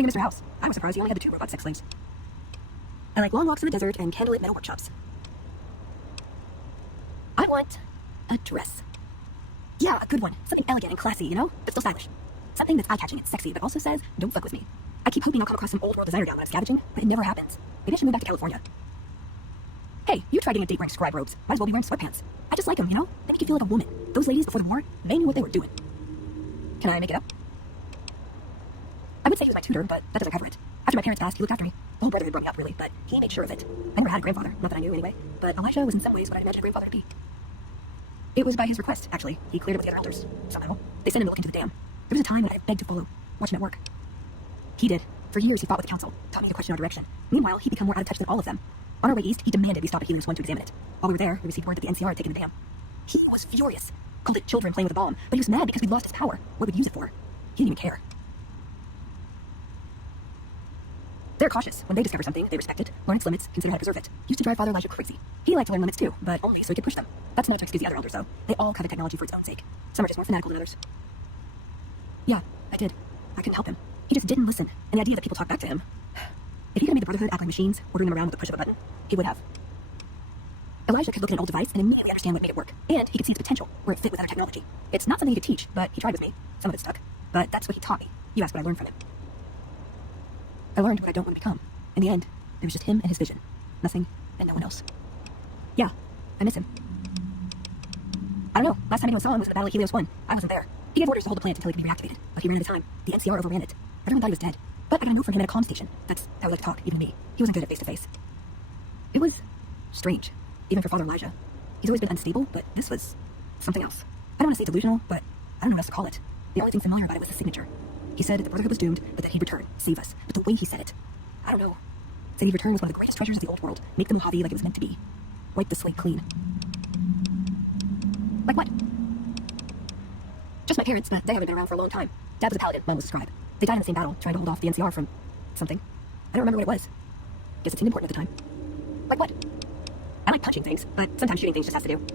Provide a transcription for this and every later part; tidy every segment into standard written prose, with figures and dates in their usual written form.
thing to Mr. House. I was surprised he only had the 2 robot sex slaves. I like long walks in the desert and candlelit metal workshops. I want a dress. Yeah, a good one. Something elegant and classy, you know? But still stylish. Something that's eye-catching and sexy, but also says, don't fuck with me. I keep hoping I'll come across some old world designer down when I'm scavenging, but it never happens. Maybe I should move back to California. Hey, you tried getting a date wearing scribe robes. Might as well be wearing sweatpants. I just like them, you know? They make you feel like a woman. Those ladies before the war, they knew what they were doing. Can I make it up? I would say he was my tutor, but that doesn't cover it. After my parents passed, he looked after me. The whole brotherhood brought me up, really, but he made sure of it. I never had a grandfather, not that I knew anyway, but Elijah was in some ways what I'd imagine a grandfather to be. It was by his request, actually. He cleared it with the other elders, somehow. They sent him to look into the dam. There was a time when I begged to follow, watch him at work. He did. For years, he fought with the council, taught me to question our direction. Meanwhile, he'd become more out of touch than all of them. On our way east, he demanded we stop at Helios 1 to examine it. While we were there, we received word that the NCR had taken the dam. He was furious. Called it children playing with a bomb, but he was mad because we'd lost his power. What we'd use it for. He didn't even care. They're cautious. When they discover something, they respect it, learn its limits, consider how to preserve it. Used to drive Father Elijah crazy. He liked to learn limits too, but only so he could push them. That's not to excuse the other elders, though. They all covet technology for its own sake. Some are just more fanatical than others. Yeah, I did. I couldn't help him. He just didn't listen, and the idea that people talk back to him. If he had made the Brotherhood act like machines, ordering them around with the push of a button, he would have. Elijah could look at an old device and immediately understand what made it work, and he could see its potential, where it fit with other technology. It's not something he could teach, but he tried with me. Some of it stuck, but that's what he taught me. You asked what I learned from him. I learned what I don't want to become. In the end, it was just him and his vision. Nothing and no one else. Yeah, I miss him. I don't know. Last time anyone saw him was at the Battle of Helios 1. I wasn't there. He gave orders to hold the plant until he could be reactivated, but he ran out of time. The NCR overran it. Everyone thought he was dead. But I got a note from him at a comm station. That's how he liked to talk, even to me. He wasn't good at face-to-face. It was strange, even for Father Elijah. He's always been unstable, but this was something else. I don't want to say delusional, but I don't know what else to call it. The only thing familiar about it was the signature. He said the Brotherhood was doomed, but that he'd return, save us. But the way he said it, I don't know. Said he'd return was one of the greatest treasures of the old world. Make the Mojave like it was meant to be. Wipe the slate clean. Like what? Just my parents, but they haven't been around for a long time. Dad was a paladin, Mom was a scribe. They died in the same battle, trying to hold off the NCR from something. I don't remember what it was. Guess it seemed important at the time. Like what? I like punching things, but sometimes shooting things just has to do.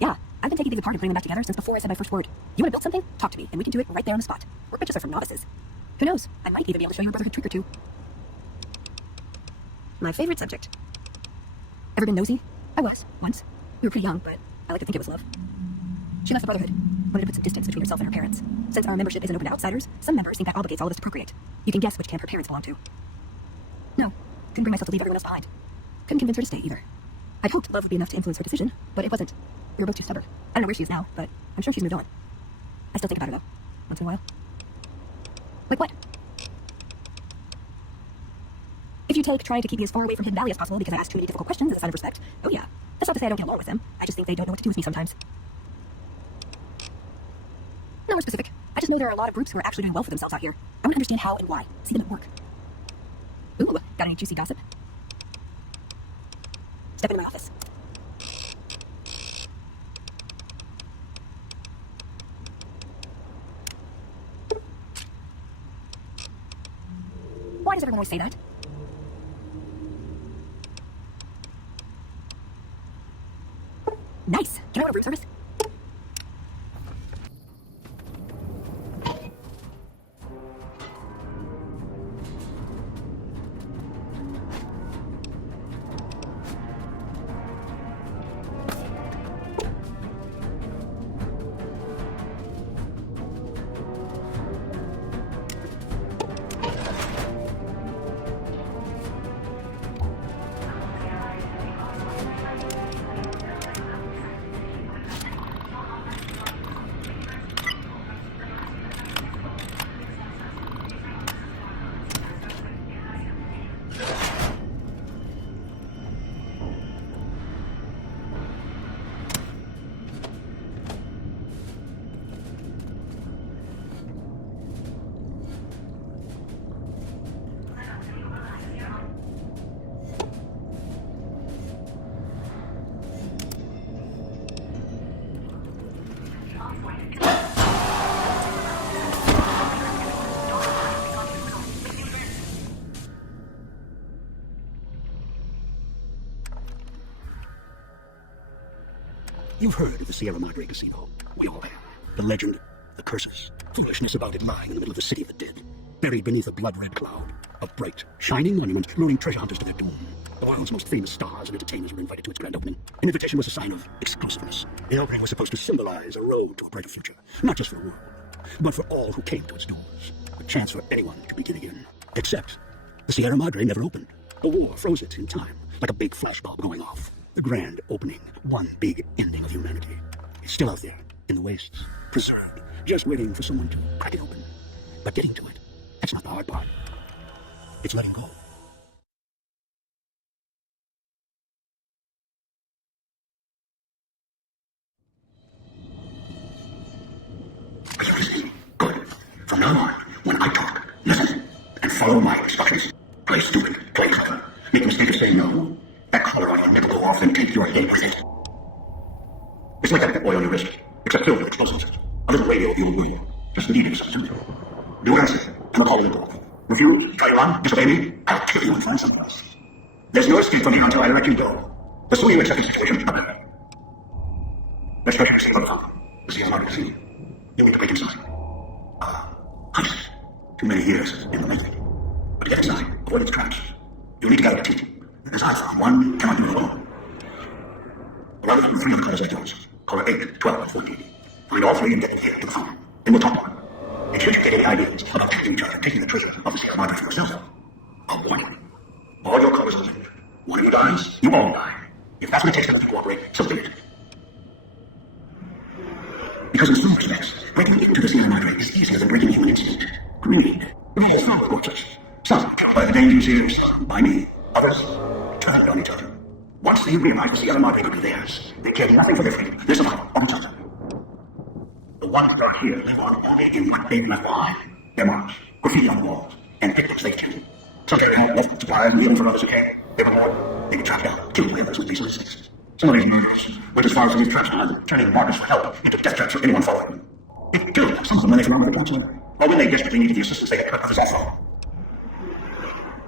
Yeah, I've been taking things apart and putting them back together since before I said my first word. You want to build something? Talk to me, and we can do it right there on the spot. Workbenches are for novices. Who knows? I might even be able to show you a Brotherhood trick or two. My favorite subject. Ever been nosy? I was, once. We were pretty young, but I like to think it was love. She left the Brotherhood. Wanted to put some distance between herself and her parents. Since our membership isn't open to outsiders, some members think that obligates all of us to procreate. You can guess which camp her parents belong to. No. Couldn't bring myself to leave everyone else behind. Couldn't convince her to stay either. I'd hoped love would be enough to influence her decision, but it wasn't. We were both too stubborn. I don't know where she is now, but I'm sure she's moved on. I still think about her, though. Once in a while. Like what? If you take trying to keep me as far away from Hidden Valley as possible because I ask too many difficult questions as a sign of respect, oh yeah. That's not to say I don't get along with them. I just think they don't know what to do with me sometimes. No more specific. I just know there are a lot of groups who are actually doing well for themselves out here. I want to understand how and why. See them at work. Ooh, got any juicy gossip? Step into my office. Why does everyone always say that? Nice. Can I order room service? You've heard of the Sierra Madre Casino. We all have. The legend, the curses, foolishness about it lying in the middle of the city of the dead. buried beneath a blood-red cloud of bright, shining monuments luring treasure hunters to their doom. The world's most famous stars and entertainers were invited to its grand opening. An invitation was a sign of exclusiveness. The opening was supposed to symbolize a road to a brighter future, not just for the world, but for all who came to its doors. A chance for anyone to begin again. Except the Sierra Madre never opened. The war froze it in time, like a big flashbulb going off. The grand opening, one big ending of humanity. It's still out there, in the wastes, preserved, just waiting for someone to crack it open. But getting to it, that's not the hard part. It's letting go. Are you listening? Good. From now on, when I talk, listen and follow my instructions. Play stupid, play clever. Make the mistake of saying no. That collar on your nipple go off and take your day with it. It's like that boy on your wrist, except filled with explosives. A little radio of the old world. Just needed something to do. Do what I say, and I'll call it a go. Refuse, try your on, disobey me, I'll kill you and find something else. There's no escape from me until I let you go. The sooner you accept the situation, the better. Let's try to see what found. The sea is not to see. You need to break inside. Hunts. Too many years in the making. But to get inside, avoid its traps. You need to gather a team. As I found, one cannot do it alone. Rather than 3 of the colors like yours, color 8, 12, and 14. Find all 3 and get them here to the fountain. Then we'll talk about it. And should you get any ideas about taking each other, taking the treasure of the Sierra Madre for yourself, I'll warn you. All your colors are linked. One of you dies, you all die. If that's what it takes to cooperate, so be it. Because in some respects, breaking into the Sierra Madre is easier than breaking human instinct. Greed. The whole found fortress. Some by the dangers here, some by me. Others turned on each other. Once they realized the Sierra Madre could be theirs, they cared nothing for their freedom, their survival, or each other. The ones that are here live on only in what they've left behind. Their marks, graffiti on the walls, and picnics they've killed. Some carried home left supplies and even for others who came. They were bored, they were trapped out, killed by others with these instincts. Some of these murders went as far as to leave traps behind them, turning markers for help into death traps for anyone following them. It killed some of them when they surrounded the counselor, or when they desperately needed the assistance they had cut others off from.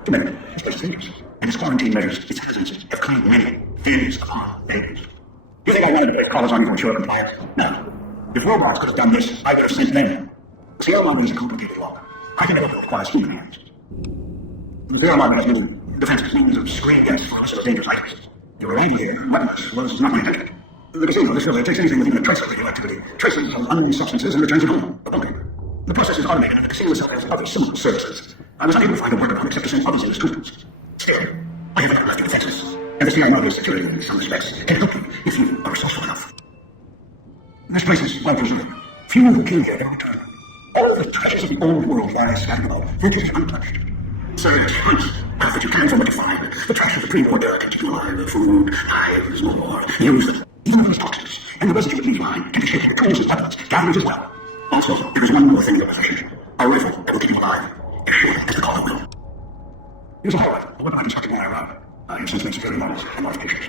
Too many, this place is dangerous, and its quarantine measures, its citizens, have claimed many, tens upon millions. You think I wanted to break collars on you to ensure compliance? No. If robots could have done this, I would have sent them. The Sierra Madre is a complicated law. I can never requires human hands. The Sierra Madre has many defenses, means of screen against possible dangerous items. They were right here, weapons was not my intention. The casino, this village, takes anything within a trace of radioactivity, traces of unknown substances, and returns it home, a bunker. The process is automated, and the casino itself has other similar services. I was unable to find a workaround except to send others in as tools. Still, I have left you defenseless, and the Sierra Madre's security in some respects can help you if you are resourceful enough. This place is well preserved. Few who came here ever return. All the treasures of the old world lie scattered about, vintage and untouched. Servants, hunts, half that you can from it to find. The trash of the pre-war dirt keeps you alive. Food, hives, more. Use them. Even those toxins. And the residue it leaves behind can be shaped into tools and weapons, gatherers as well. Also, there is one more thing in your possession. A rifle that will keep you alive. As sure as the caller will. Here's a hollow rifle, a weapon I constructed when I arrived. I have since made security models and modifications.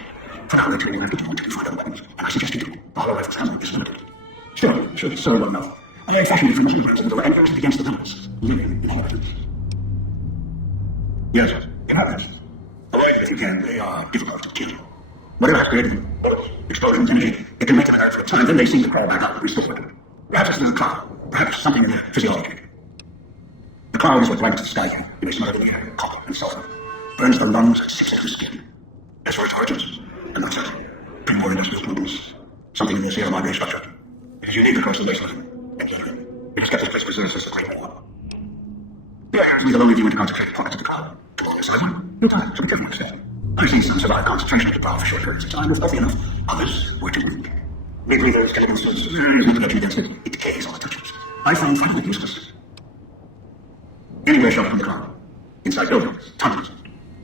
For now, they're training them to do until you find other weapons, and I suggest you do. The hollow rifle's ammo is limited. Still, it should serve well enough. I fashioned it from machine over the land and used it against the tunnels, living inhabitants. Yes, inhabitants. Avoid if you can, they are difficult to kill. Whatever has created them, bullets, explosions, energy, it can make them hurt for a time, then they seem to crawl back out and restore it. Perhaps it's the cloud, perhaps something in their physiology. The cloud is what blankets the sky here. You may smell it in the air, copper and sulfur. Burns the lungs and sticks to the skin. As for its origins, I'm not certain. Pre-war industrial pollutants. Something in the Sierra Madre structure. It is unique across the basin, and here, it has kept this place preserved since the Great War. The air will only view into concentrated pockets of the cloud. To all this one, no time, so be careful what you say. I've seen some survive concentration of the cloud for short periods of time, was healthy enough. Others were too weak. Maybe there's chemical sources, no protection against it. It decays on the touches. I find finally useless. Anywhere sheltered from the cloud. Inside buildings, tunnels.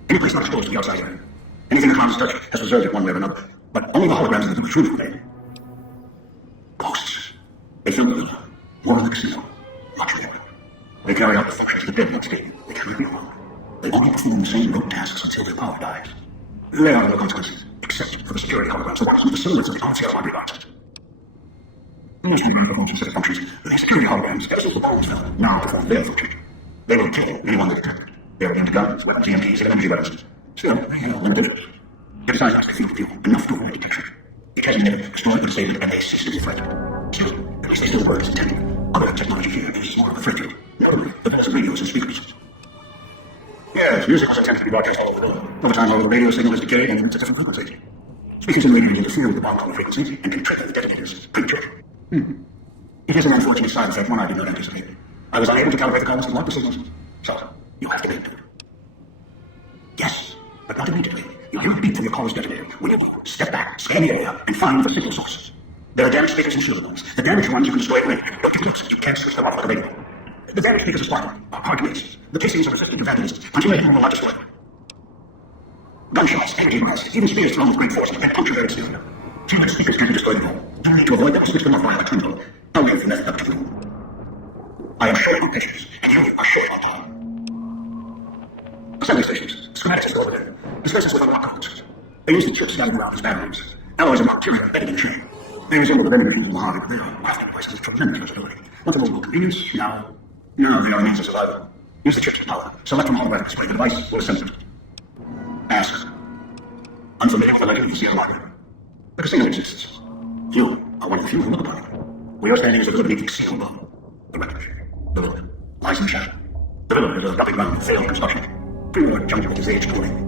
Any place not exposed to the outside air. Anything the cloud has touched has preserved it one way or another. But only the holograms of the two truly remain. Ghosts. They fill the building. More than the casino. Much more. They carry out the functions of the dead once dead. They cannot be alone. They only perform the same rote tasks until their power dies. They are no consequences, except for the security holograms that watch the facilities of the Sierra Madre guards. Most people never consider functions. The security holograms, ever since the bombs fell, now perform their function. They will kill anyone they detect. They are into guns, weapons, EMPs, and energy weapons. Still, they have limitations. It is not to feel with you enough to avoid detection. It has never destroyed or disabled, and they cease to be a threat. Still, at least they still work as intended. Other technology here is more of a threat to you. Notably, the best radio radios and speakers. Yes, music was intended to be broadcast all over the world. Over time, all the radio signal has decayed and it's a different frequency. Speakers and radios interfere with the bomb frequency and can trigger the detonator's premature. It is an unfortunate side effect, one I did not anticipate. I was unable to calibrate the colors and block the signals. So, you have to get into it. Yes, but not immediately. You hear a beep from your caller's detonator. When you step back, scan the area, and find the signal source. There are damaged speakers and shield ones. The damaged ones you can destroy away. Don't get close. You can't switch them off like a radio. The damaged speakers are sparkling, hard to miss. The casings are resistant to vandalism until they become a larger destroyed. Gunshots, energy blasts, even spears thrown with great force can puncture their exterior. Damaged speakers can be destroyed at all. You need to avoid them or switch them off via a terminal. I'll give you method up to you. I am short on patience, and you are short on time. Assembly stations. Schematics is over there. The spaces with unlocked codes. They use the chips scattered around as batteries. Alloys of material embedded in the train. They resemble the vending machines in Mojave, but they are plastic places with tremendous versatility. Want a little convenience? No. No, they are a means of survival. Use the chips to power. Select from automatic display. The device will assemble it. Ask. Unfamiliar with the legend of the Sierra Madre. The casino exists. You are one of the few who look upon it. We are standing as a villa beneath the casino above. The wreckage. The villa lies in the shadow. The villa is a dumping ground, failed construction. Pre-war jungle with its age cooling.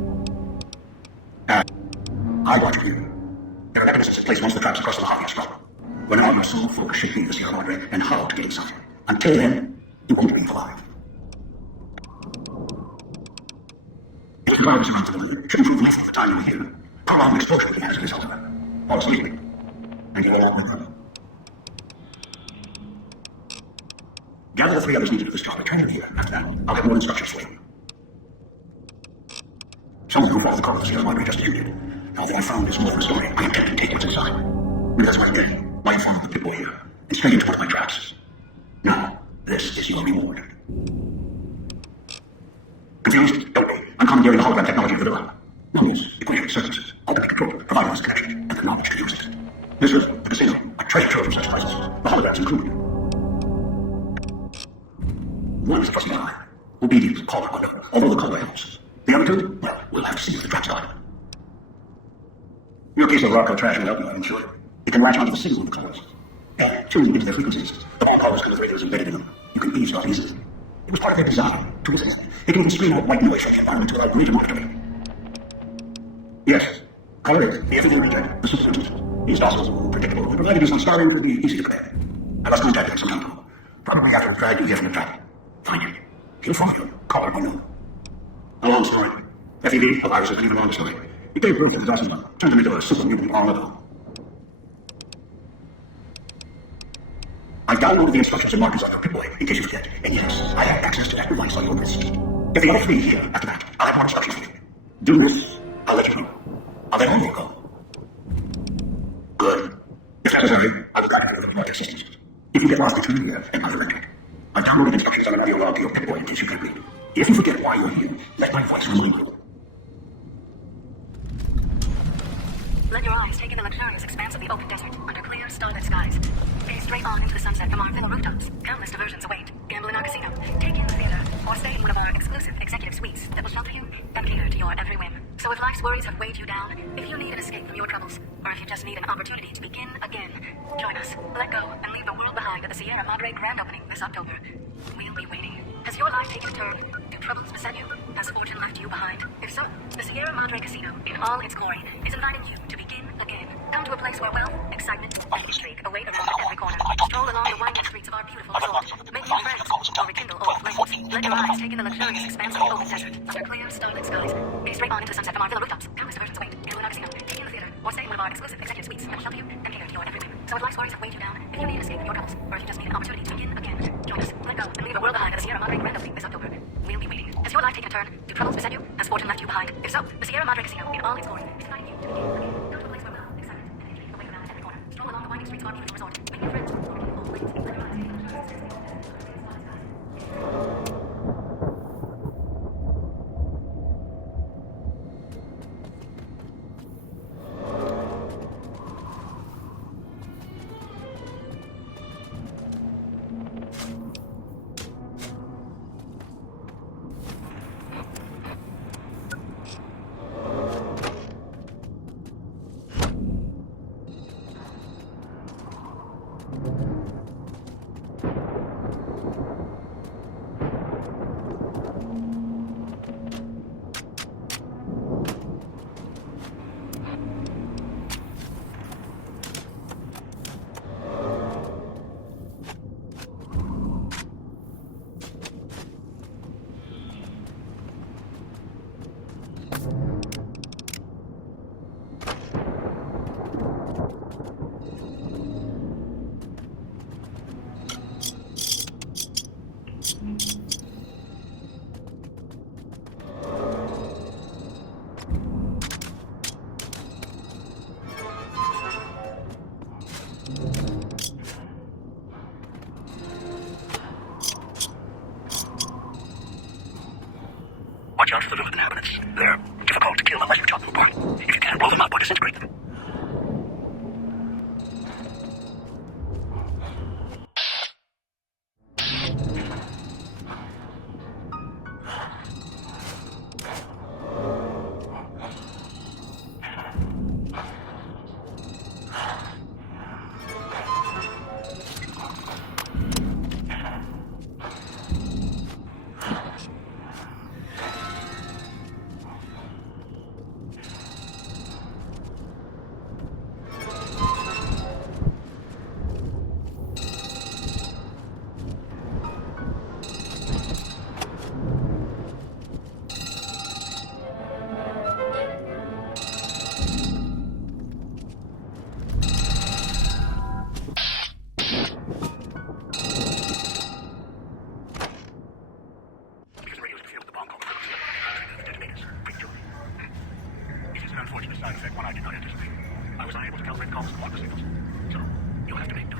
I watch you. There are mechanisms in place once the tracks across the Mojave are strong. When all your sole focus should be the Sierra Madre and how to get inside. Until then, you won't be alive. If the virus around the villa should improve less of the time you're here. Prolonged exposure will be as a result of that. Fall asleep. And you will all live. Gather the three others needed to this job. Return to here. After that, I'll have more instructions for you. Someone who followed the call of the Sierra Madre just executed. Now that I found this more of a story, I intend to take what's inside. Maybe that's what I did. Why you followed the pit boy here, and straight into one of my traps. Now, this is your reward. Confused? Don't be. I'm commandeering the hologram technology of the villa. Rules, equations, circuits, all to be controlled, providing us connection, and the knowledge to use it. This villa, the casino, a treasure trove of such devices. The holograms included. One is the trusting eye. Obedience, caller unknown, although the caller helps. The other two, well, we'll have to see if the traps are. Your piece of rock or trash will help you, I'm sure. You can latch onto the signal of the callers. And tune into their frequencies. The phone callers come with radios embedded in them. You can eavesdrop easily. It was part of their design to listen. It can even screen out white noise from the environment to allow greater monitoring. Yes. Caller is the everything reject, the superintendent. He's docile, predictable, and provided he's on Starlink, it'll be easy to prepare. I must contact him sometime. Probably after I've dragged you here from the trap. Find him. He'll find you. Caller unknown. A long story. FEV, a virus is an even longer story. It gave birth to the Dawson, turned him into a super mutant long ago. I've downloaded the instructions and markers on your Pip-Boy, in case you forget. And yes, I have access to that device on your wrist. If the other three here, after that, I'll have more instructions for you. Do this, I'll let you know. I'll then on you go. Good. If necessary, I will guide you through the market systems. If you get lost between here and my director, I've downloaded instructions on an audio log to your Pip-Boy in case you can't read. If you forget why you're here, let my voice remind you. Let your eyes take in the luxurious expanse of the open desert under clear, starlit skies. Gaze straight on into the sunset from our villa rooftops. Countless diversions await. Gamble in our casino, take in the theater, or stay in one of our exclusive executive suites that will shelter you and cater to your every whim. So if life's worries have weighed you down, if you need an escape from your troubles, or if you just need an opportunity to begin again, join us. Let go and leave the world behind at the Sierra Madre grand opening this October. We'll be waiting. Has your life taken a turn? Do troubles beset you? Has fortune left you behind? If so, the Sierra Madre Casino, in all its glory, is inviting you to begin again. Come to a place where wealth, excitement, and intrigue await us at every corner. Stroll along the winding streets of our beautiful resort. Make new friends, or rekindle old flames. Let your eyes take in the luxurious expanse of the open desert under clear, starlit skies. Gaze straight on into the sunset from our villa rooftops. Countless diversions await. Gamble in our casino, take in the theater, or stay in one of our exclusive executive suites that will shelter you and cater to your every whim. So if life's worries have weighed you down, if you need an escape from your troubles, or if you just need an opportunity to begin again, join us. Let go and leave the world behind at the Sierra Madre grand opening this October. We'll be waiting. Has your life taken a turn? Do troubles beset you? Has fortune left you behind? If so, the Sierra Madre Casino, in all its glory, is inviting you to begin again. Come to a place where wealth, excitement, and intrigue await around every corner. Stroll along the winding streets of our beautiful resort. Make new friends, or rekindle old flames. Let your eyes take in the luxurious expanse of the open desert. watch out for the village inhabitants. They're difficult to kill unless you chop them apart. If you can, blow them up or disintegrate them. Unfortunate side effect, one I did not anticipate. I was unable to calibrate comms and water signals, so you'll have to make do.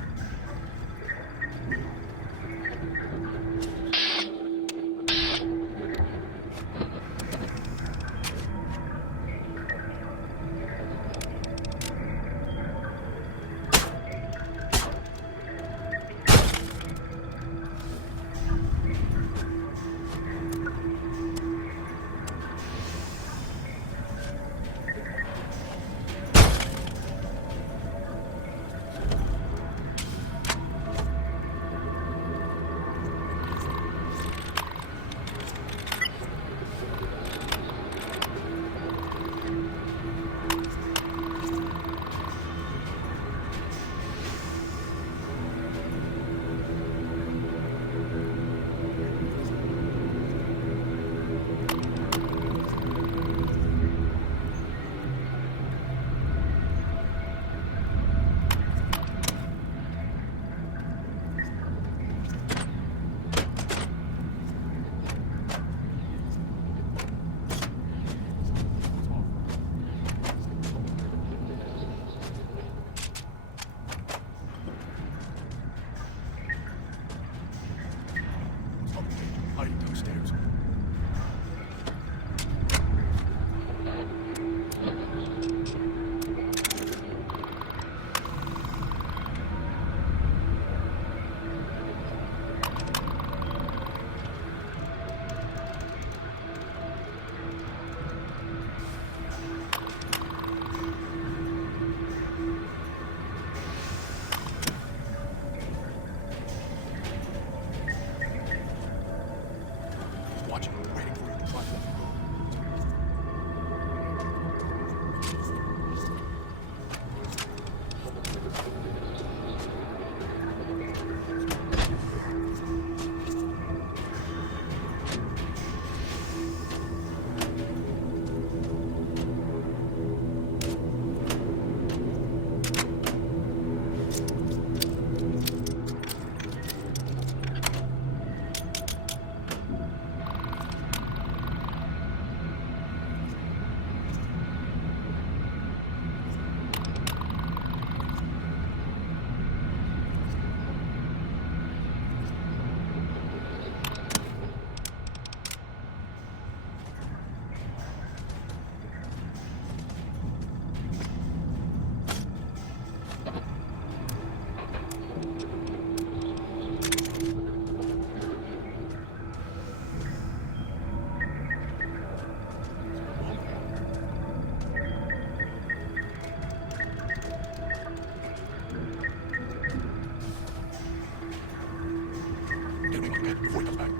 before he comes back.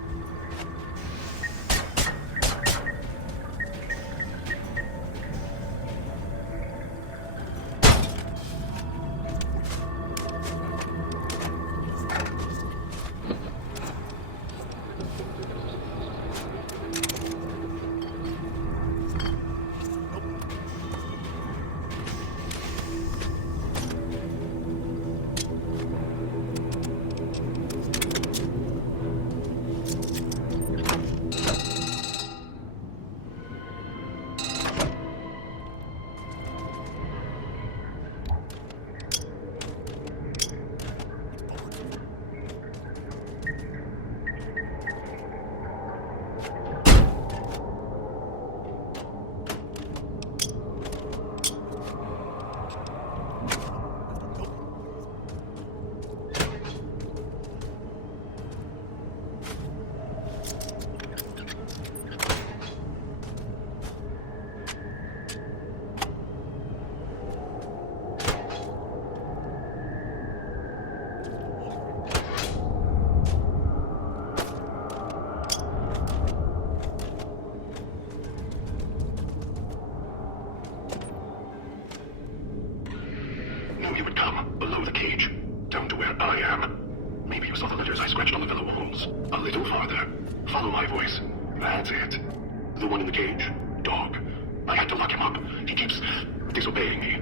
scratched on the villa walls. A little farther. Follow my voice. That's it. The one in the cage. Dog. I had to lock him up. He keeps disobeying me.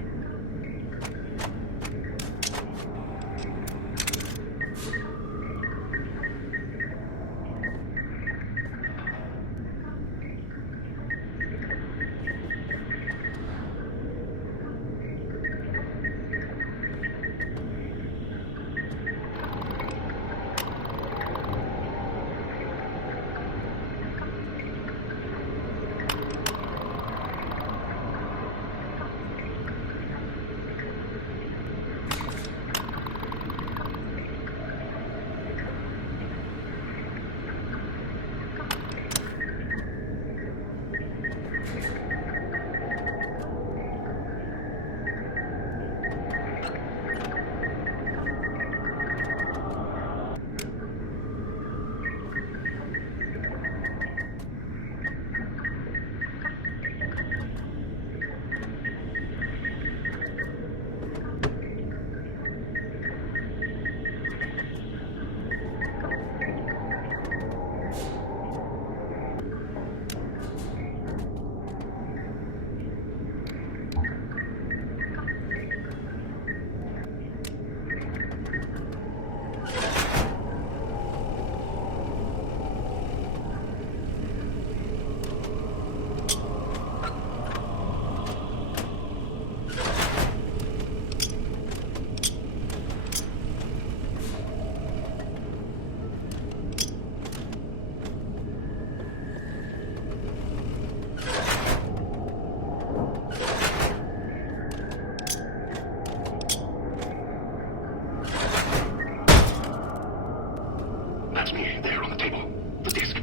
That's me, there on the table. The disc.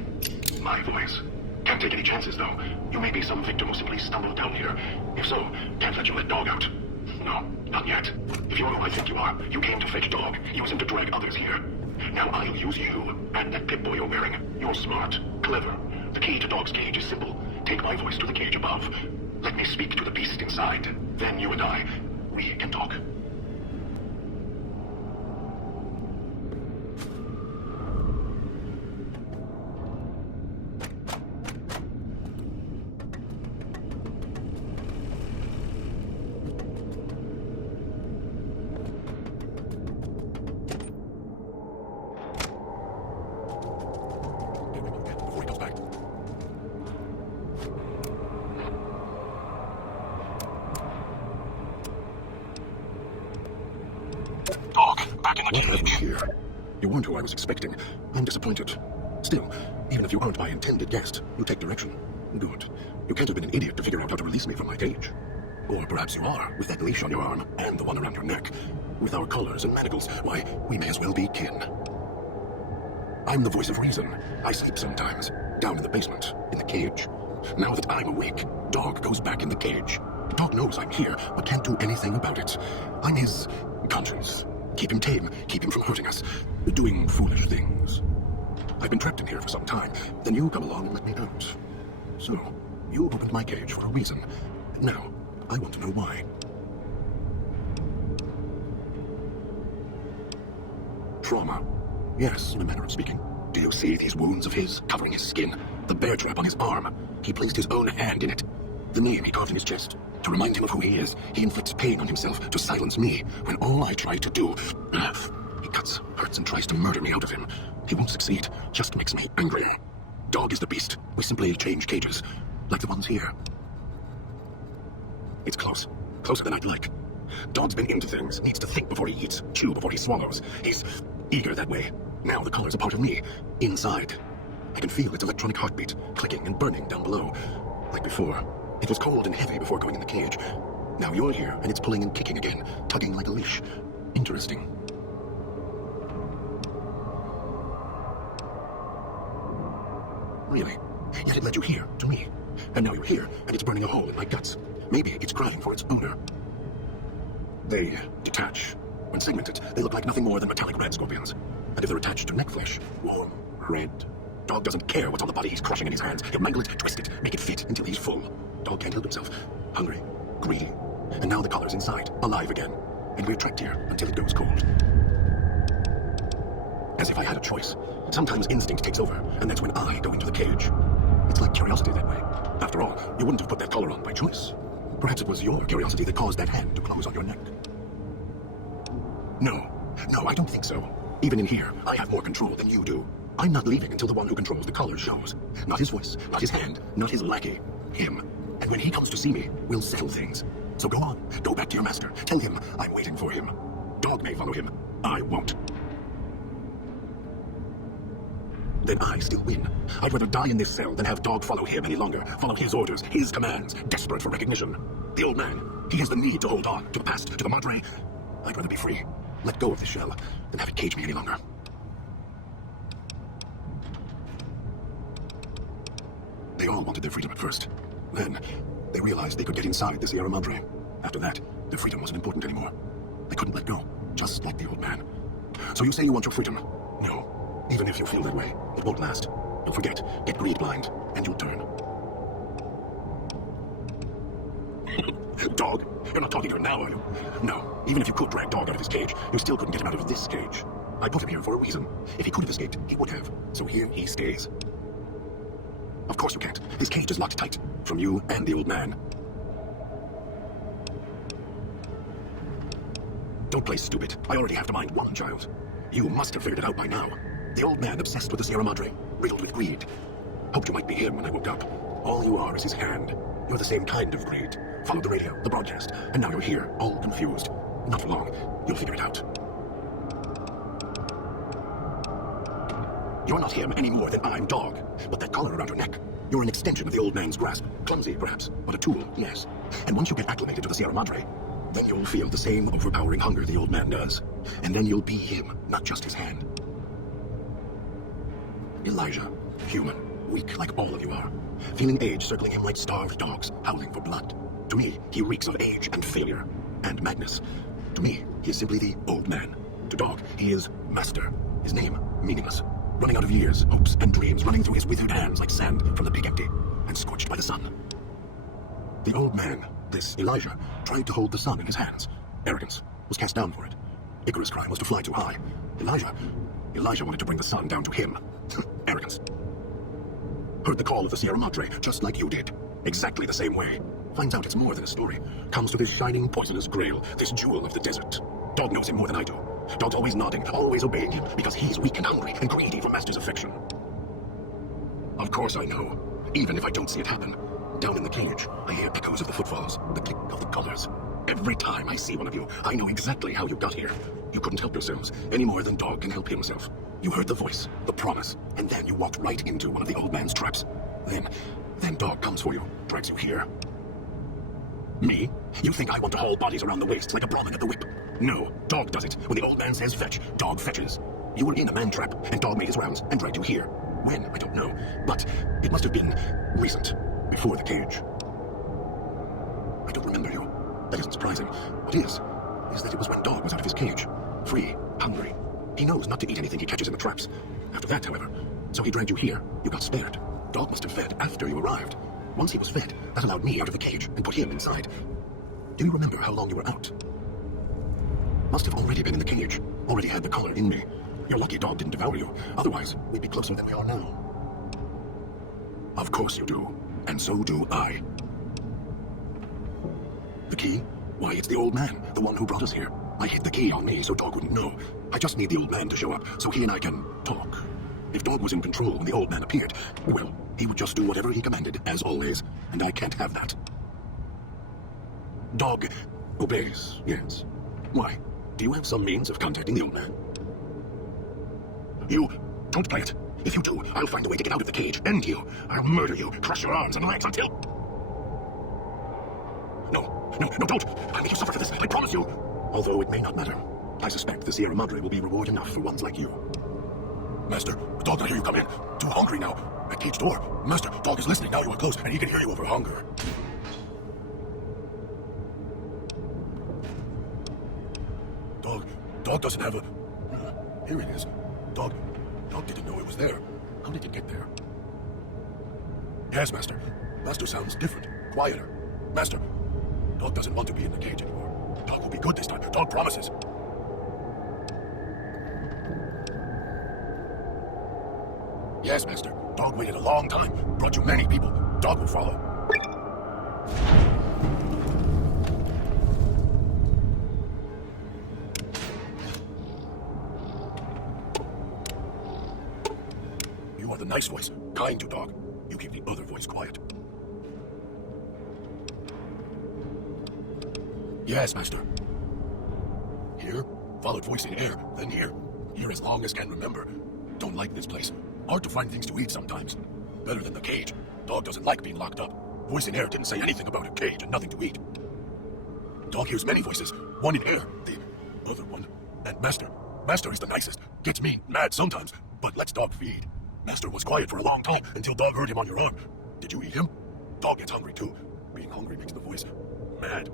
My voice. Can't take any chances, though. You may be some victim who simply stumbled down here. If so, can't let you let Dog out. No, not yet. If you're who I think you are, you came to fetch Dog, use him to drag others here. Now I'll use you, and that Pip-Boy you're wearing. You're smart, clever. The key to Dog's cage is simple. Take my voice to the cage above. Let me speak to the beast inside. Then you and I, we can talk. Before he comes back. Dog, back in the What have you cage. here? You weren't who I was expecting. I'm disappointed. Still, even if you aren't my intended guest, you take direction. Good. You can't have been an idiot to figure out how to release me from my cage. Or perhaps you are, with that leash on your arm, and the one around your neck. With our collars and manacles, why, we may as well be kin. I'm the voice of reason. I sleep sometimes, down in the basement, in the cage. Now that I'm awake, Dog goes back in the cage. Dog knows I'm here, but can't do anything about it. I'm his conscience. Keep him tame, keep him from hurting us, doing foolish things. I've been trapped in here for some time, then you come along and let me out. So, you opened my cage for a reason. Now, I want to know why. Trauma. Yes, in a manner of speaking. Do you see these wounds of his covering his skin? The bear trap on his arm. He placed his own hand in it. The name he carved in his chest. To remind him of who he is. He inflicts pain on himself to silence me, when all I try to do... He cuts, hurts, and tries to murder me out of him. He won't succeed, just makes me angry. Dog is the beast. We simply change cages, like the ones here. It's close. Closer than I'd like. Dog's been into things, needs to think before he eats, chew before he swallows. He's eager that way. Now the collar's a part of me, inside. I can feel its electronic heartbeat, clicking and burning down below. Like before. It was cold and heavy before going in the cage. Now you're here, and it's pulling and kicking again, tugging like a leash. Interesting. Really? Yet it led you here, to me. And now you're here, and it's burning a hole in my guts. Maybe it's crying for its owner. They detach. When segmented, they look like nothing more than metallic red scorpions. And if they're attached to neck flesh, warm, red. Dog doesn't care what's on the body he's crushing in his hands. He'll mangle it, twist it, make it fit until he's full. Dog can't help himself. Hungry, greedy. And now the collar's inside, alive again. And we're trapped here until it goes cold. As if I had a choice. Sometimes instinct takes over, and that's when I go into the cage. It's like curiosity that way. After all, you wouldn't have put that collar on by choice. Perhaps it was your curiosity that caused that hand to close on your neck. No, I don't think so. Even in here, I have more control than you do. I'm not leaving until the one who controls the collar shows. Not his voice, not his hand, not his lackey. Him. And when he comes to see me, we'll settle things. So go on, go back to your master. Tell him I'm waiting for him. Dog may follow him. I won't. Then I still win. I'd rather die in this cell than have Dog follow him any longer, follow his orders, his commands, desperate for recognition. The old man, he has the need to hold on to the past, to the Madre. I'd rather be free, let go of the shell, than have it cage me any longer. They all wanted their freedom at first. Then, they realized they could get inside the Sierra Madre. After that, their freedom wasn't important anymore. They couldn't let go, just like the old man. So you say you want your freedom? No. Even if you feel that way, it won't last. You'll forget, get greed blind, and you'll turn. Dog? You're not talking to him now, are you? No. Even if you could drag Dog out of his cage, you still couldn't get him out of this cage. I put him here for a reason. If he could have escaped, he would have. So here he stays. Of course you can't. His cage is locked tight. From you and the old man. Don't play stupid. I already have to mind one child. You must have figured it out by now. The old man obsessed with the Sierra Madre, riddled with greed. Hoped you might be him when I woke up. All you are is his hand. You're the same kind of greed. Followed the radio, the broadcast, and now you're here, all confused. Not for long. You'll figure it out. You're not him any more than I'm Dog. But that collar around your neck, you're an extension of the old man's grasp. Clumsy, perhaps, but a tool, yes. And once you get acclimated to the Sierra Madre, then you'll feel the same overpowering hunger the old man does. And then you'll be him, not just his hand. Elijah, human, weak like all of you are. Feeling age circling him like starved dogs, howling for blood. To me, he reeks of age and failure, and madness. To me, he is simply the old man. To Dog, he is master. His name, meaningless. Running out of years, hopes, and dreams running through his withered hands like sand from the big empty, and scorched by the sun. The old man, this Elijah, tried to hold the sun in his hands. Arrogance was cast down for it. Icarus' crime was to fly too high. Elijah wanted to bring the sun down to him. Arrogance. Heard the call of the Sierra Madre, just like you did. Exactly the same way. Finds out it's more than a story. Comes to this shining, poisonous grail, this jewel of the desert. Dog knows him more than I do. Dog's always nodding, always obeying him, because he's weak and hungry and greedy for Master's affection. Of course I know, even if I don't see it happen. Down in the cage, I hear echoes of the footfalls, the click of the collars. Every time I see one of you, I know exactly how you got here. You couldn't help yourselves, any more than Dog can help himself. You heard the voice, the promise, and then you walked right into one of the old man's traps. Then Dog comes for you, drags you here. Me? You think I want to haul bodies around the waist like a Brahmin at the whip? No, Dog does it. When the old man says fetch, Dog fetches. You were in a man trap, and Dog made his rounds and dragged you here. When, I don't know, but it must have been recent, before the cage. I don't remember you. That isn't surprising. What is that it was when Dog was out of his cage. Free, hungry. He knows not to eat anything he catches in the traps. After that, however, so he dragged you here. You got spared. Dog must have fed after you arrived. Once he was fed, that allowed me out of the cage and put him inside. Do you remember how long you were out? Must have already been in the cage. Already had the collar in me. You're lucky Dog didn't devour you. Otherwise, we'd be closer than we are now. Of course you do. And so do I. The key? Why, it's the old man, the one who brought us here. I hid the key on me so Dog wouldn't know. I just need the old man to show up so he and I can talk. If Dog was in control when the old man appeared, well, he would just do whatever he commanded, as always, and I can't have that. Dog obeys, yes. Why? Do you have some means of contacting the old man? You don't play it. If you do, I'll find a way to get out of the cage, end you. I'll murder you, crush your arms and legs until... No, don't! I'll make you suffer for this, I promise you! Although it may not matter. I suspect the Sierra Madre will be reward enough for ones like you. Master, Dog, I hear you come in. Too hungry now. At cage door. Master, Dog is listening now you are close, and he can hear you over hunger. Dog doesn't have a... Here it is. Dog didn't know it was there. How did it get there? Yes, Master. Master sounds different. Quieter. Master, Dog doesn't want to be in the cage anymore. Dog will be good this time. Dog promises. Yes, Master. Dog waited a long time. Brought you many people. Dog will follow. You are the nice voice, kind to Dog. You keep the other voice quiet. Yes, Master. Here, followed voice in air, then here. Here as long as can remember. Don't like this place. Hard to find things to eat sometimes. Better than the cage. Dog doesn't like being locked up. Voice in air didn't say anything about a cage and nothing to eat. Dog hears many voices. One in air, the other one. And Master. Master is the nicest. Gets mean, mad sometimes, but lets Dog feed. Master was quiet for a long time until Dog heard him on your arm. Did you eat him? Dog gets hungry too. Being hungry makes the voice mad.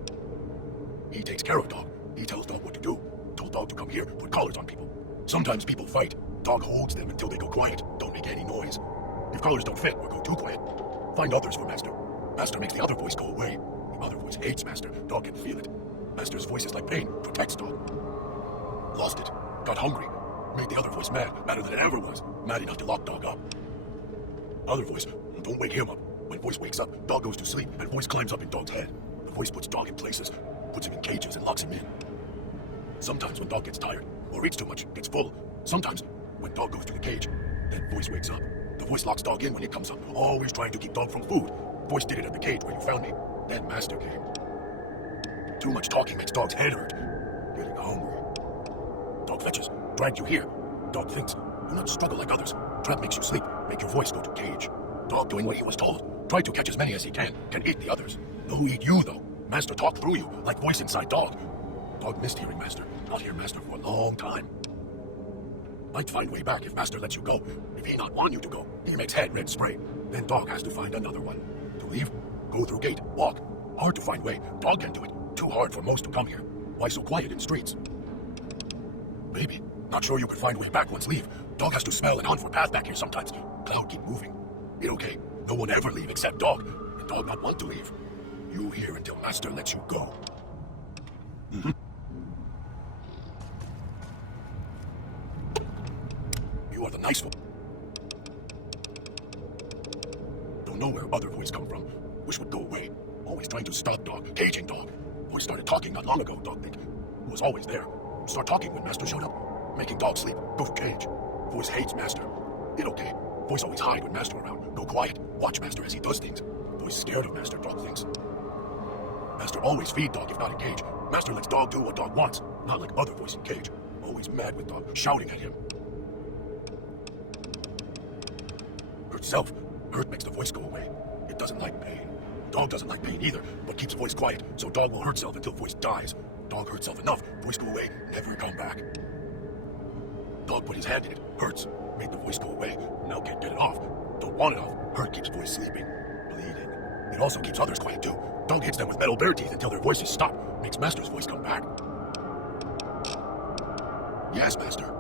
He takes care of Dog. He tells Dog what to do. Told Dog to come here, put collars on people. Sometimes people fight. Dog holds them until they go quiet, don't make any noise. If collars don't fit or go too quiet, find others for Master. Master makes the other voice go away. The other voice hates Master. Dog can feel it. Master's voice is like pain, protects Dog. Lost it. Got hungry. Made the other voice mad, madder than it ever was. Mad enough to lock Dog up. Other voice, don't wake him up. When voice wakes up, Dog goes to sleep, and voice climbs up in Dog's head. The voice puts Dog in places, puts him in cages and locks him in. Sometimes when Dog gets tired, or eats too much, gets full. Sometimes when Dog goes to the cage, then voice wakes up. The voice locks Dog in when it comes up, always trying to keep Dog from food. Voice did it at the cage where you found me. Then Master came. Too much talking makes Dog's head hurt. Getting hungry. Dog fetches, dragged you here. Dog thinks, do not struggle like others. Trap makes you sleep, make your voice go to cage. Dog doing what he was told. Try to catch as many as he can eat the others. No eat you though. Master talk through you, like voice inside Dog. Dog missed hearing Master, not hear Master for a long time. Might find way back if Master lets you go. If he not want you to go, he makes head red spray. Then Dog has to find another one. To leave, go through gate, walk. Hard to find way, Dog can do it. Too hard for most to come here. Why so quiet in streets? Maybe. Not sure you could find way back once leave. Dog has to smell and hunt for path back here sometimes. Cloud keep moving. It okay. No one ever leave except Dog. And Dog not want to leave. You here until Master lets you go. You are the nice one. Don't know where other voice come from. Wish would go away. Always trying to stop Dog, caging Dog. Voice started talking not long ago, Dog think. Was always there. Start talking when Master showed up. Making Dog sleep, go to cage. Voice hates Master. It okay. Voice always hide when Master around. Go quiet. Watch Master as he does things. Voice scared of Master, Dog thinks. Master always feed Dog if not in cage. Master lets Dog do what Dog wants. Not like other voice in cage. Always mad with Dog, shouting at him. Hurt self. Hurt makes the voice go away. It doesn't like pain. Dog doesn't like pain either, but keeps voice quiet, so Dog will hurt self until voice dies. Dog hurt self enough, voice go away, never come back. Dog put his hand in it, hurts, made the voice go away, now can't get it off. Don't want it off, hurt keeps voice sleeping, bleeding. It also keeps others quiet too. Dog hits them with metal bear teeth until their voices stop, makes Master's voice come back. Yes, Master.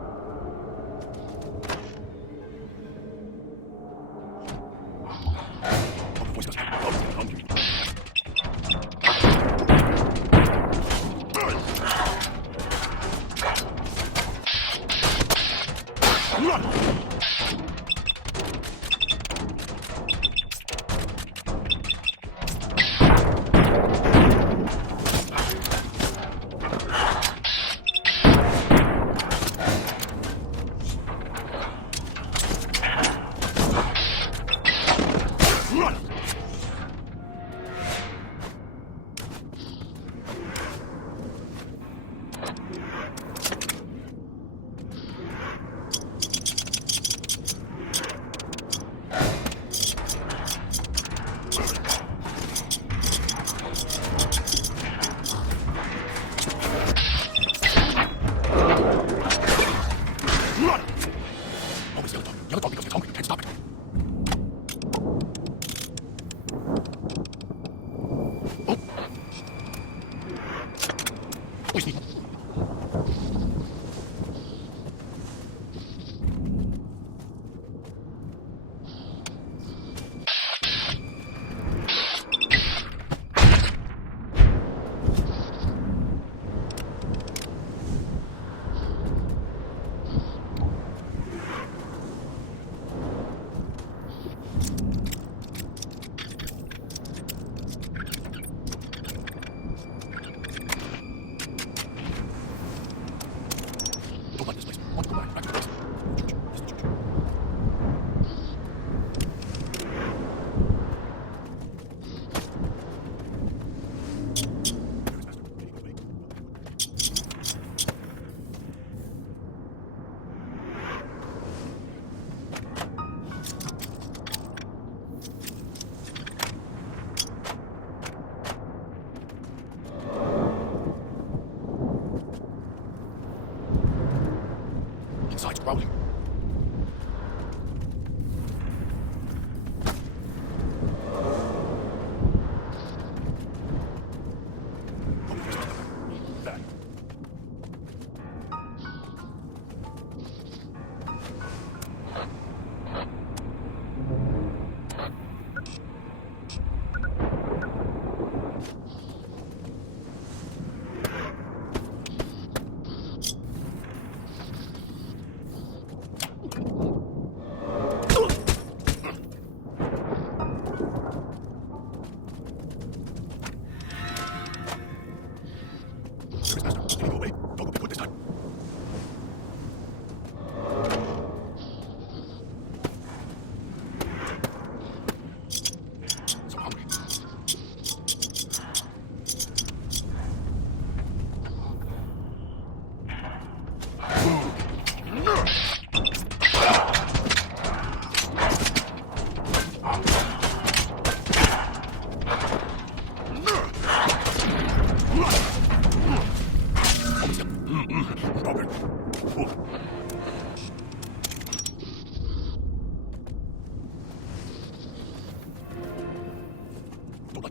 Other voice must be hungry. Run!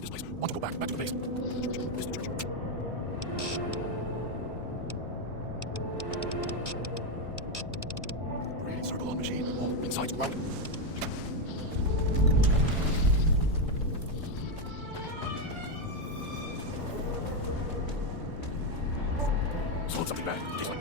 like this place. Want to go back to the base. Church. This is the church. Great circle on machine. Oh, inside's grounded. Sold something bad. Tastes like...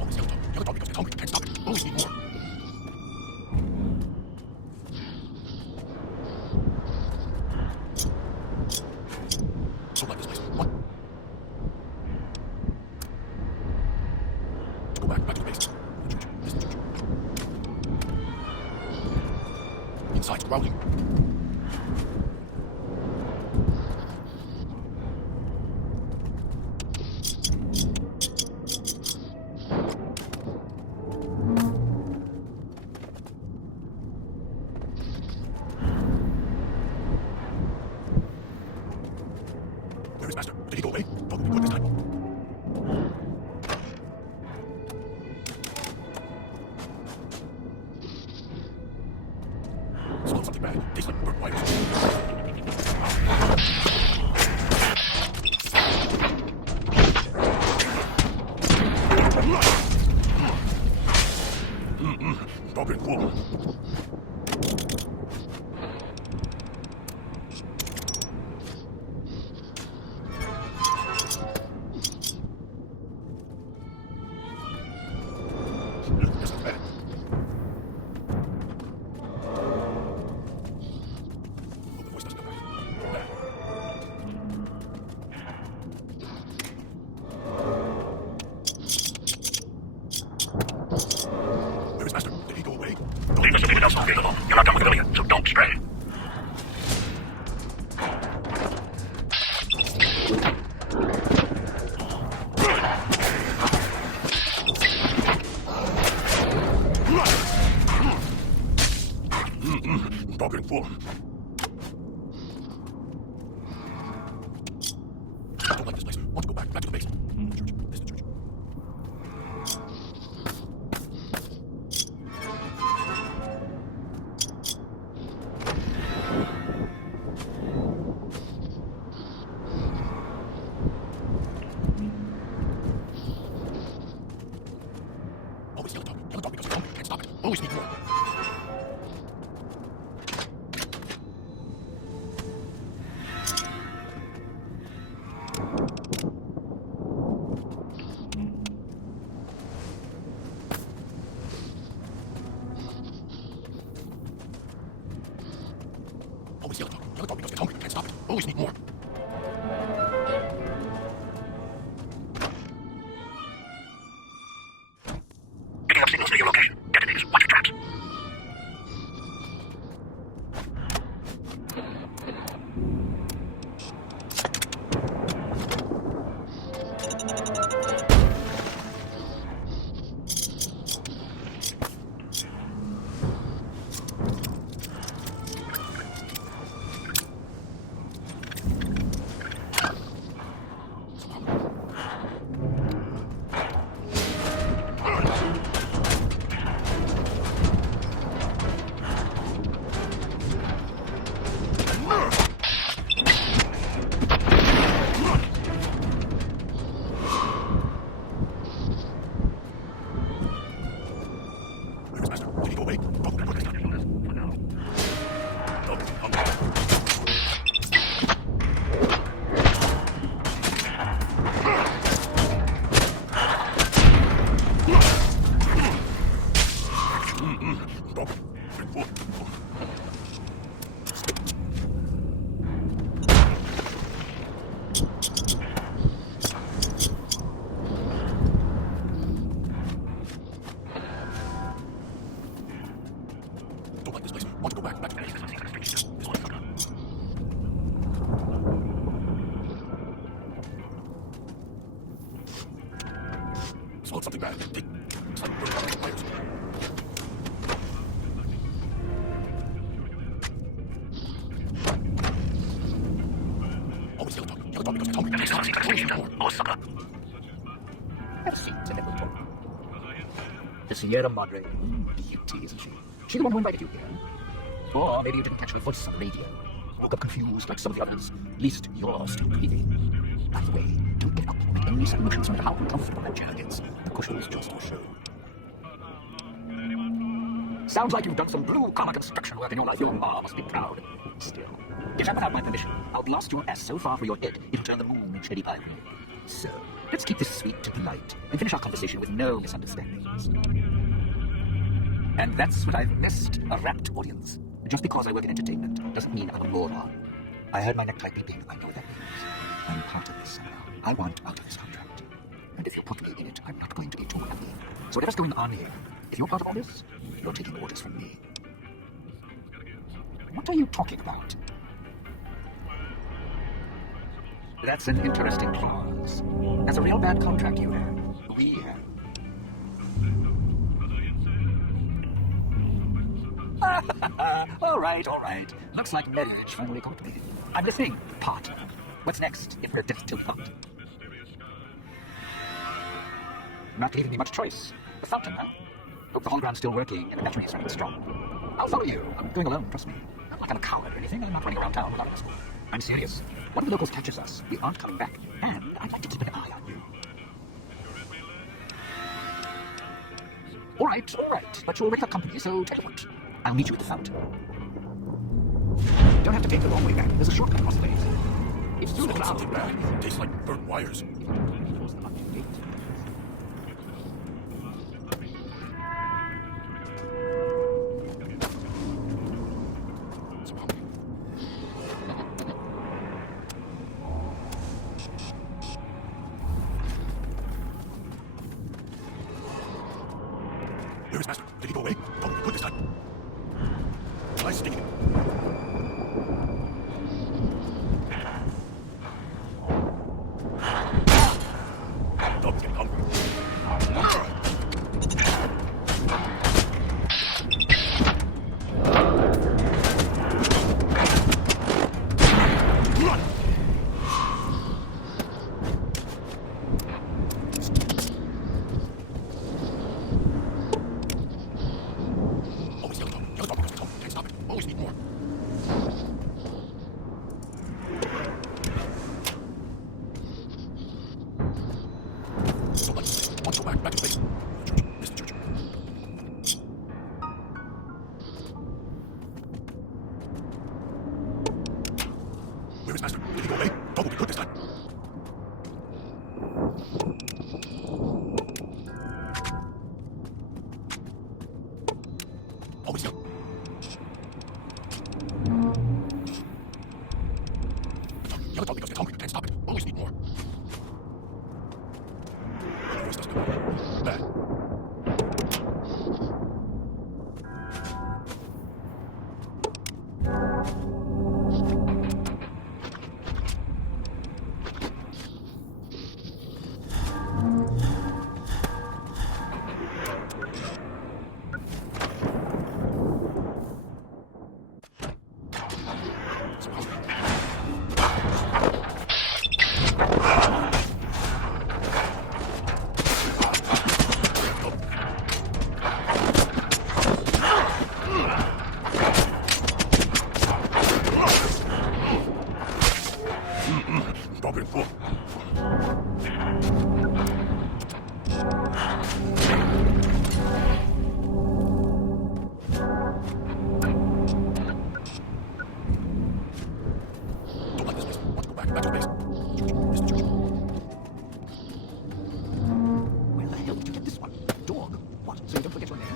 Always yellow dog because it's hungry. Can't stop it. Always need more. So like this place. What? To go back to the base. Church. This is the church. Inside's growling. Where is Master? Did he go away? Probably good this time. Smell something bad. Tastes like burnt wires. Dog and cool. This is bad. Oh, the voice doesn't come back. Bad. Where is Master? Did he go away? Leave us if anyone else is available. You're not done with Amelia, so don't stray. Dog and cool. Don't like this place. Want to go back to the base. Church. This is the church. Always yellow dog because it's hungry. Can't stop it. Always need more. Always yellow dog because it's hungry. Can't stop it. Always need more. Picking up signals to your location. Detonators, watch your traps. Where is Master? Did he go away? Probably good this time. Dog hungry. Dog and cool. Don't like this place. Want to go back to the base. This one. Smell something bad. Take some burnt wires. Always yellow dog because it's hungry. That makes a lot of sense. Always need more. Oh, sucker. Have a seat, and then we'll talk. The Sierra Madre. Beauty, isn't she? She's the one who invited you here. Or maybe you didn't catch her voice on the radio. Woke up confused like some of the others. At least you're still breathing. By the way, don't get up or make any sudden motions no matter how uncomfortable that chair gets. The cushion is just a show. Sounds like you've done some blue-collar construction work in your life. Your ma must be proud. Still, get up without my permission. I'll blast your ass so far for your head, it'll turn the moon shady pile. So, let's keep this sweet and polite, and finish our conversation with no misunderstandings. And that's what I've missed, a rapt audience. Just because I work in entertainment doesn't mean I'm a moron. I heard my necktie beeping. I know what that means. I'm part of this somehow. I want out of this contract. And if you're put me in it, I'm not going to be too happy. So whatever's going on here, if you're part of all this, you're taking orders from me. What are you talking about? That's an interesting clause. That's a real bad contract you have. We have. All right. Looks like marriage finally caught me. I'm listening. Pot. What's next if we're just too hot? Not leaving me much choice. The fountain, huh? Hope the hologround's still working and the battery is running strong. I'll follow you. I'm going alone, trust me. I'm not a coward or anything. I'm not running around town without a school. I'm serious. One of the locals catches us. We aren't coming back. And I'd like to keep an eye on you. All right. But you're with the company, so tell you what. I'll meet you at the fountain. Don't have to take the long way back. There's a shortcut across the place. It's through the clouds. Tastes like burnt wires. Where is Master? Did he go away? Don't be good this time. I stick it. Dog's getting hungry. Run! Always yellow dog. Yellow dog because it's home. Can't stop it. Always need more. Don't let me. Want to go back to base. Church. Mr. Church. Where is Master? Did he go away? Dog will be good this time. Always yellow. Yellow dog because it's hungry. Can't stop it. Always need more. Your voice doesn't go. Bad. So hungry. Dog getting full. Don't like this place. Want to go back to base. Church. Mr. Church. Where the hell did you get this one? Dog. What? So you don't forget your name?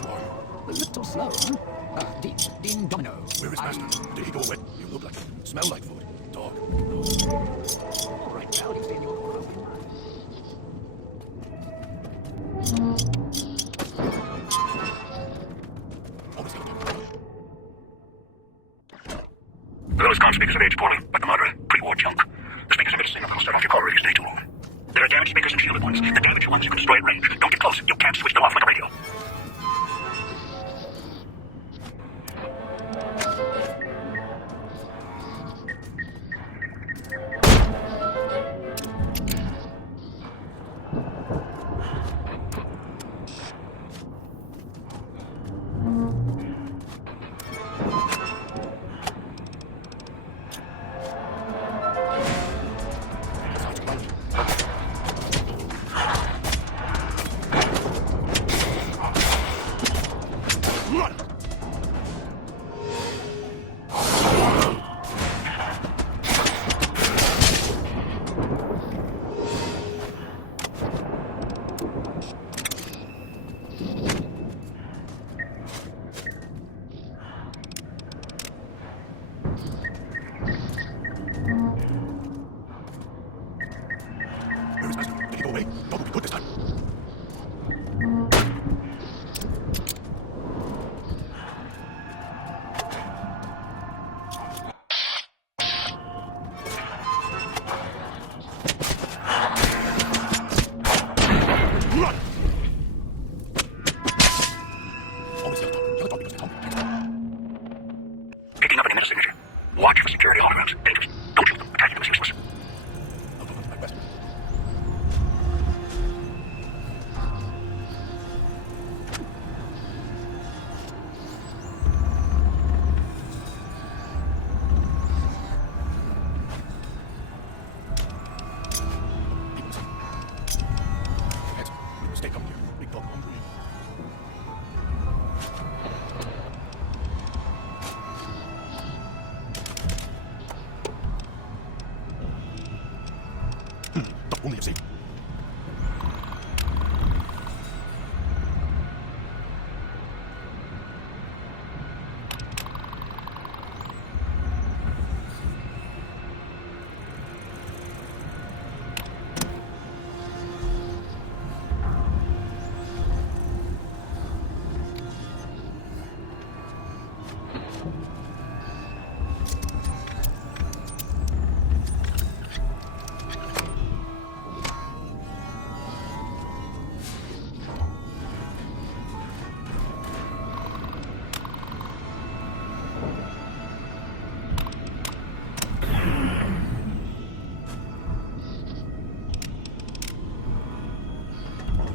Who are you? A little slow, huh? Dean Domino. Where is Master? Did he go away? You look like it. Smell like food. Dog. All right, well, you stay in your corner. Always yellow dog. Those can't speakers of age calling, but the moderate pre-war junk. The speakers of medicine, of course, they're off your corridors, stay too long. There are damaged speakers and shielded ones. The damaged ones you can destroy at range. Don't get close. You can't switch them off like a radio. but only if safe.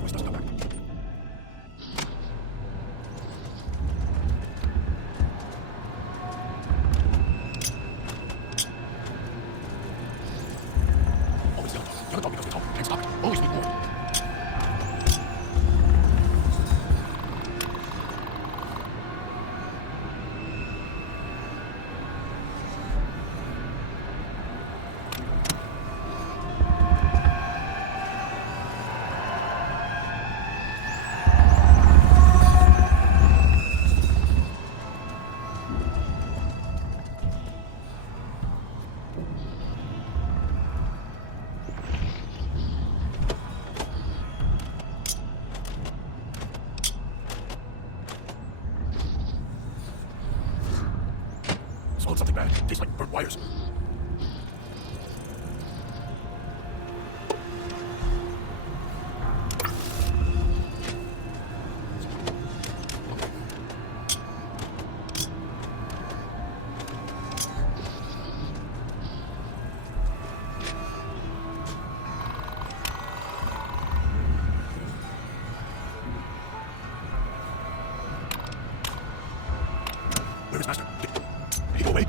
Voice doesn't come back. Always yell. You haven't talked because they talk. Can't stop it. Always need more. Swallowed something bad. Tastes like burnt wires. Where is Master? Did he go away?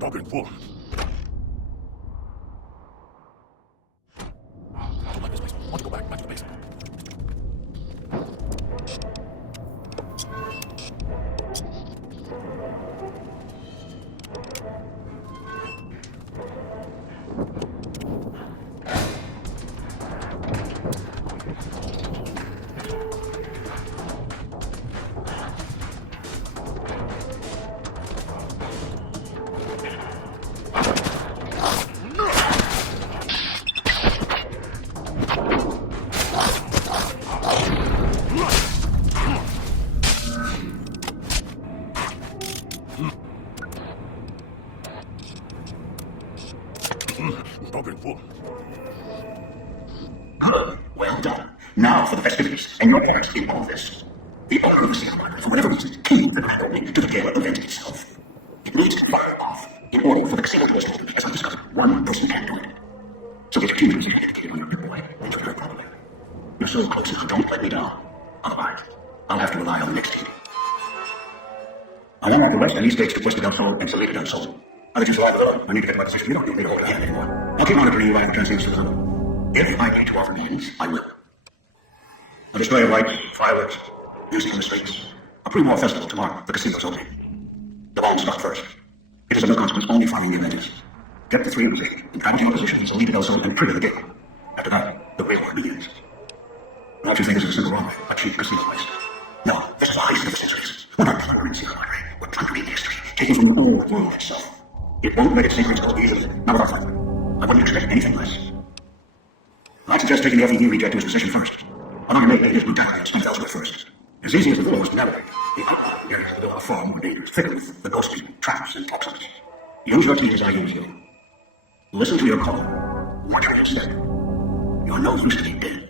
Pocket full. I don't like this place. I want to go back to the base. Pocket full. Good. Well done. Now for the festivities, and your part in all this. The owner of the Seal Mine, for whatever reason, keyed the map only to the Gala event itself. It needs to fire off in order for the casino to hold, as I discovered, one person can do it. So get your team to indicated on your boy, and trigger properly. You're so close now, don't let me down. Otherwise, I'll have to rely on the next team. I want all the rest and these states to Puesta del Sol and Salida del Sol. I'll let you survive alone. I need to get to my position. You don't need me to hold a hand anymore. I'll keep monitoring you via the transceivers to the tunnel. If I need to offer means, I will. A display of lights, fireworks, music in the streets. A pre-war festival tomorrow. The casino's opening. The bombs start first. It is of no consequence, only finding the event is. Get the three of them and travel to your position, Salida del Sol, and trigger the gate. After that, the real work begins. Not you think this is a simple robbery, a cheap casino heist. No, this is a heist of centuries. We're not plundering Sierra Madre. We're plundering history, taken from the old world itself. It won't let its secrets go easily. Not without fight. I wouldn't expect anything less. I'd suggest taking the FEU reject to his position first. Among your late his brutality spent elsewhere first. As easy as the floor was to navigate, the outlying areas of the door are far more dangerous, thick with the ghostly traps and toxins. Use your team as I use you. Listen to your call. Watch your step. You're no use to be dead.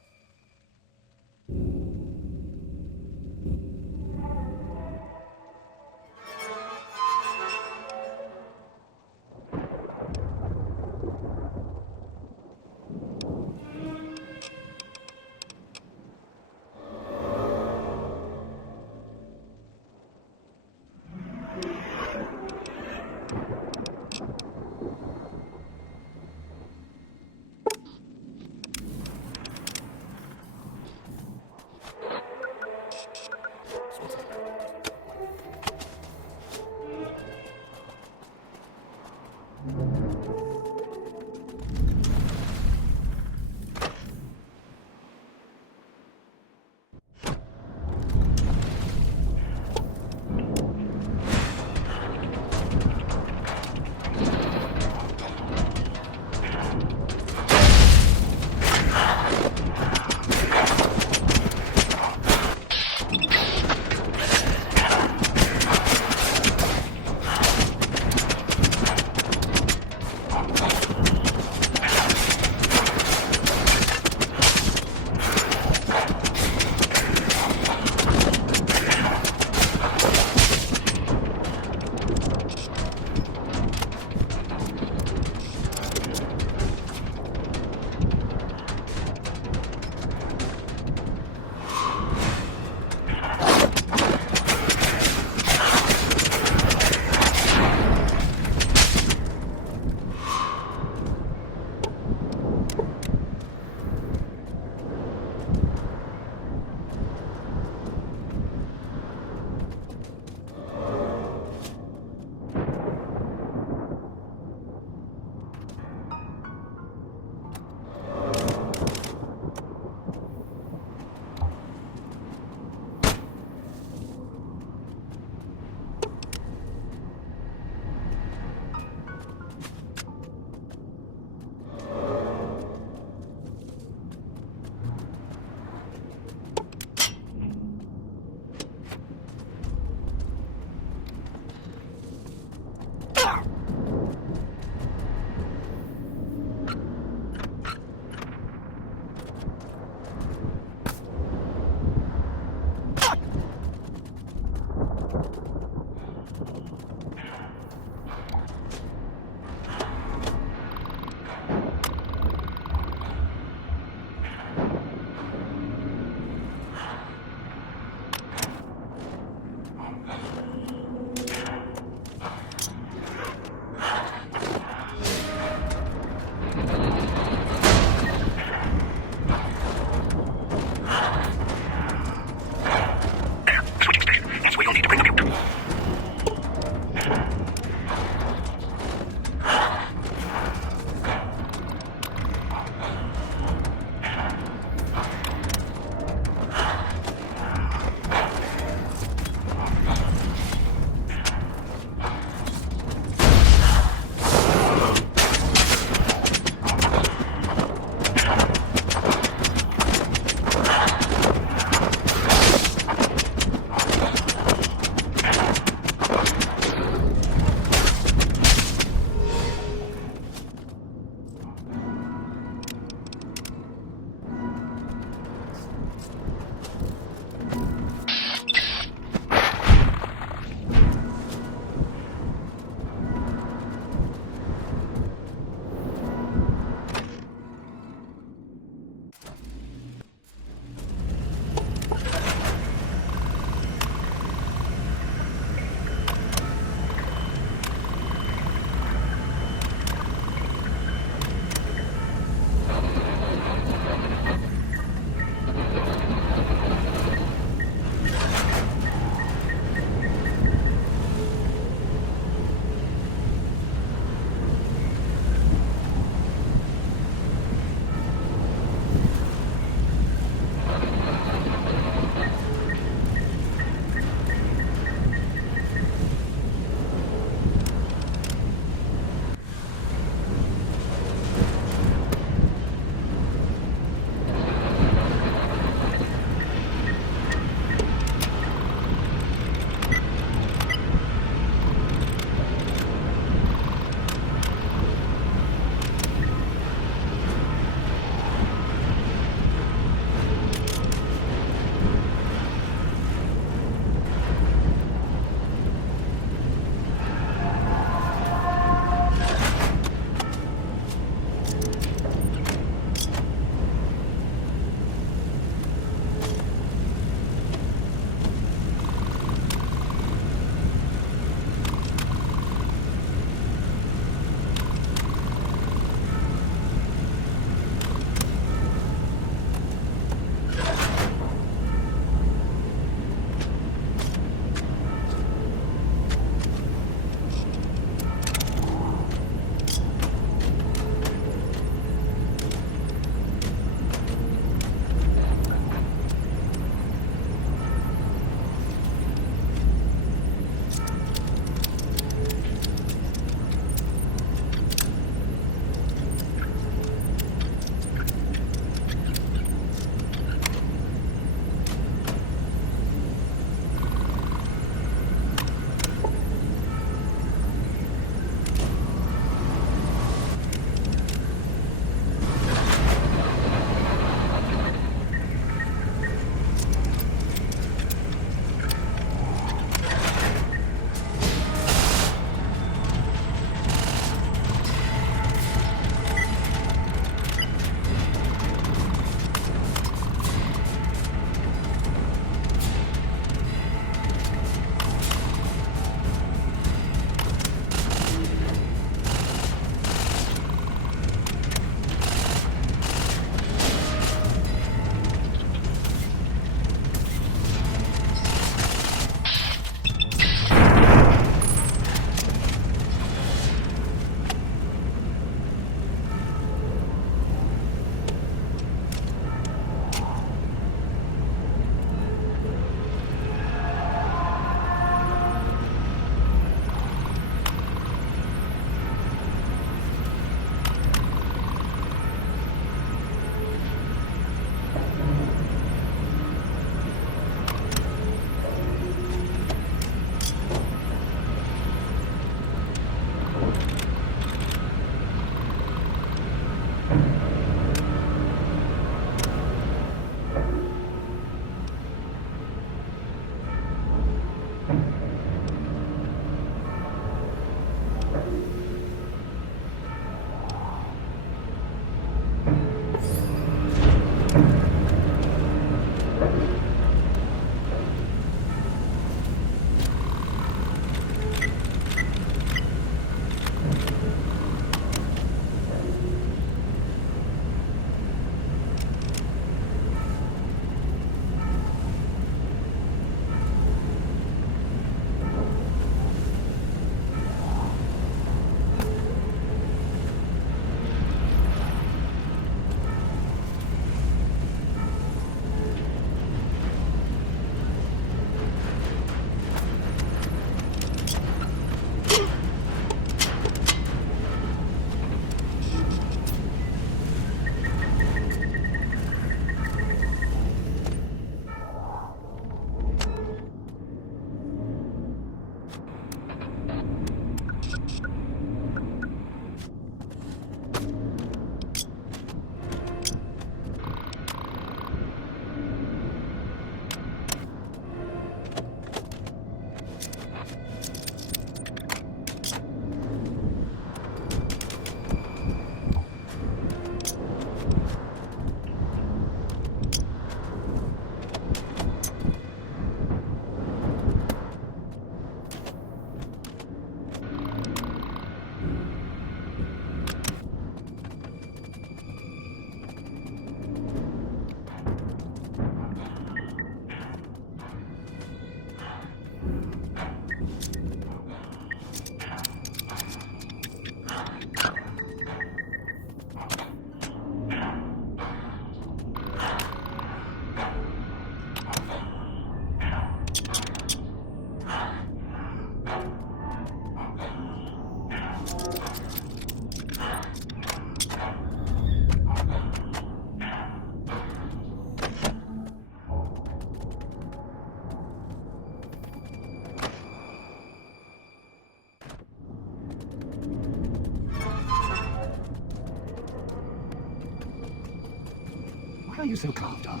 Why are you so carved up?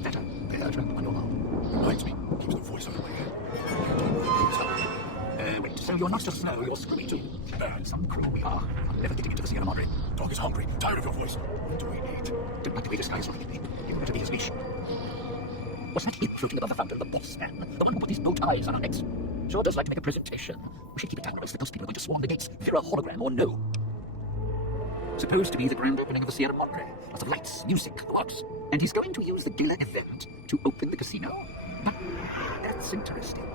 Better, Bertrand, on your arm. Reminds me, keeps the voice out of my head. Wait, so you're not just Snow, you're Screwy too. Some crew we are. I'm never getting into the Sierra Madre. Dog is hungry, tired of your voice. What do we need? Don't like the way this guy's looking at me. You better be his leash. What's that him floating above the founder, the boss man? The one who put these bow ties on our necks? Sure does like to make a presentation. We should keep it down, or else those people are going to swarm the gates. If you're a hologram or no. Supposed to be the grand opening of the Sierra Madre. Lots of lights, music, the works. And he's going to use the gala event to open the casino. But that's interesting.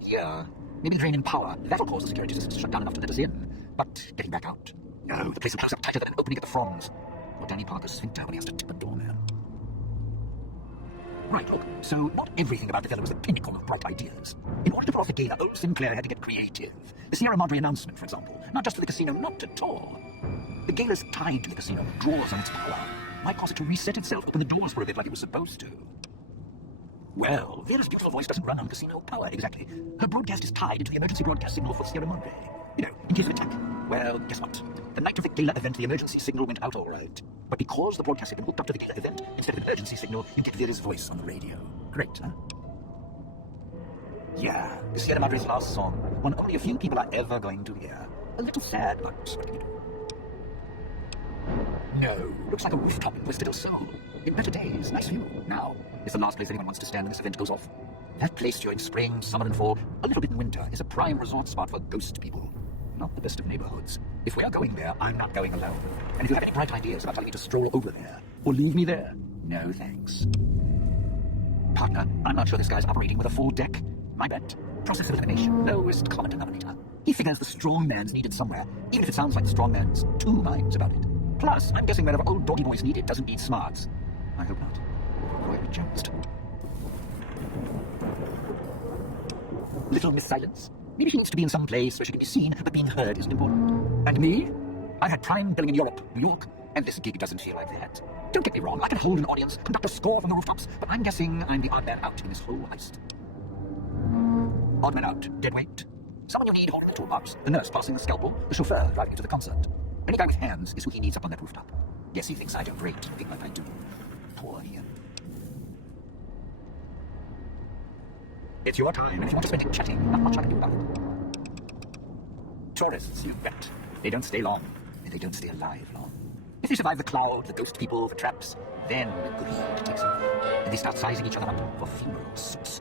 Yeah, maybe draining power. That'll cause the security systems to shut down enough to let us in. But getting back out? No, the place will close up tighter than an opening at the Fronds. Or Danny Parker's sphincter when he has to tip a doorman. Right, look, so not everything about the villa was the pinnacle of bright ideas. In order to pull off the gala, old Sinclair had to get creative. The Sierra Madre announcement, for example, not just for the casino, not at all. The gala's tied to the casino, draws on its power. Might cause it to reset itself, open the doors for a bit like it was supposed to. Well, Vera's beautiful voice doesn't run on casino power, exactly. Her broadcast is tied into the emergency broadcast signal for Sierra Madre. You know, in case of attack. Well, guess what? The night of the gala event, the emergency signal went out all right. But because the broadcast signal hooked up to the gala event, instead of an emergency signal, you get Vera's voice on the radio. Great, huh? Yeah, the Sierra Madre's last song, one only a few people are ever going to hear. A little sad, but what can you do? No, looks like a rooftop in Twisted Soul. In better days, nice view. Now, is the last place anyone wants to stand when this event goes off. That place during spring, summer and fall, a little bit in winter, is a prime resort spot for ghost people. Not the best of neighborhoods. If we are going there, I'm not going alone. And if you have any bright ideas about telling me to stroll over there, or leave me there, no thanks. Partner, I'm not sure this guy's operating with a full deck. My bet. Process of elimination. Lowest common denominator. He figures the strong man's needed somewhere, even if it sounds like the strong man's two minds about it. Plus, I'm guessing wherever old doggy boy's needed doesn't need smarts. I hope not. Roy Jones. Little Miss Silence. Maybe she needs to be in some place where she can be seen, but being heard isn't important. And me? I had prime billing in Europe, New York, and this gig doesn't feel like that. Don't get me wrong, I can hold an audience, conduct a score from the rooftops, but I'm guessing I'm the odd man out in this whole heist. Odd man out, dead weight. Someone you need holding the toolbox, the nurse passing the scalpel, the chauffeur driving you to the concert. Any guy with hands is who he needs up on that rooftop. Yes, he thinks I don't rate looking like I do. Poor Ian. It's your time, and if you want to spend it chatting, not much I can do about it. Tourists, you bet. They don't stay long, and they don't stay alive long. If they survive the cloud, the ghost people, the traps, then greed takes over, and they start sizing each other up for funeral suits.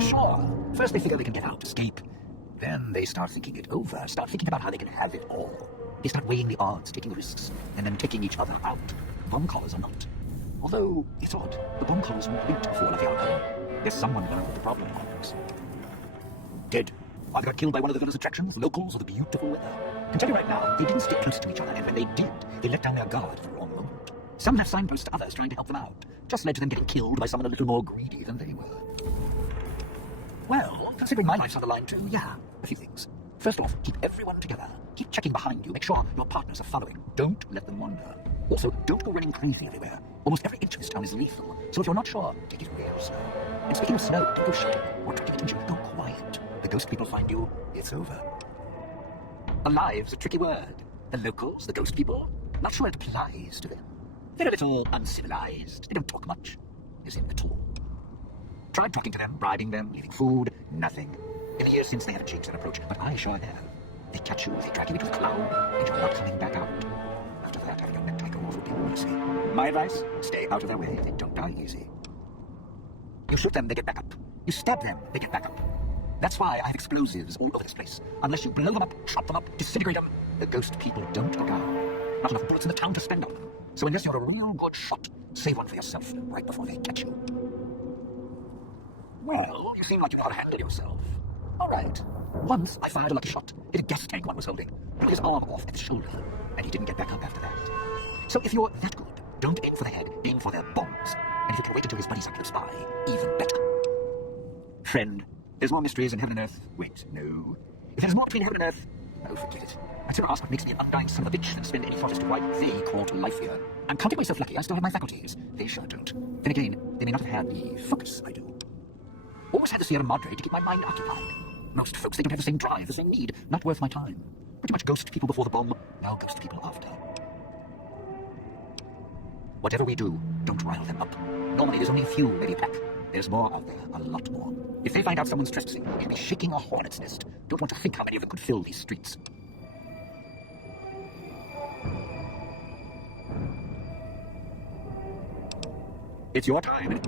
Sure, first they figure they can get out, escape. Then they start thinking it over, start thinking about how they can have it all. They start weighing the odds, taking risks, and then taking each other out. Bomb collars or not. Although, it's odd, the bomb collars won't wait to fall at the outcome. There's someone gonna put the problem on. Dead. Either got killed by one of the villa's attractions, locals, or the beautiful weather. I can tell you right now, they didn't stick close to each other, and when they did, they let down their guard at the wrong moment. Some have signposts to others trying to help them out. Just led to them getting killed by someone a little more greedy than they were. Well, considering my life's on the line too, yeah, a few things. First off, keep everyone together. Keep checking behind you. Make sure your partners are following. Don't let them wander. Also, don't go running crazy everywhere. Almost every inch of this town is lethal, so if you're not sure, take it real slow. And speaking of slow, don't go shouting or attracting attention. Go quiet. The ghost people find you, it's over. Alive's a tricky word. The locals, the ghost people, not sure it applies to them. They're a little uncivilized. They don't talk much, as in at all. Tried talking to them, bribing them, leaving food, nothing. In the years since, they haven't changed their approach, but I sure have. They catch you, they drag you into the cloud, and you're not coming back out. After that, having your neck go off would be easy. My advice, stay out of their way, they don't die easy. You shoot them, they get back up. You stab them, they get back up. That's why I have explosives all over this place. Unless you blow them up, chop them up, disintegrate them, the ghost people don't look out. Not enough bullets in the town to spend on them. So unless you're a real good shot, save one for yourself right before they catch you. Well, you seem like you know how to handle yourself. All right. Once I fired a lucky shot at a gas tank one was holding. Blew his arm off at the shoulder, and he didn't get back up after that. So if you're that good, don't aim for the head, aim for their bombs. And if you can wait until his buddies are close by, even better. Friend, there's more mysteries in heaven and earth. Wait, no. If there's more between heaven and earth, oh, forget it. I'd sooner ask what makes me an undying son of a bitch than spend any thought as to why they call to life here. I'm counting myself lucky I still have my faculties. They sure don't. Then again, they may not have had the focus I do. Always had the Sierra Madre to keep my mind occupied. Most folks, they don't have the same drive, the same need. Not worth my time. Pretty much ghost people before the bomb, now ghost people after. Whatever we do, don't rile them up. Normally there's only a few, maybe a pack. There's more out there, a lot more. If they find out someone's trespassing, they'll be shaking a hornet's nest. Don't want to think how many of them could fill these streets. It's your time.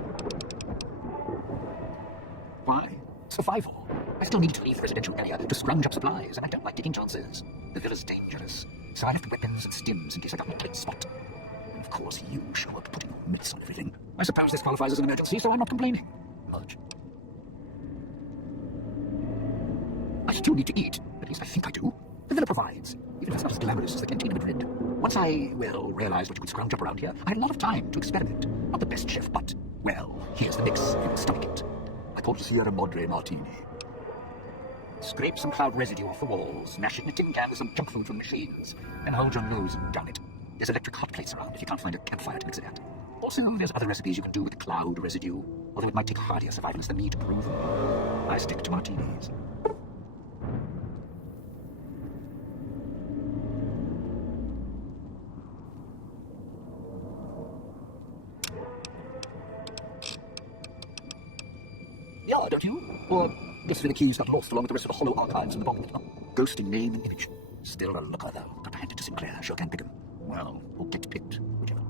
Why? Survival. I still need to leave the residential area to scrounge up supplies, and I don't like taking chances. The villa's dangerous, so I left weapons and stims in case I got in a tight spot. And of course you show up putting mitts on everything. I suppose this qualifies as an emergency, so I'm not complaining much. I still need to eat. At least I think I do. The villa provides, even if it's not as glamorous as the canteen in Madrid. Once I, realized what you could scrounge up around here, I had a lot of time to experiment. Not the best chef, but, here's the mix if you can stomach it. I called it Sierra Madre Martini. Scrape some cloud residue off the walls, mash it in a tin can with some junk food from the machines, then hold your nose and down it. There's electric hot plates around if you can't find a campfire to mix it at. Also, there's other recipes you can do with the cloud residue, although it might take hardier survivalists than me to prove them. I stick to martinis. Yeah, don't you? Or this villa queue's got lost along with the rest of the hollow archives in the bottom of it. Ghosting name and image. Still a looker, though. Got to hand it to Sinclair. Sure can pick him. Well, or get picked. Whichever.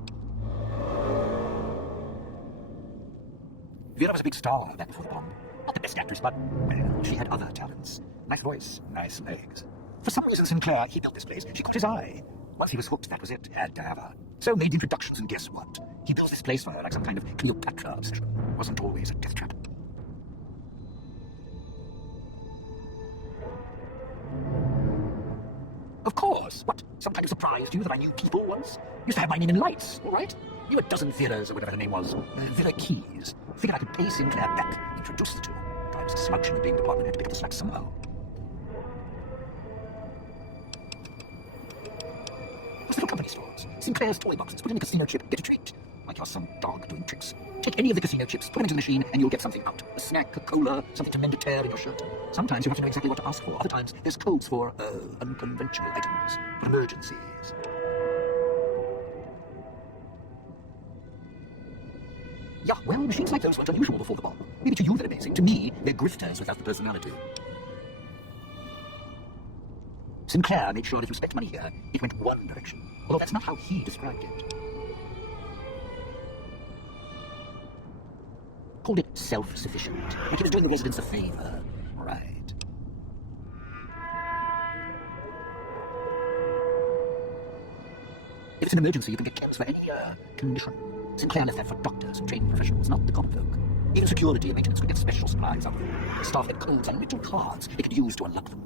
Vera was a big star back before the bomb. Not the best actress, but, she had other talents. Nice voice, nice legs. For some reason, Sinclair, he built this place. She caught his eye. Once he was hooked, that was it. Had to have her. So made introductions, and guess what? He built this place for her like some kind of Cleopatra obsession. Wasn't always a death trap. Of course. What? Some kind of surprise to you that I knew people once? Used to have my name in lights, all right? Knew a dozen Veras or whatever her name was. Vera Keys. Figured I could pay Sinclair back, introduce the two. Guy was a smudge in the being department, had to pick up the slack somehow. Those little company stores. Sinclair's toy boxes. Put in a casino chip, get a treat. Like you're some dog doing tricks. Take any of the casino chips, put them into the machine, and you'll get something out. A snack, a cola, something to mend a tear in your shirt. Sometimes you have to know exactly what to ask for. Other times, there's codes for, unconventional items. For emergencies. Yeah, well, machines like those weren't unusual before the bomb. Maybe to you they're amazing. To me, they're grifters without the personality. Sinclair made sure that if you spent money here, it went one direction. Although that's not how he described it. Called it self-sufficient. Like he was doing the residents a favor. Right. If it's an emergency, you can get chems for any, condition. Sinclair left that for doctors and trained professionals, not the common folk. Even security and maintenance could get special supplies out of them. The staff had codes and little cards they could use to unlock them.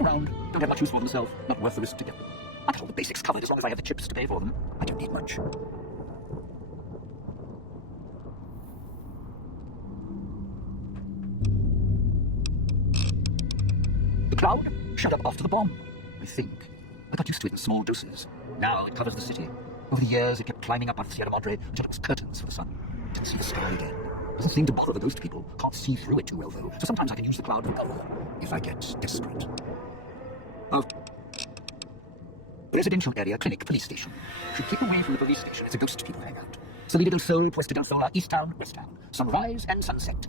Around. Don't have much use for them myself. Not worth the risk to get them. I got all the basics covered as long as I have the chips to pay for them. I don't need much. The cloud shut up after the bomb, I think. I got used to it in small doses. Now it covers the city. Over the years, it kept climbing up out of Sierra Madre until it was curtains for the sun. Didn't see the sky again. Doesn't seem to bother the ghost people. Can't see through it too well, though. So sometimes I can use the cloud for cover if I get desperate. Residential area, clinic, police station. Should keep away from the police station. It's a ghost people hang out. Salida del Sol, Puesta del Sola, East Town, West Town. Sunrise and sunset.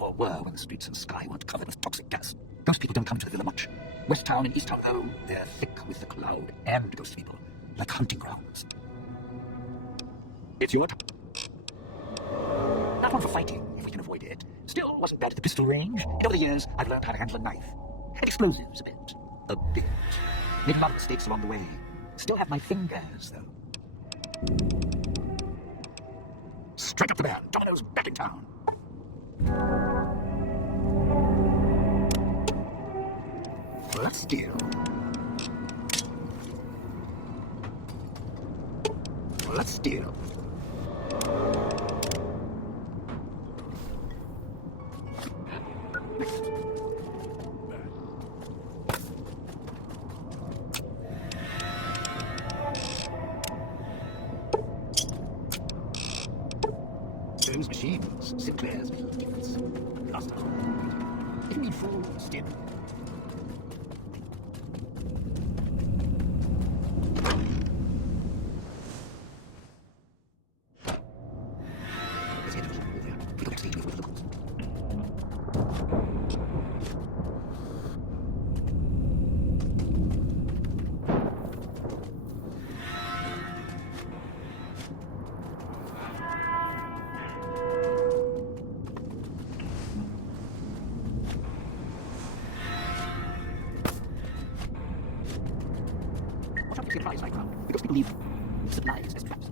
Or were when the streets and sky weren't covered with toxic gas. Ghost people don't come to the villa much. West Town and East Town, though, they're thick with the cloud and ghost people. Like hunting grounds. It's your time. Not one for fighting, if we can avoid it. Still, wasn't bad at the pistol range. And over the years, I've learned how to handle a knife. And explosives a bit. A bit. Made a lot of mistakes along the way. Still have my fingers, though. Strike up the band. Domino's back in town. Let's steal. Let's steal. Those machines, Sinclair's defense. Last time. Didn't need full stim. watch out for supplies like that, because people leave supplies as traps.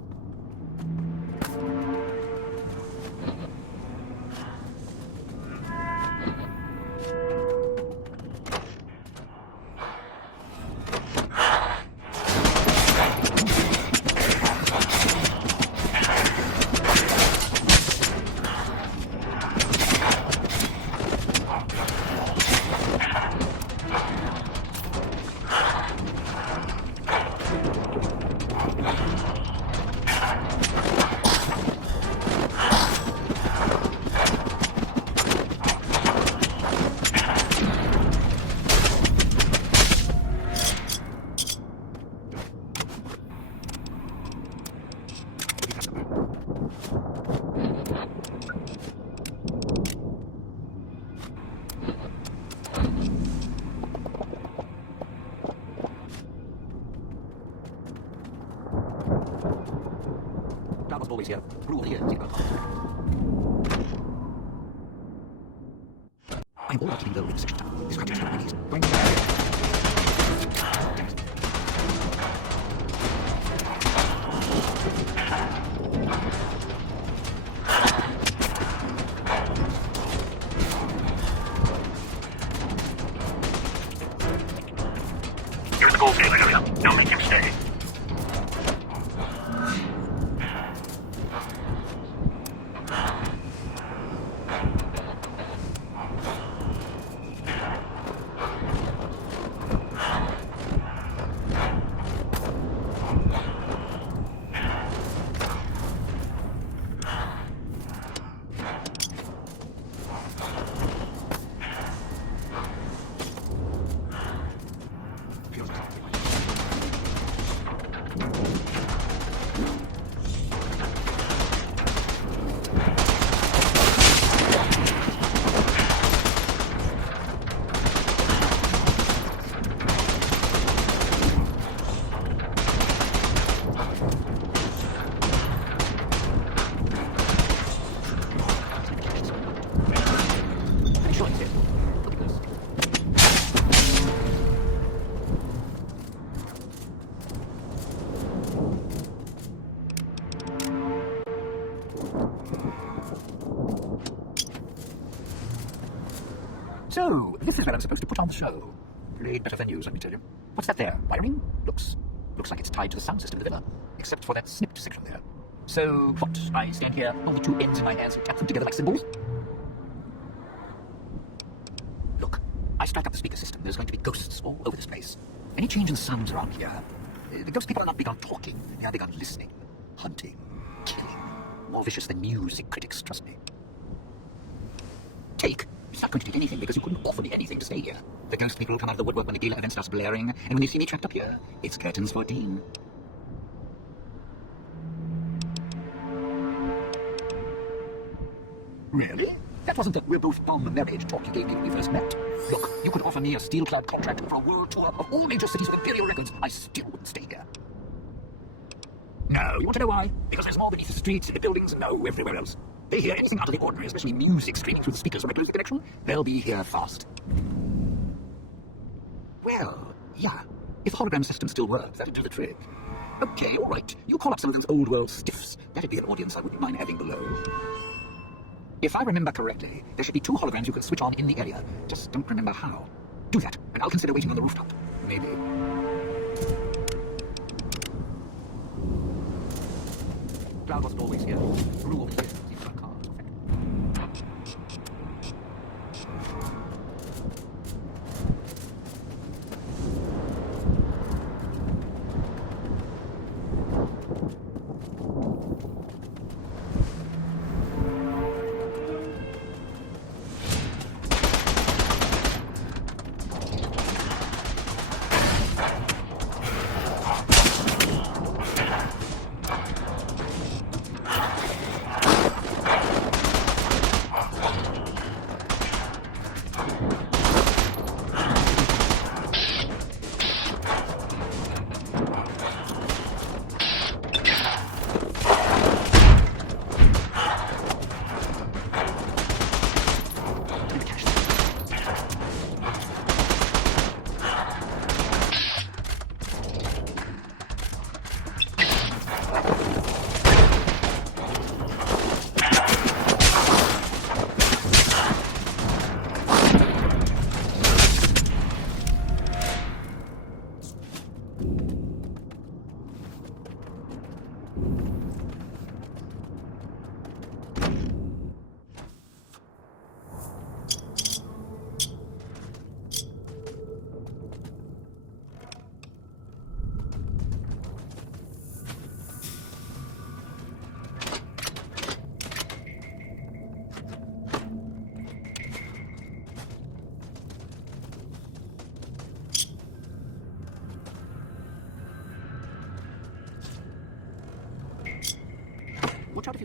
Dark was always here. Grew over the years. I'm all about keeping low in the section town. This country is not released. Going Here's the gold sailing area. Now make him stay. So, this is where I'm supposed to put on the show. Played better venues, let me tell you. What's that there? Wiring? Looks like it's tied to the sound system of the villa, except for that snipped section there. So, what? I stand here, hold the two ends in my hands and tap them together like cymbals? Look, I strike up the speaker system. There's going to be ghosts all over this place. Any change in sounds around here? The ghost people are not big on talking. They are big on listening, hunting, killing. More vicious than music critics, trust me. Take. It's not going to do anything because you couldn't offer me anything to stay here. The ghost people come out of the woodwork when the gala event starts blaring, and when they see me trapped up here, it's curtains for Dean. Really? That wasn't the we're both on the marriage talk you gave me when we first met. Look, you could offer me a steel-clad contract for a world tour of all major cities with imperial records. I still wouldn't stay here. No, you want to know why? Because there's more beneath the streets, in the buildings, and no, everywhere else. They hear anything out of the ordinary, especially music streaming through the speakers from a closer connection, they'll be here fast. Well, yeah. If the hologram system still works, that'd do the trick. Okay, all right. You call up some of those old-world stiffs. That'd be an audience I wouldn't mind having below. If I remember correctly, there should be 2 holograms you can switch on in the area. Just don't remember how. Do that, and I'll consider waiting on the rooftop. Maybe. Cloud wasn't always here. Grew over the years. Seems like cars or factories.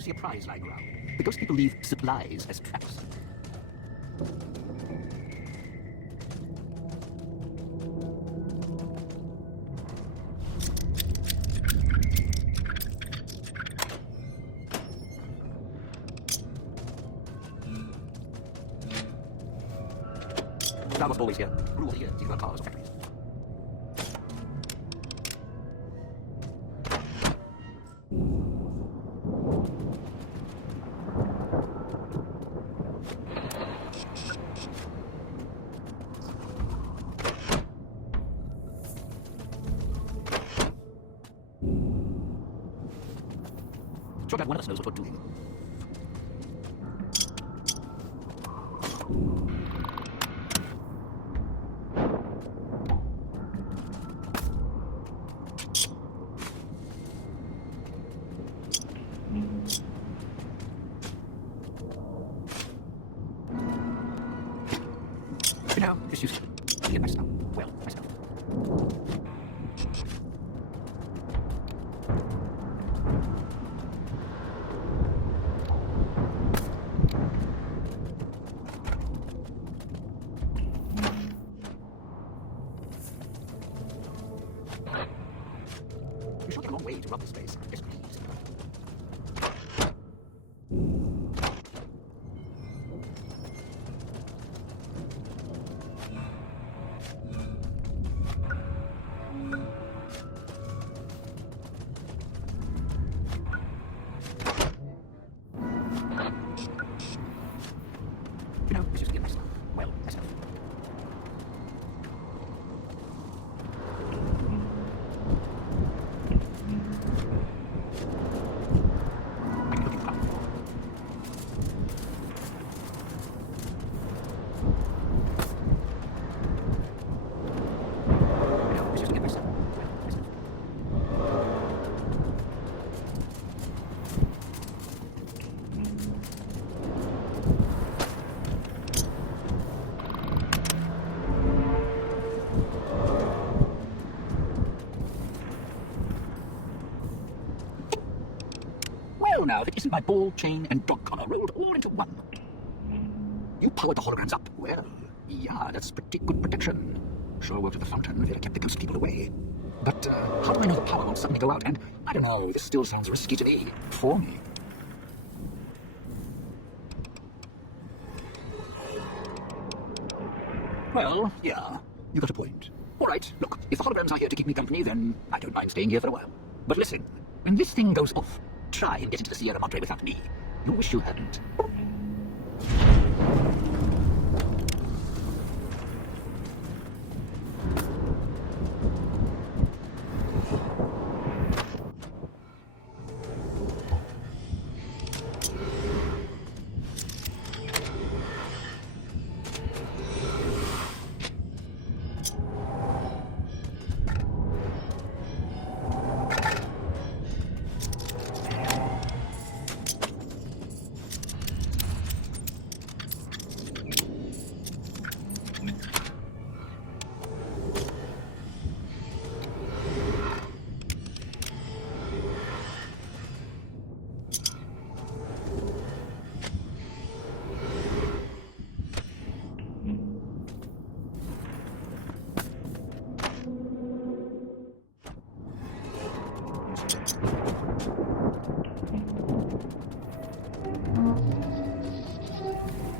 see a prize lying around. The ghost people leave supplies as traps. Thou must always hear. Rule here, see about cars or factories. Sure that one of us knows what we're doing. You know, just used to get myself. Well, myself. You sure get a long way to rub this place. Yes, please. You know, it's just get myself. Well, myself. I can look at the You know, it's just get myself. Well, myself. Well, now, if it isn't my ball, chain, and dog collar rolled all into one. You powered the holograms up. Well, yeah, that's pretty good protection. Sure worked at the fountain. They kept the ghost people away. But how do I know the power won't suddenly go out? And I don't know, this still sounds risky to me. For me. Well, yeah, you got a point. All right, look, if the holograms are here to keep me company, then I don't mind staying here for a while. But listen, when this thing goes off, try and get into the Sierra Madre without me. You'll wish you hadn't.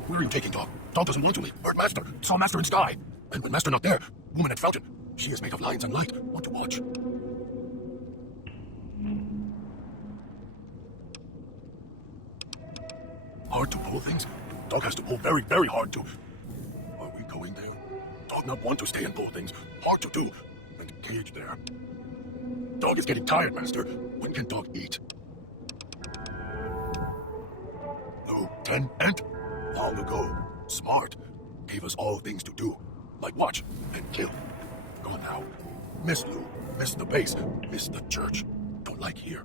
Where are you taking Dog? Dog doesn't want to leave. Hurt Master. Saw Master in sky. And when Master not there, woman at fountain. She is made of lines and light. Want to watch. Hard to pull things. Dog has to pull very, very hard to. Are we going there? Dog not want to stay and pull things. Hard to do. And cage there. Dog is getting tired, Master. When can Dog eat? Lieutenant? Long ago. Smart. Gave us all things to do. Like watch and kill. Gone now. Miss Lou. Miss the base. Miss the church. Don't like here.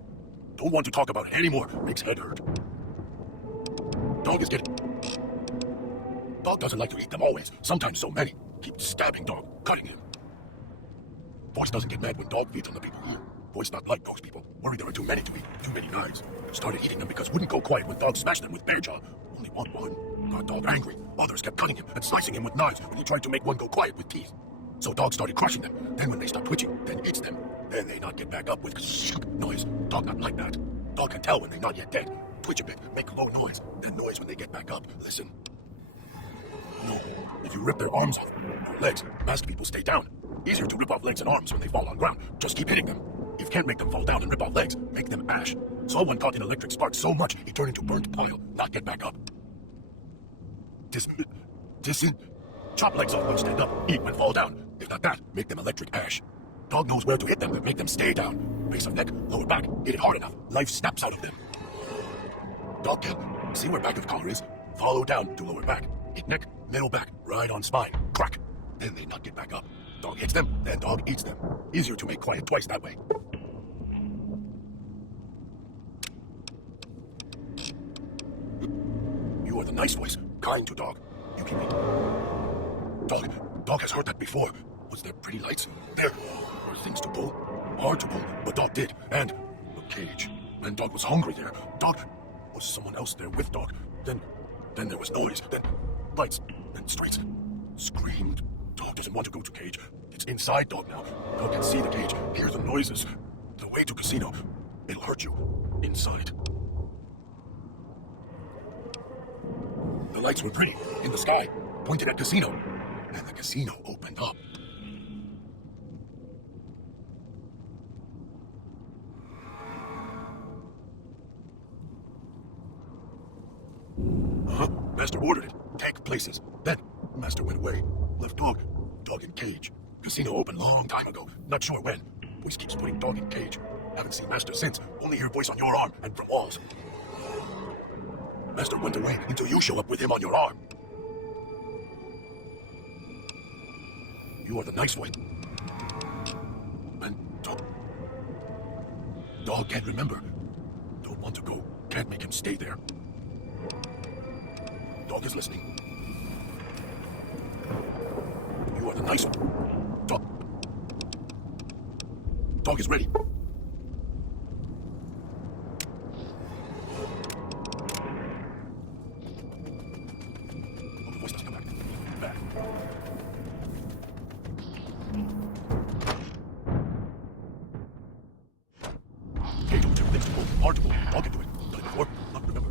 Don't want to talk about it anymore. Makes head hurt. Dog is getting... Dog doesn't like to eat them always. Sometimes so many. Keep stabbing Dog. Cutting him. Voice doesn't get mad when Dog feeds on the people here. Voice not like those people. Worry there are too many to eat. Too many knives. Started eating them because wouldn't go quiet when Dog smashed them with Bear Jaw. Only one. Got Dog angry. Others kept cutting him and slicing him with knives when he tried to make one go quiet with teeth. So Dog started crushing them. Then when they stopped twitching, then eats them. Then they not get back up with noise. Dog not like that. Dog can tell when they're not yet dead. Twitch a bit, make a low noise. Then noise when they get back up. Listen. No, if you rip their arms off or legs, masked people stay down. Easier to rip off legs and arms when they fall on ground. Just keep hitting them. If you can't make them fall down and rip off legs, make them ash. Saw one caught in electric sparks so much he turned into burnt pile, not get back up. Chop legs off when stand up, eat when fall down. If not that, make them electric ash. Dog knows where to hit them and make them stay down. Base of neck, lower back, hit it hard enough. Life snaps out of them. Dog kill. See where back of collar is? Follow down to lower back. Hit neck, middle back, right on spine. Crack. Then they not get back up. Dog hits them, then dog eats them. Easier to make quiet twice that way. You are the nice voice, kind to Dog. You keep me. Dog has heard that before. Was there pretty lights? There were things to pull. Hard to pull, but Dog did. And a cage. And Dog was hungry there. Dog was someone else there with Dog. Then there was noise. Then lights. Then streets. Screamed. Dog doesn't want to go to cage. It's inside Dog now. Dog can see the cage, hear the noises. The way to casino. It'll hurt you. Inside. The lights were pretty. In the sky. Pointed at casino. And the casino opened up. Master ordered it. Take places. Then, Master went away. Left Dog in cage. Casino opened long time ago. Not sure when. Voice keeps putting Dog in cage. Haven't seen Master since. Only hear voice on your arm and from walls. Master went away until you show up with him on your arm. You are the nice one. And Dog can't remember. Don't want to go. Can't make him stay there. Dog is listening. You are the nice one. Dog is ready. Oh, the voice doesn't come back. Back. Hey, don't tell things to pull. Hard to pull. Dog can do it. Done it before. Not remember.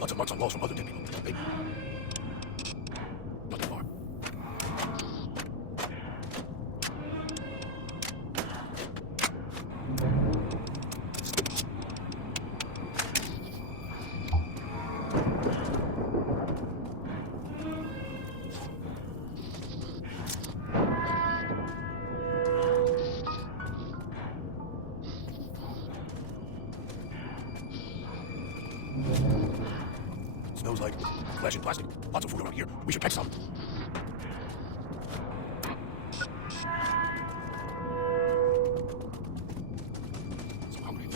Lots of marks on walls from other dead people. Maybe. Not too far. Smells like flesh and plastic. Lots of food around here. We should catch some. So hungry.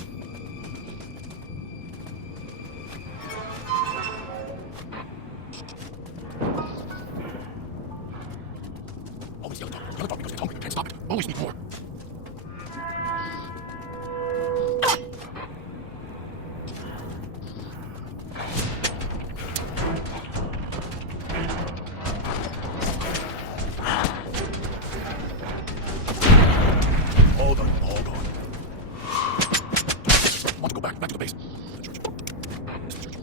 Always yell at dog because they're hungry. Can't stop it. Always need more. All done. Want to go back to the base. The church. It's the church.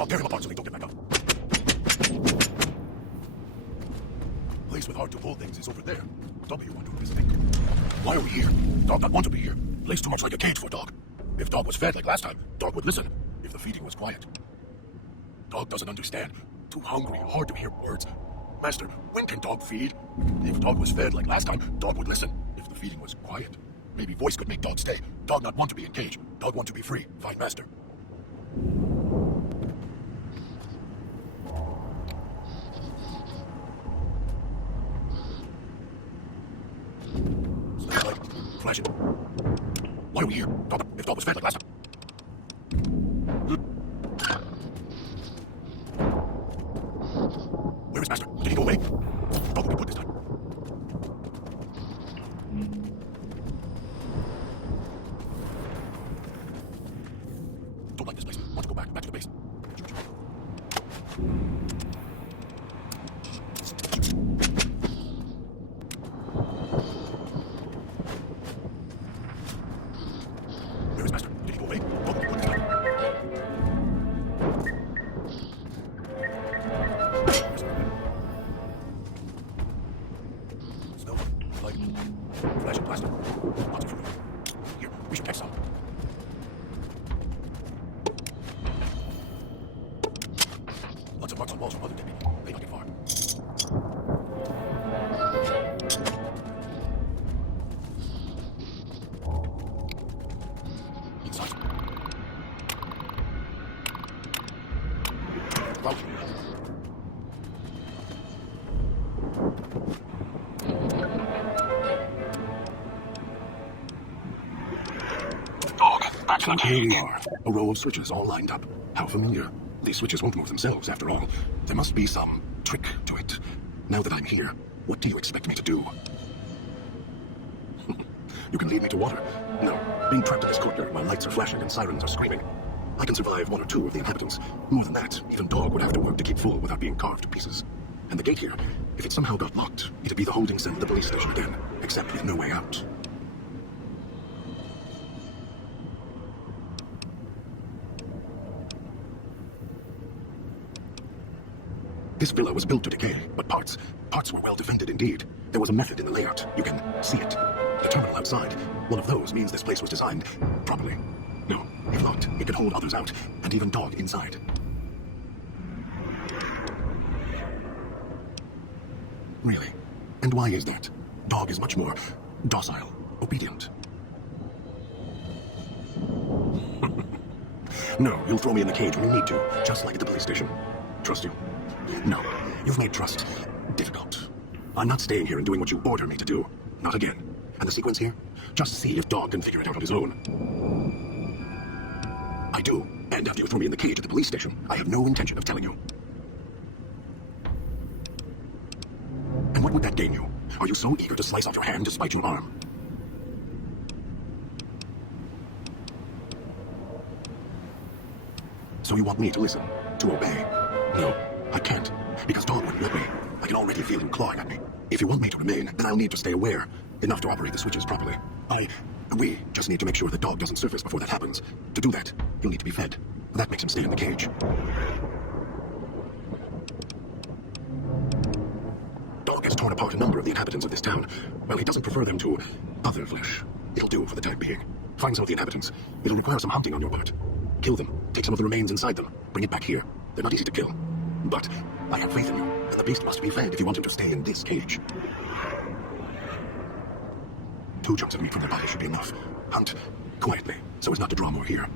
I'll tear him apart so they don't get back up. Place with hard to pull things is over there. W want to visiting. Why are we here? Dog not want to be here. Place too much like a cage for dog. If dog was fed like last time, dog would listen. If the feeding was quiet. Dog doesn't understand. Too hungry, hard to hear words. Master, when can dog feed? If dog was fed like last time, dog would listen. If the feeding was quiet, maybe voice could make dog stay. Dog not want to be in cage. Dog want to be free. Find master. Light, flashing. Why are we here? Dog, if dog was fed like last time. Where is master? Did he go away? Dog will be good this time. Don't like this place. Want to go back to the base. Where is master? Did he go away? Dog will be good this time. Snow, light, flash and blaster. Lots of food. Here, we should catch some. Lots of marks on walls from other dead people. They not get far. Inside. Crouch. Dog, back to the Here we are. A row of switches all lined up. How familiar. These switches won't move themselves, after all. There must be some trick to it. Now that I'm here, what do you expect me to do? You can lead me to water. No, being trapped in this courtyard while lights are flashing and sirens are screaming. I can survive one or two of the inhabitants. More than that, even dog would have to work to keep full without being carved to pieces. And the gate here, if it somehow got locked, it'd be the holding cell of the police station again, except with no way out. This villa was built to decay, but parts were well defended indeed. There was a method in the layout. You can see it. The terminal outside. One of those means this place was designed properly. No, if locked, it could hold others out, and even dog inside. Really? And why is that? Dog is much more docile, obedient. No, you'll throw me in the cage when you need to, just like at the police station. Trust you? No, you've made trust difficult. I'm not staying here and doing what you order me to do. Not again. And the sequence here? Just see if Dog can figure it out on his own. I do. And after you throw me in the cage at the police station, I have no intention of telling you. And what would that gain you? Are you so eager to slice off your hand to spite your arm? So you want me to listen? To obey? No, I can't. Because Dog wouldn't let me. I can already feel him clawing at me. If you want me to remain, then I'll need to stay aware. Enough to operate the switches properly. We just need to make sure the dog doesn't surface before that happens. To do that, he'll need to be fed. That makes him stay in the cage. Dog has torn apart a number of the inhabitants of this town. Well, he doesn't prefer them to other flesh. It'll do for the time being. Find some of the inhabitants. It'll require some hunting on your part. Kill them. Take some of the remains inside them. Bring it back here. They're not easy to kill. But I have faith in you, and the beast must be fed if you want him to stay in this cage. 2 chunks of meat from the body should be enough. Hunt quietly, so as not to draw more here.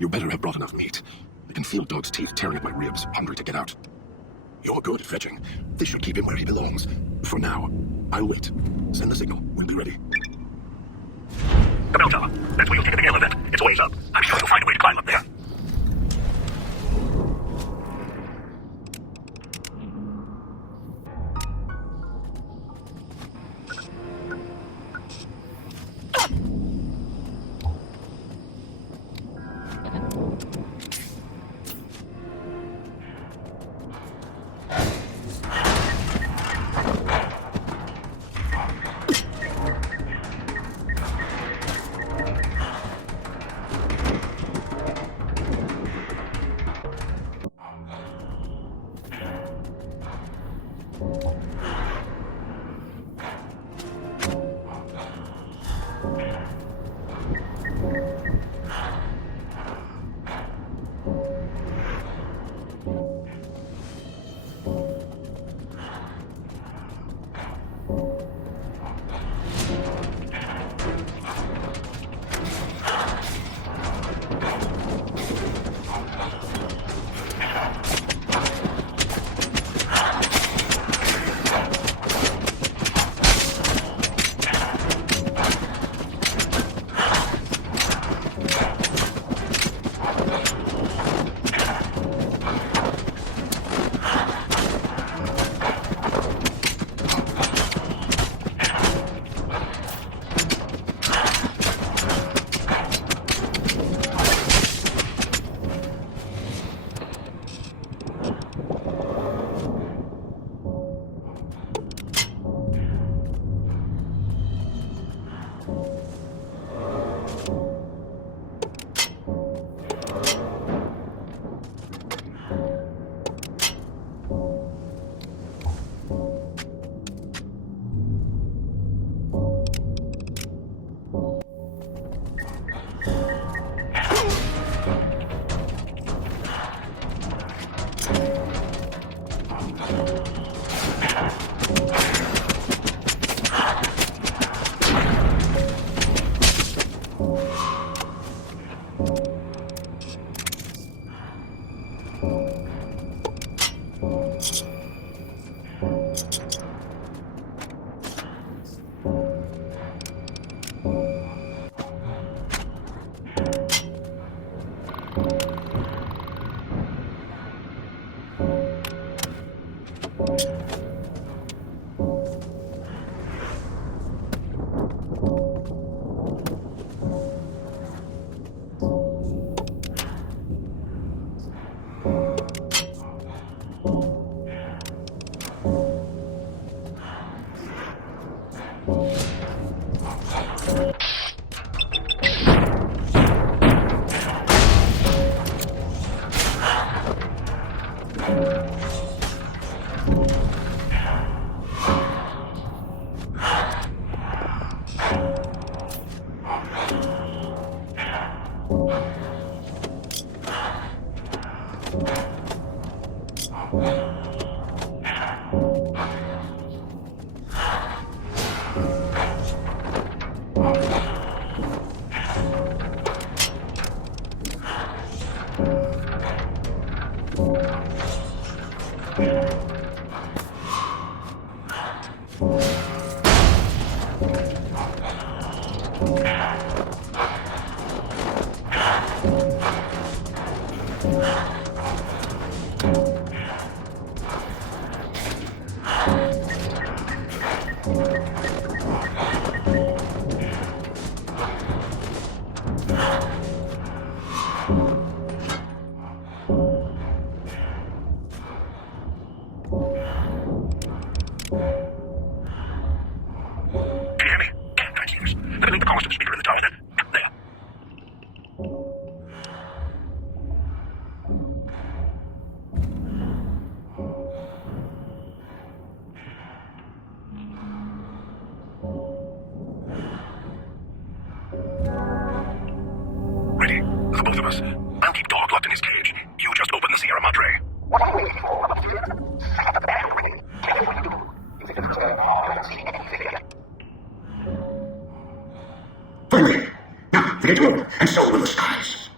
You better have brought enough meat. I can feel Dog's teeth tearing at my ribs, hungry to get out. You're good at fetching. This should keep him where he belongs. For now, I'll wait. Send the signal. We'll be ready. The bell tower. That's where you'll take the gale event. It's ways up. I'm sure you'll find a way to climb up there. Can you hear me? Thanks, Lewis. Let me link the comms to the speaker in the tower then. There. Ready? The both of us. I'll keep Dog locked in his cage. You just open the Sierra Madre. Finally. Now, they do, and so will the skies.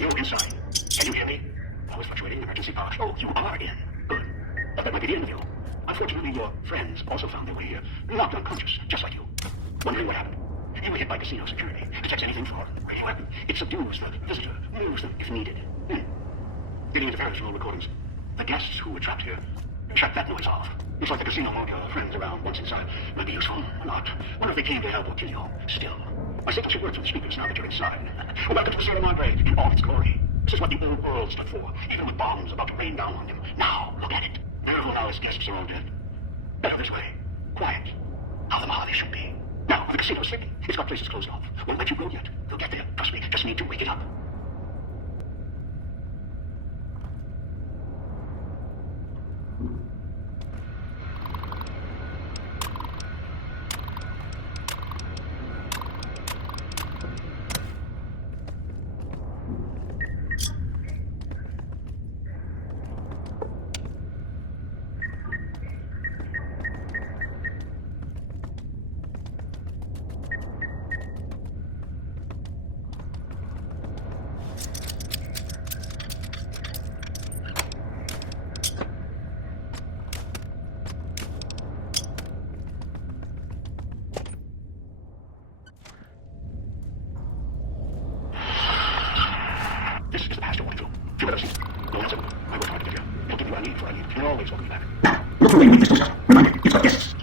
You're inside. Can you hear me? Voice fluctuating, emergency pod. Oh, you are in. Good. That might be the end of you. Unfortunately, your friends also found their way here, knocked unconscious, just like you. Wondering what happened. You were hit by casino security. Detects anything for radio weapon. It subdues the visitor, moves them if needed. Getting interference from all recordings. The guests who were trapped here shut that noise off. Looks like the casino marked your friends around once inside. Might be useful or not. Wonder if they came to help or kill you. Still, my signal should work through the speakers now that you're inside. Welcome to Casino Madre in all its glory. This is what the old world stood for, even with bombs about to rain down on them. Now, look at it. Nervo now his guests are all dead. Better this way. Quiet. How the Mojave should be. Now, the casino's sick. It's got places closed off. Won't let you go yet. They'll get there. Trust me. Just need to wake it up. This is the past you're walking through. Few better seats. No one else ever. I worked hard to get here. It'll give you what I need for I need. You're always welcome back. Now, look for where you need this stuff. Remember, it's got guests.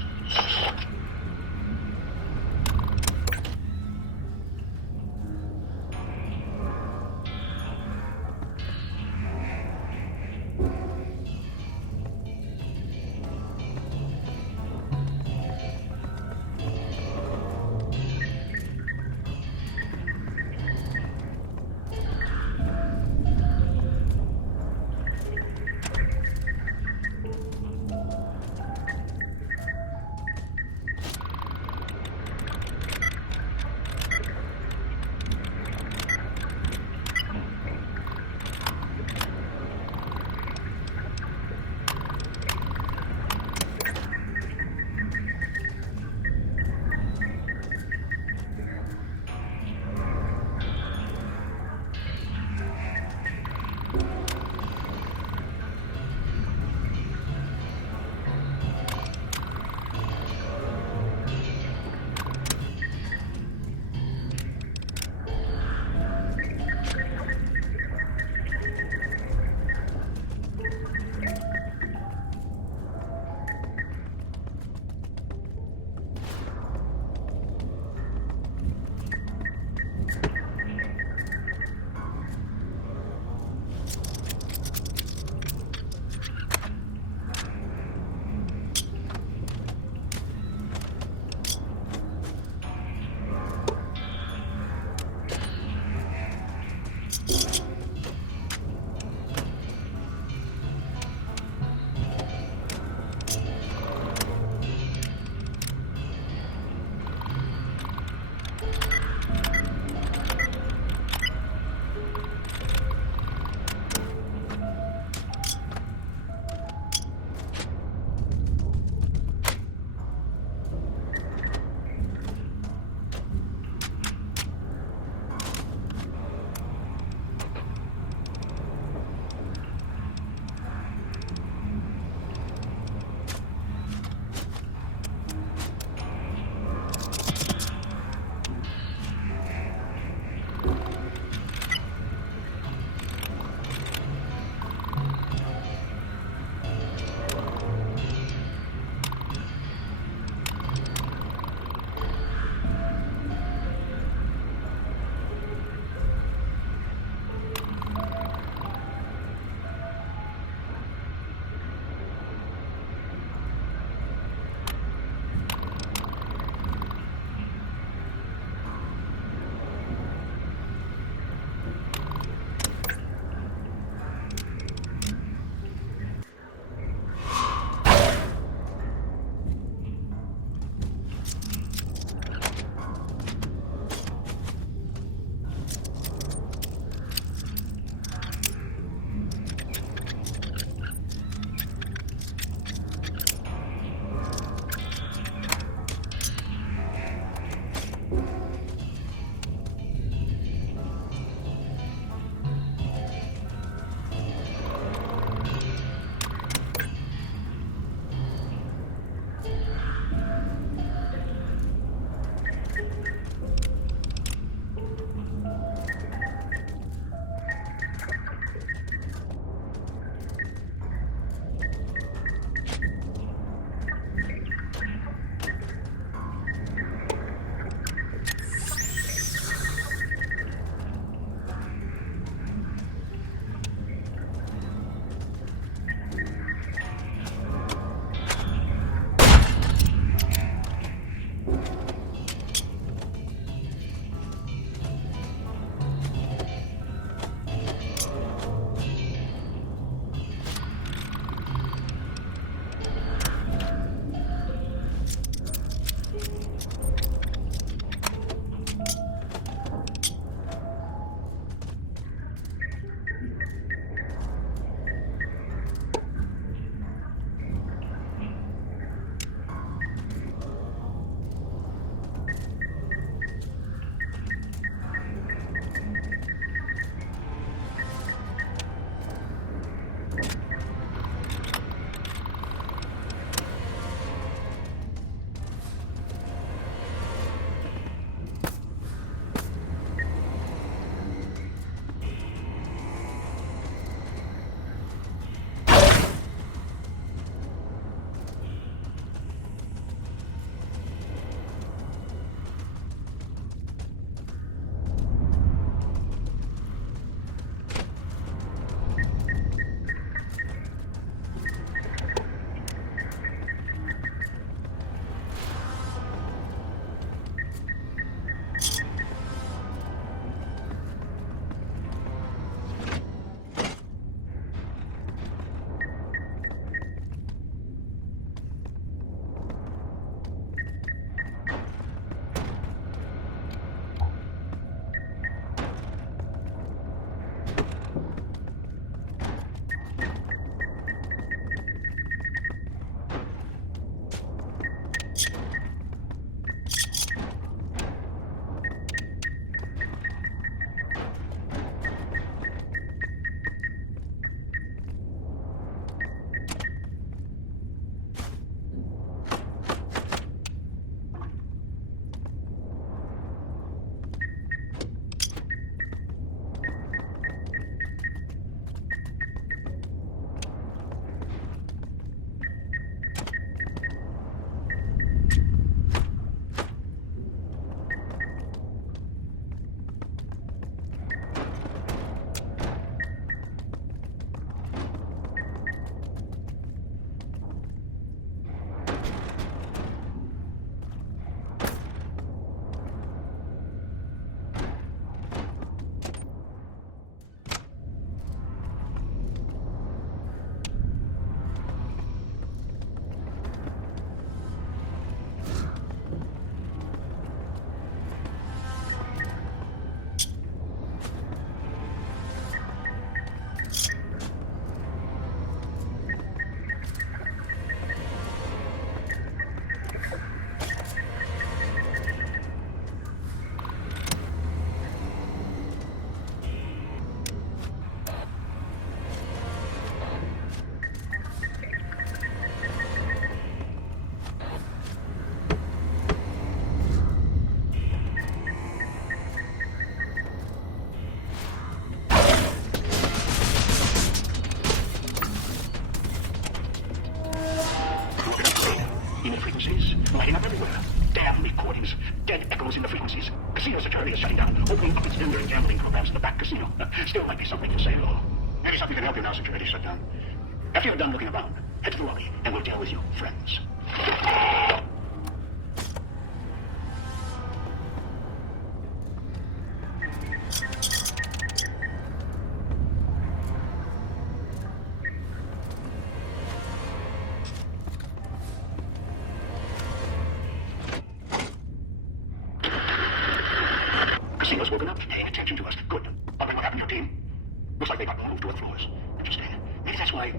opening up its vendor and gambling programs at the back casino. Still might be something for sale, or maybe something can help you now since you're ready to shut down. After you're done looking around, head to the lobby, and we'll deal with you, friends. Casino's woken up, paying attention to us. Good. But what happened to your team? Looks like they got moved to other floors. Interesting. Maybe that's why...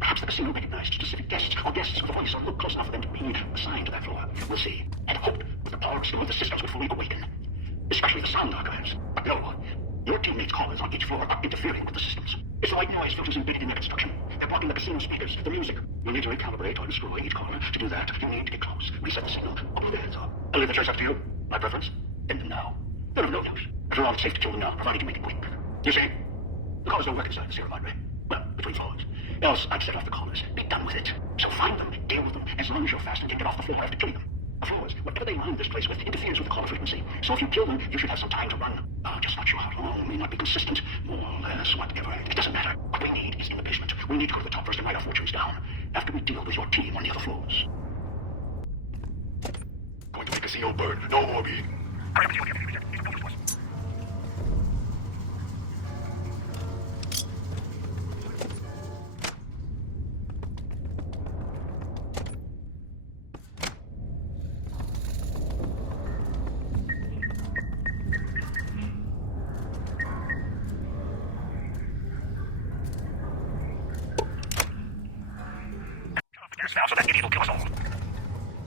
Perhaps the casino recognized specific guests, or guests with a voice or look close enough for them to be assigned to that floor. We'll see. And hoped with the power of the systems would fully awaken. Especially the sound archives. But no. Your teammates' callers on each floor are interfering with the systems. It's white noise filters embedded in their construction. They're blocking the casino speakers, the music. You'll need to recalibrate or destroy each caller. To do that, you need to get close. Reset the signal. I'll leave the heads up. I'll leave the choice up to you. My preference? End them now. They're of no use. After all, it's safe to kill them now, provided you make it quick. You see? The callers don't reconcile the Sierra Madre. Well, between floors. Else, I'd set off the callers. Be done with it. So find them, deal with them, as long as you're fast and can get off the floor after killing them. The floors, whatever they line this place with, interferes with the caller frequency. So if you kill them, you should have some time to run. Just not sure how long, may not be consistent, more or less, whatever. It doesn't matter. What we need is in the basement. We need to go to the top first and write our fortunes down. After we deal with your team on the other floors. Going to make casino burn. No more being. Now, so that idiot will kill us all.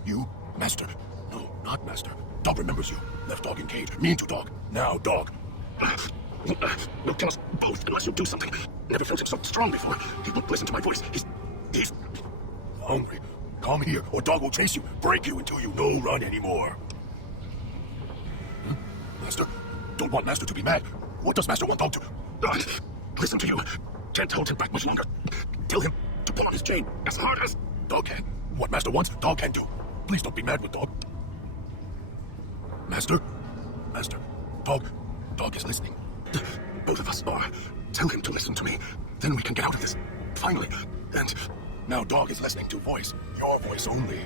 You? Master? No, not Master. Dog remembers you. Left Dog in cage. Me and two Dog. Now, Dog. Will kill us both unless you do something. Never felt it so strong before. He won't listen to my voice. He's hungry. Come here, or Dog will chase you, break you until you no run anymore. Master? Don't want Master to be mad. What does Master want Dog to? Listen to you. Can't hold him back much longer. Tell him to pull on his chain as hard as... Dog can. What Master wants, Dog can do. Please don't be mad with Dog. Master? Master. Dog is listening. Both of us are. Tell him to listen to me. Then we can get out of this. Finally. And... Now Dog is listening to voice. Your voice only.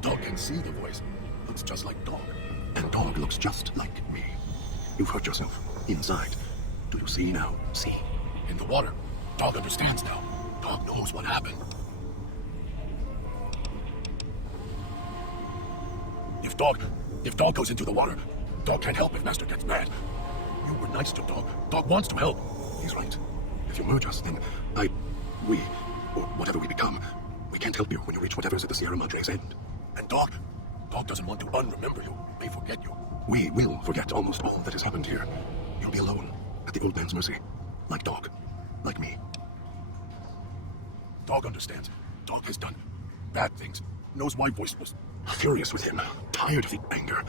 Dog can see the voice. Looks just like Dog. And Dog looks just like me. You've hurt yourself. Inside. Do you see now? See? In the water. Dog understands now. Dog knows what happened. If Dog goes into the water, Dog can't help if Master gets mad. You were nice to Dog. Dog wants to help. He's right. If you merge us, then we, or whatever we become, we can't help you when you reach whatever's at the Sierra Madre's end. And Dog doesn't want to unremember you. May forget you. We will forget almost all that has happened here. You'll be alone, at the old man's mercy. Like Dog. Like me. Dog understands. Dog has done bad things. Knows why voice was... Furious with him. Tired of the anger.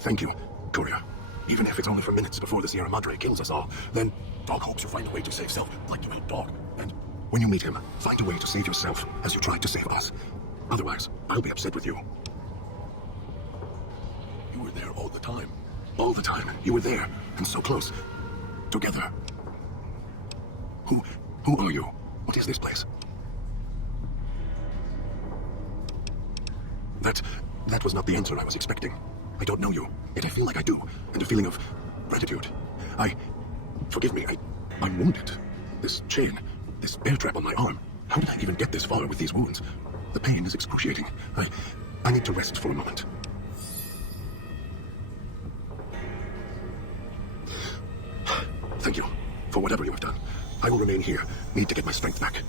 Thank you, Courier. Even if it's only for minutes before the Sierra Madre kills us all, then... Dog hopes you find a way to save self, like you helped Dog. And when you meet him, find a way to save yourself as you tried to save us. Otherwise, I'll be upset with you. You were there all the time. All the time. You were there, and so close. Together. Who are you? What is this place? That was not the answer I was expecting. I don't know you, yet I feel like I do, and a feeling of gratitude. Forgive me, I'm wounded. This chain, this bear trap on my arm. How did I even get this far with these wounds? The pain is excruciating. I need to rest for a moment. Thank you for whatever you have done. I will remain here. Need to get my strength back.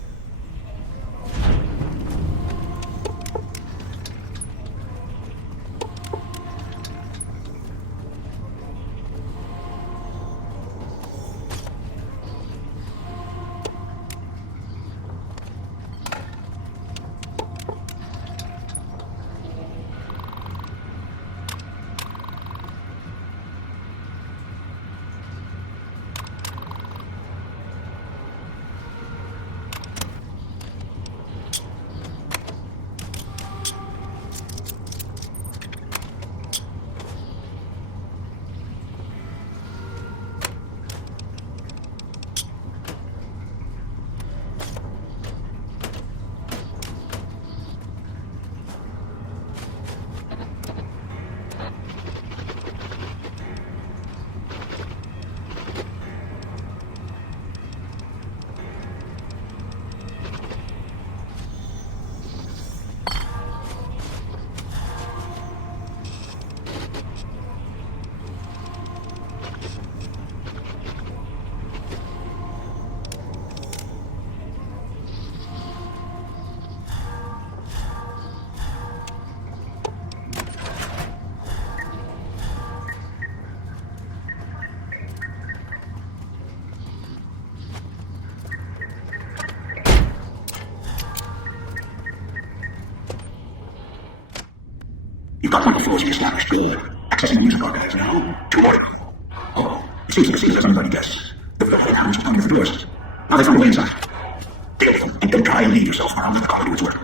You've got one of the floors of the established door. Accessing the music archives now. Two more. Oh, it seems as anybody guesses. The floor lounge is under the doors. Now they're from the way inside. Deal with them, and don't try and lead yourself around to the corridor's work.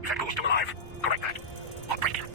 Is that ghost still alive? Correct that. I'll break him.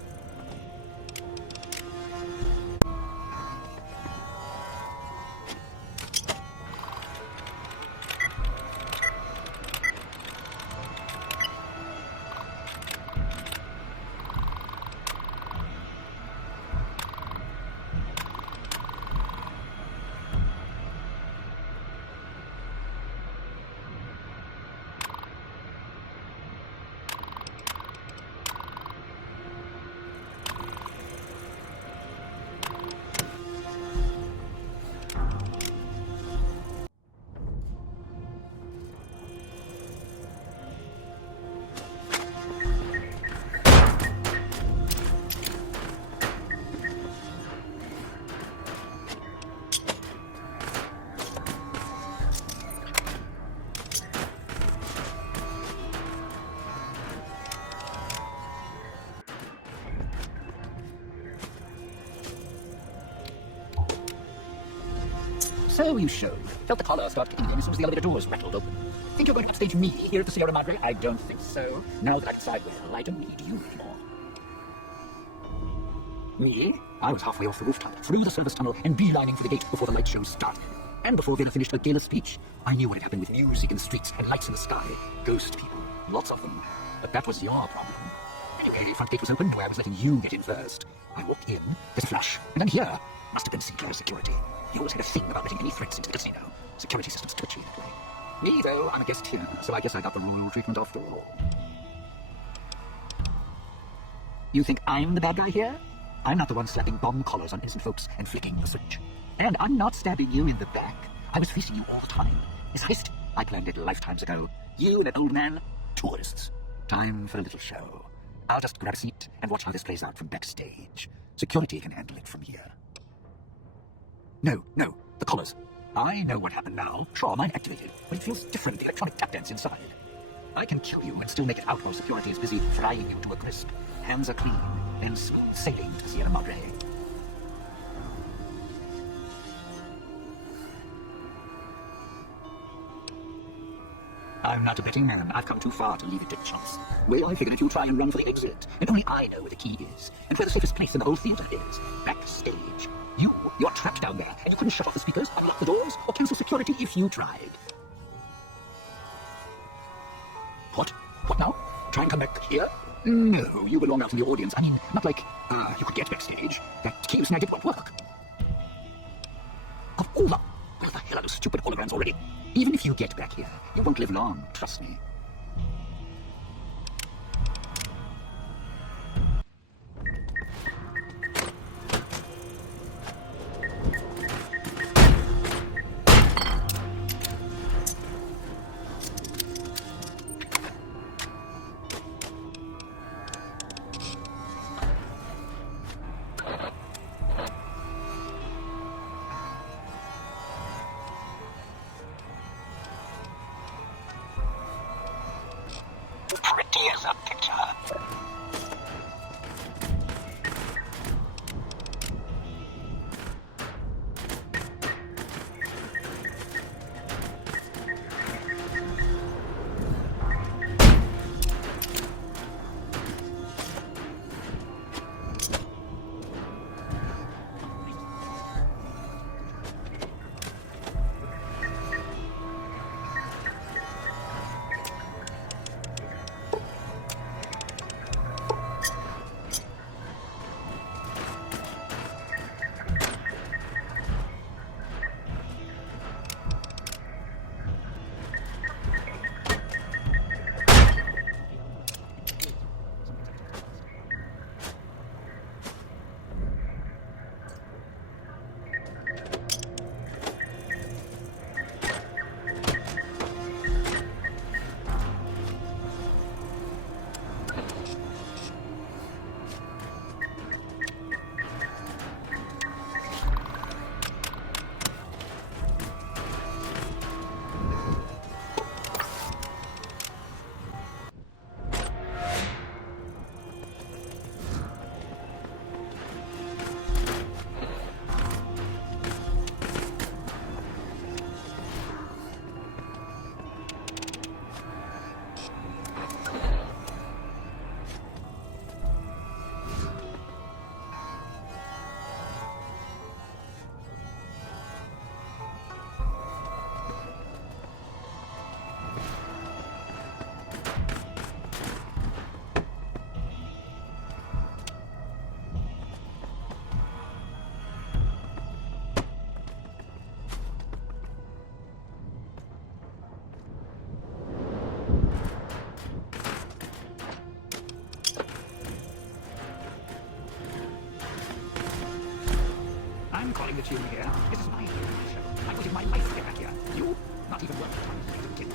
So you showed. Felt the collar start kicking in as soon as the elevator doors rattled open. Think you're going to upstage me here at the Sierra Madre? I don't think so. Now that I decide well, I don't need you anymore. Me? I was halfway off the rooftop, through the service tunnel, and beelining for the gate before the light show started. And before Vela finished her gala speech, I knew what had happened with music in the streets and lights in the sky. Ghost people. Lots of them. But that was your problem. Anyway, front gate was open, where I was letting you get in first. I walked in, there's a flash, and I'm here. Must have been Sinclair security. He always had a thing about letting any threats into the casino. Security systems twitchy that way. Me, though, I'm a guest here, so I guess I got the royal treatment after all. You think I'm the bad guy here? I'm not the one slapping bomb collars on innocent folks and flicking the switch. And I'm not stabbing you in the back. I was facing you all the time. This heist, I planned it lifetimes ago. You and an old man, tourists. Time for a little show. I'll just grab a seat and watch how this plays out from backstage. Security can handle it from here. No, the collars. I know what happened now. Sure, mine activated, but it feels different, the electronic tap dance inside. I can kill you and still make it out while security is busy frying you to a crisp. Hands are clean, and smooth sailing to Sierra Madre. I'm not a betting man. I've come too far to leave it to chance. Well, I figured if you try and run for the exit, and only I know where the key is, and where the safest place in the whole theater is. Backstage. You're trapped down there, and you couldn't shut off the speakers, unlock the doors, or cancel security if you tried. What? What now? Try and come back here? No, you belong out in the audience. I mean, not like, you could get backstage. That key you snagged, it won't work. Of all the... Where the hell are those stupid holograms already? Even if you get back here, you won't live long, trust me. Pretty as a picture. calling the tune here. This is my show. I'm putting my life to get back here. You? Not even worth the time to continue.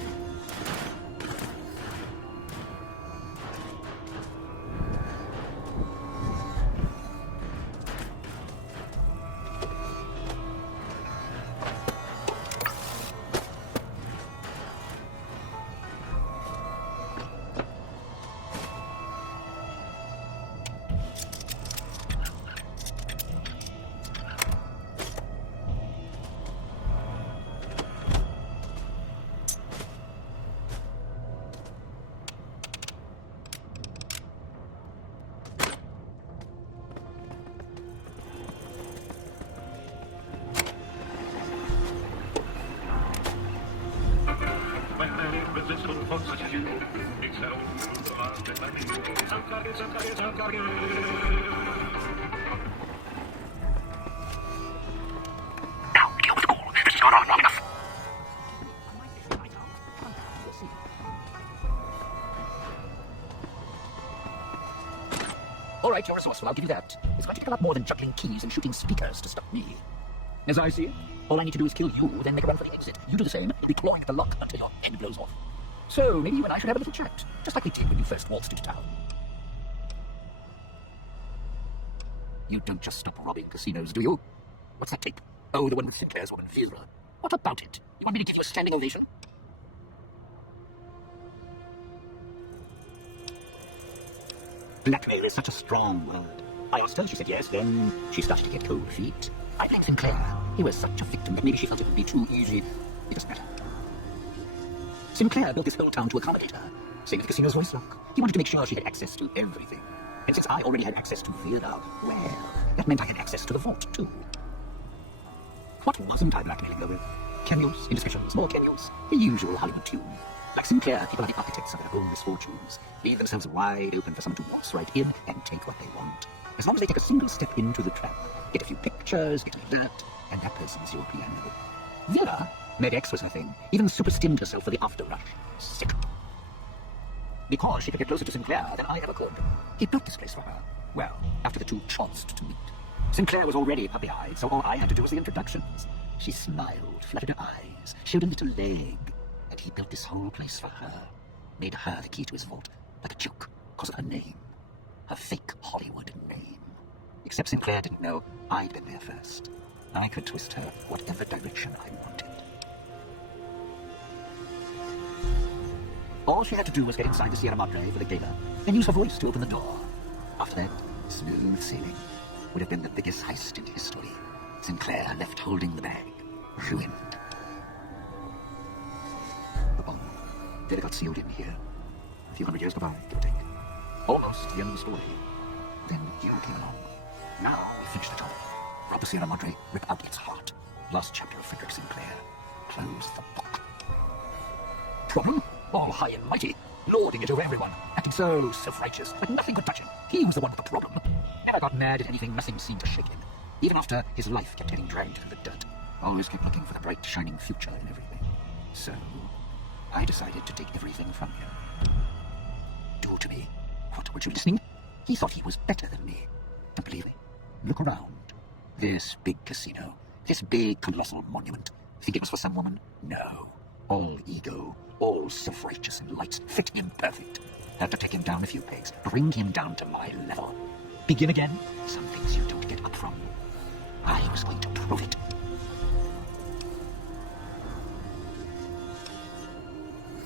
When there is resistance for such as you, it's held through the last and landing. Some targets. Now, deal with the ball. This has gone on long enough. All right, you're resourceful, I'll give you that. It's going to take a lot more than juggling keys and shooting speakers to stop me. As I see it, all I need to do is kill you, then make a run for the exit. You do the same, be clawing at the lock until your head blows off. So maybe you and I should have a little chat, just like we did when you first waltzed into town. You don't just stop robbing casinos, do you? What's that tape? Oh, the one with Sinclair's woman, Vizra. What about it? You want me to give you a standing ovation? Blackmail is such a strong word. I asked her, she said yes, then she started to get cold feet. I blame Sinclair. He was such a victim that maybe she felt it would be too easy. It doesn't matter. Sinclair built this whole town to accommodate her. Same with the casino's voice lock. He wanted to make sure she had access to everything. And since I already had access to Vera, well, that meant I had access to the vault, too. What wasn't I blackmailing her with? Cameos, indiscretions, more cameos. The usual Hollywood tune. Like Sinclair, people are the architects of their own misfortunes. Leave themselves wide open for someone to waltz right in and take what they want. As long as they take a single step into the trap, get a few pictures, get a that, and that person's your piano. Vera, Meg X was her thing, even superstimmed herself for the after rush. Sick. Because she could get closer to Sinclair than I ever could. He built this place for her. Well, after the two chanced to meet. Sinclair was already puppy-eyed, so all I had to do was the introductions. She smiled, fluttered her eyes, showed a little leg, and he built this whole place for her. Made her the key to his vault, like a joke, because of her name. Her fake Hollywood name. Except Sinclair didn't know I'd been there first. I could twist her whatever direction I wanted. All she had to do was get inside the Sierra Madre for the gala, and use her voice to open the door. After that, smooth sailing would have been the biggest heist in history. Sinclair left holding the bag, ruined. The bomb. Vera got sealed in here. A few hundred years goodbye, give or take. Almost the end of the story. Then you came along. Now we finished the job. Rob the Sierra Madre, rip out its heart. Last chapter of Frederick Sinclair. Close the book. Problem? All high and mighty, lording it over everyone, acting so self-righteous that nothing could touch him. He was the one with the problem. Never got mad at anything, nothing seemed to shake him. Even after his life kept getting dragged through the dirt. Always kept looking for the bright, shining future in everything. So, I decided to take everything from him. Do to me. What, weren't you listening? He thought he was better than me. Don't believe me? Look around. This big casino, this big colossal monument. Think it was for some woman? No. All ego, all self-righteous and lights, fit him perfect. Had to take him down a few pegs, bring him down to my level. Begin again? Some things you don't get up from. I was going to prove it.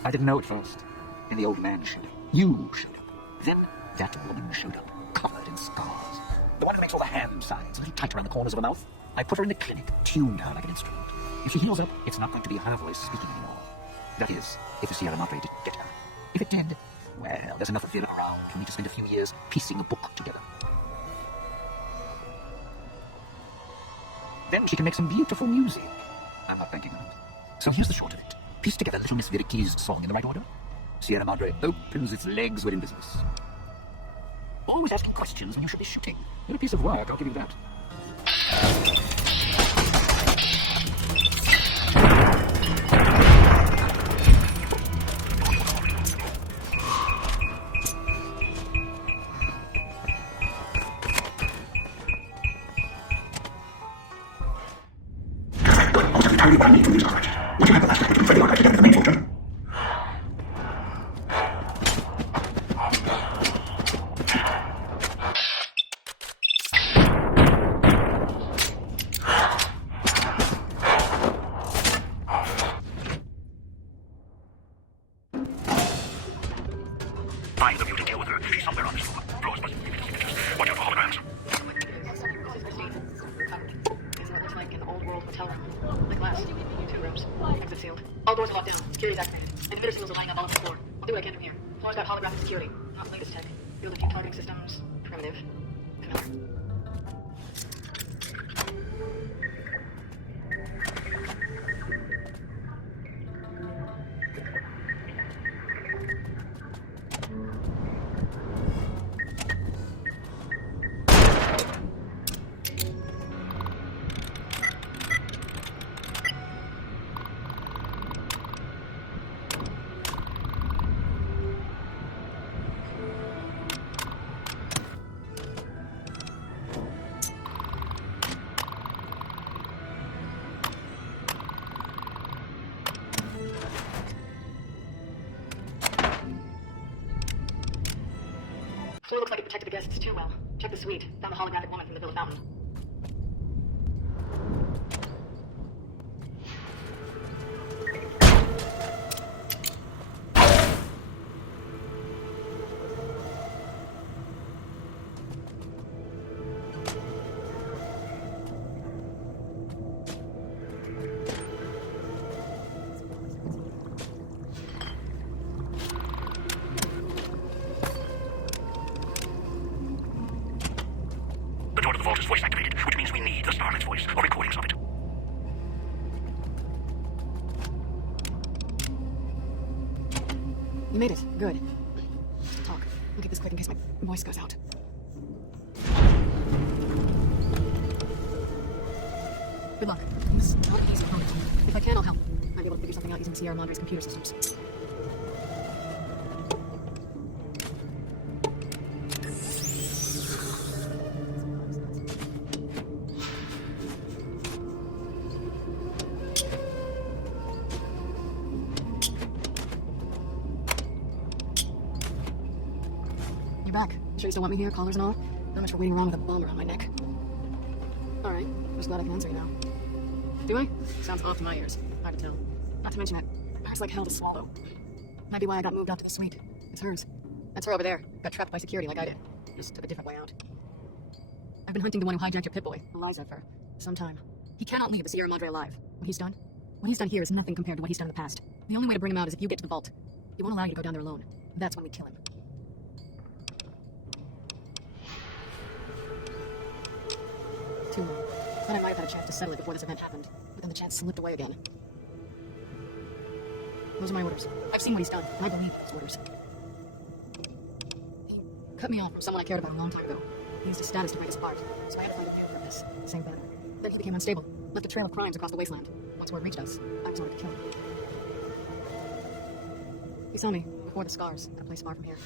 I didn't know at first. Then the old man showed up. You showed up. Then that woman showed up, covered in scars. The one who makes all the hand signs, a little tight around the corners of her mouth. I put her in the clinic, tuned her like an instrument. If she heals up, it's not going to be her voice speaking anymore. That is, if the Sierra Madre didn't get her. If it did, well, there's enough of Vera around for me to spend a few years piecing a book together. Then she can make some beautiful music. I'm not banking on it. So here's the short of it. Piece together Little Miss Verity's song in the right order. Sierra Madre opens its legs, we're in business. Always asking questions when you should be shooting. You're a piece of work, I'll give you that. entirely what I need from these archives. Once you have the last record from the archives together with the main folder, find the view to deal with her. She's somewhere on this floor. Floors must be signatures. Watch out for holograms. Like an old world hotel room. Like glass. 2 rooms. Exit sealed. All doors are locked down. Security's active. And emitter seals are lying up all over the floor. I'll do what I can from here. Floor's got holographic security. Not the latest tech. Field of deep targeting systems. Primitive. Familiar. Floor looks like it protected the guests too well. Check the suite. Found the holographic woman from the Villa Fountain. the door to the vault is voice activated, which means we need the Starlight's voice or recordings of it. You made it. Good. Let's talk. I'll get this quick in case my voice goes out. Good luck. This is not an easy problem. If I can, I'll help. Might be able to figure something out using Sierra Madre's computer systems. You're back. You sure you still want me here, collars and all? Not much for waiting around with a bomb around my neck. Alright, just glad I can answer you now. Do I? Sounds off to my ears. Hard to tell. Not to mention it hurts like hell to swallow. Might be why I got moved out to the suite. It's hers. That's her over there. Got trapped by security like I did. Just took a different way out. I've been hunting the one who hijacked your Pip-Boy, Eliza, for some time. He cannot leave the Sierra Madre alive. What he's done here is nothing compared to what he's done in the past. The only way to bring him out is if you get to the vault. He won't allow you to go down there alone. That's when we kill him. Too long. Thought I might have had a chance to settle it before this event happened, but then the chance slipped away again. Those are my orders. I've seen what he's done, and I believe those orders. He cut me off from someone I cared about a long time ago. He used his status to break his heart, so I had to find a new purpose. Same better. Then he became unstable, left a trail of crimes across the wasteland. Once word reached us, I was ordered to kill him. He saw me before the scars at a place far from here.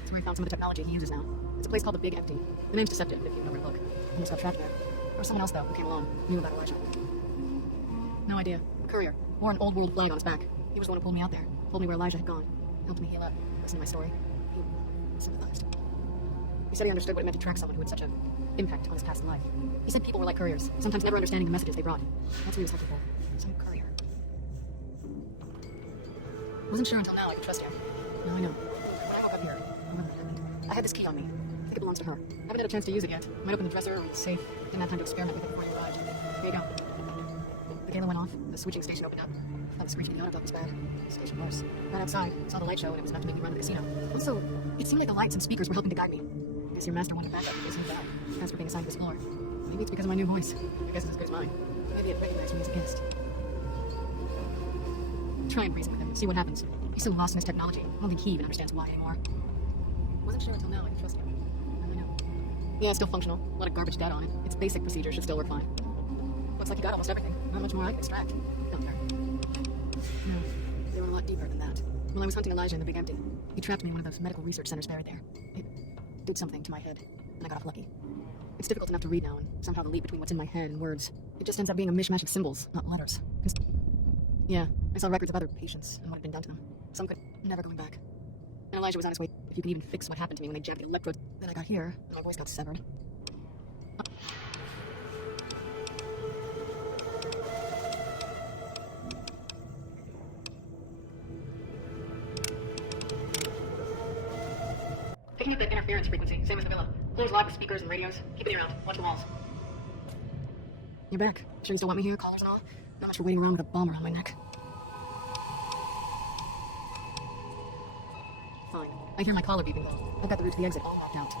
That's where he found some of the technology he uses now. It's a place called the Big Empty. The name's deceptive if you know where to look. Almost got trapped there. There was someone else, though, who came along, knew about Elijah. No idea. A courier. Wore an old world flag on his back. He was the one who pulled me out there. Told me where Elijah had gone. Helped me heal up. Listened to my story. He sympathized. He said he understood what it meant to track someone who had such an impact on his past life. He said people were like couriers, sometimes never understanding the messages they brought. That's what he was looking for. Some courier. Wasn't sure until now I could trust him. Now I know. When I woke up here, I had this key on me. I think it belongs to her. I haven't had a chance to use it yet. Might open the dresser or the safe. Didn't have time to experiment with it before you arrived. Here you go. The gala went off. The switching station opened up. Thought the screeching note above was bad. The station worse. Right outside. Saw the light show and it was enough to make me run to the casino. Also, it seemed like the lights and speakers were helping to guide me. I guess your master wanted backup in case he died. That's for being assigned to explore. Maybe it's because of my new voice. I guess it's as good as mine. Maybe it recognized me as a guest. Try and reason with him. See what happens. He's so lost in his technology. I don't think he even understands why anymore. Wasn't sure until now I could trust him. Now I know. Yeah, it's still functional. A lot of garbage data on it. Its basic procedure should still work fine. Looks like you got almost everything. Not much more I can extract. Not there. No, they were a lot deeper than that. While I was hunting Elijah in the Big Empty, he trapped me in one of those medical research centers buried there. It did something to my head, and I got off lucky. It's difficult enough to read now, and somehow the leap between what's in my head and words, it just ends up being a mishmash of symbols, not letters. Yeah, I saw records of other patients and what had been done to them. Some could never going back. And Elijah was on his way. If you can even fix what happened to me when they jabbed the electrodes. Then I got here, and my voice got severed. Picking up that interference frequency, same as the villa. Floor's locked with speakers and radios. Keep an ear out. Watch the walls. You're back. Sure you still want me here, callers and all? Not much for waiting around with a bomb around my neck. Fine. I hear my collar beeping though. I've got the route to the exit all mapped out.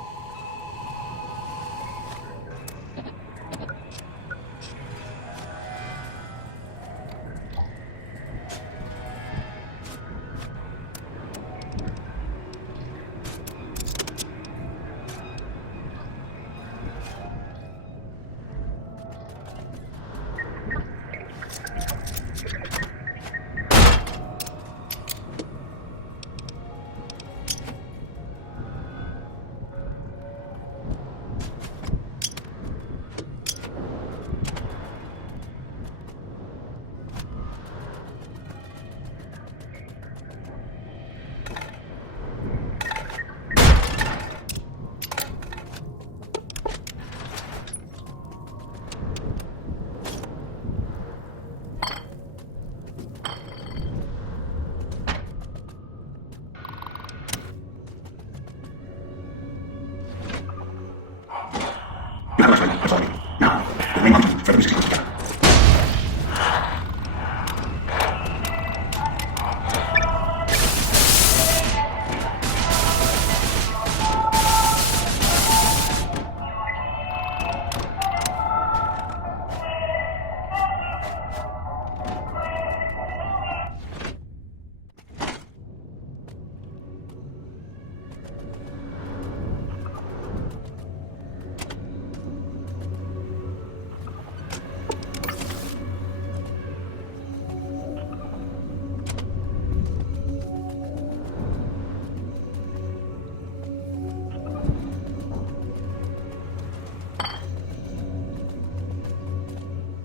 You have us ready. That's all you need. Now, the main function for the music sequence.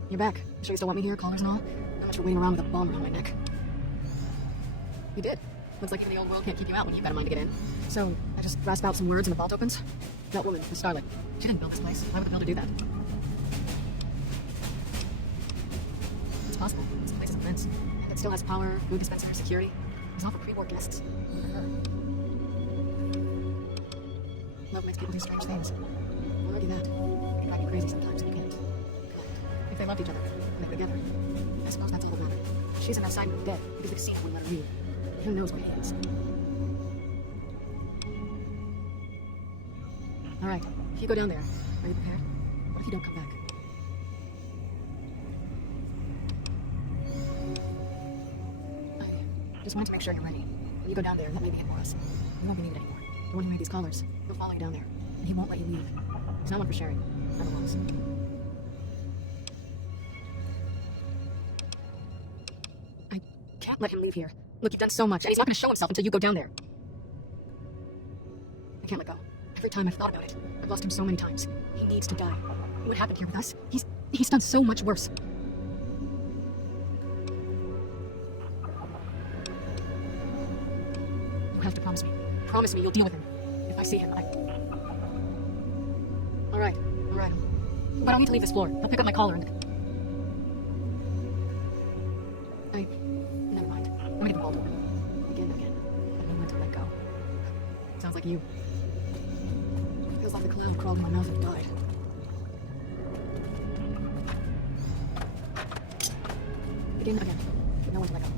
You're back. Sure you still want me here, callers and all? Not much for waiting around with a bomb around my neck. You did. Looks like the old world can't keep you out when you've got a mind to get in. So, I just rasp out some words and the vault opens. That woman, Miss Starlight, she didn't build this place. Why would the builder do that? It's possible. This place is immense. It still has power, food dispenser, security. It's all for pre-war guests. For her. Love makes people do strange things. I'll argue that. It can drive you crazy sometimes, and you can't. If they loved each other, and they're together, I suppose that's all that mattered. She's on our side when we're dead, because the casino wouldn't let her leave. Who knows where he is? Alright, if you go down there, are you prepared? What if you don't come back? I just wanted to make sure you're ready. When you go down there, that may be it for us. You won't be needed anymore. The one who made these collars, he'll follow you down there, and he won't let you leave. He's not one for sharing. Never was. I can't let him leave here. Look, you've done so much, and he's not going to show himself until you go down there. I can't let go. Every time I've thought about it, I've lost him so many times. He needs to die. What happened here with us? He's done so much worse. You have to promise me. Promise me you'll deal with him. If I see him, Alright. But I need to leave this floor. I'll pick up my collar and... Never mind. I'm gonna get the vault open. Again. I know when to let go. Sounds like you. Feels like the cloud crawled in my mouth and died. Begin again. No one to let go.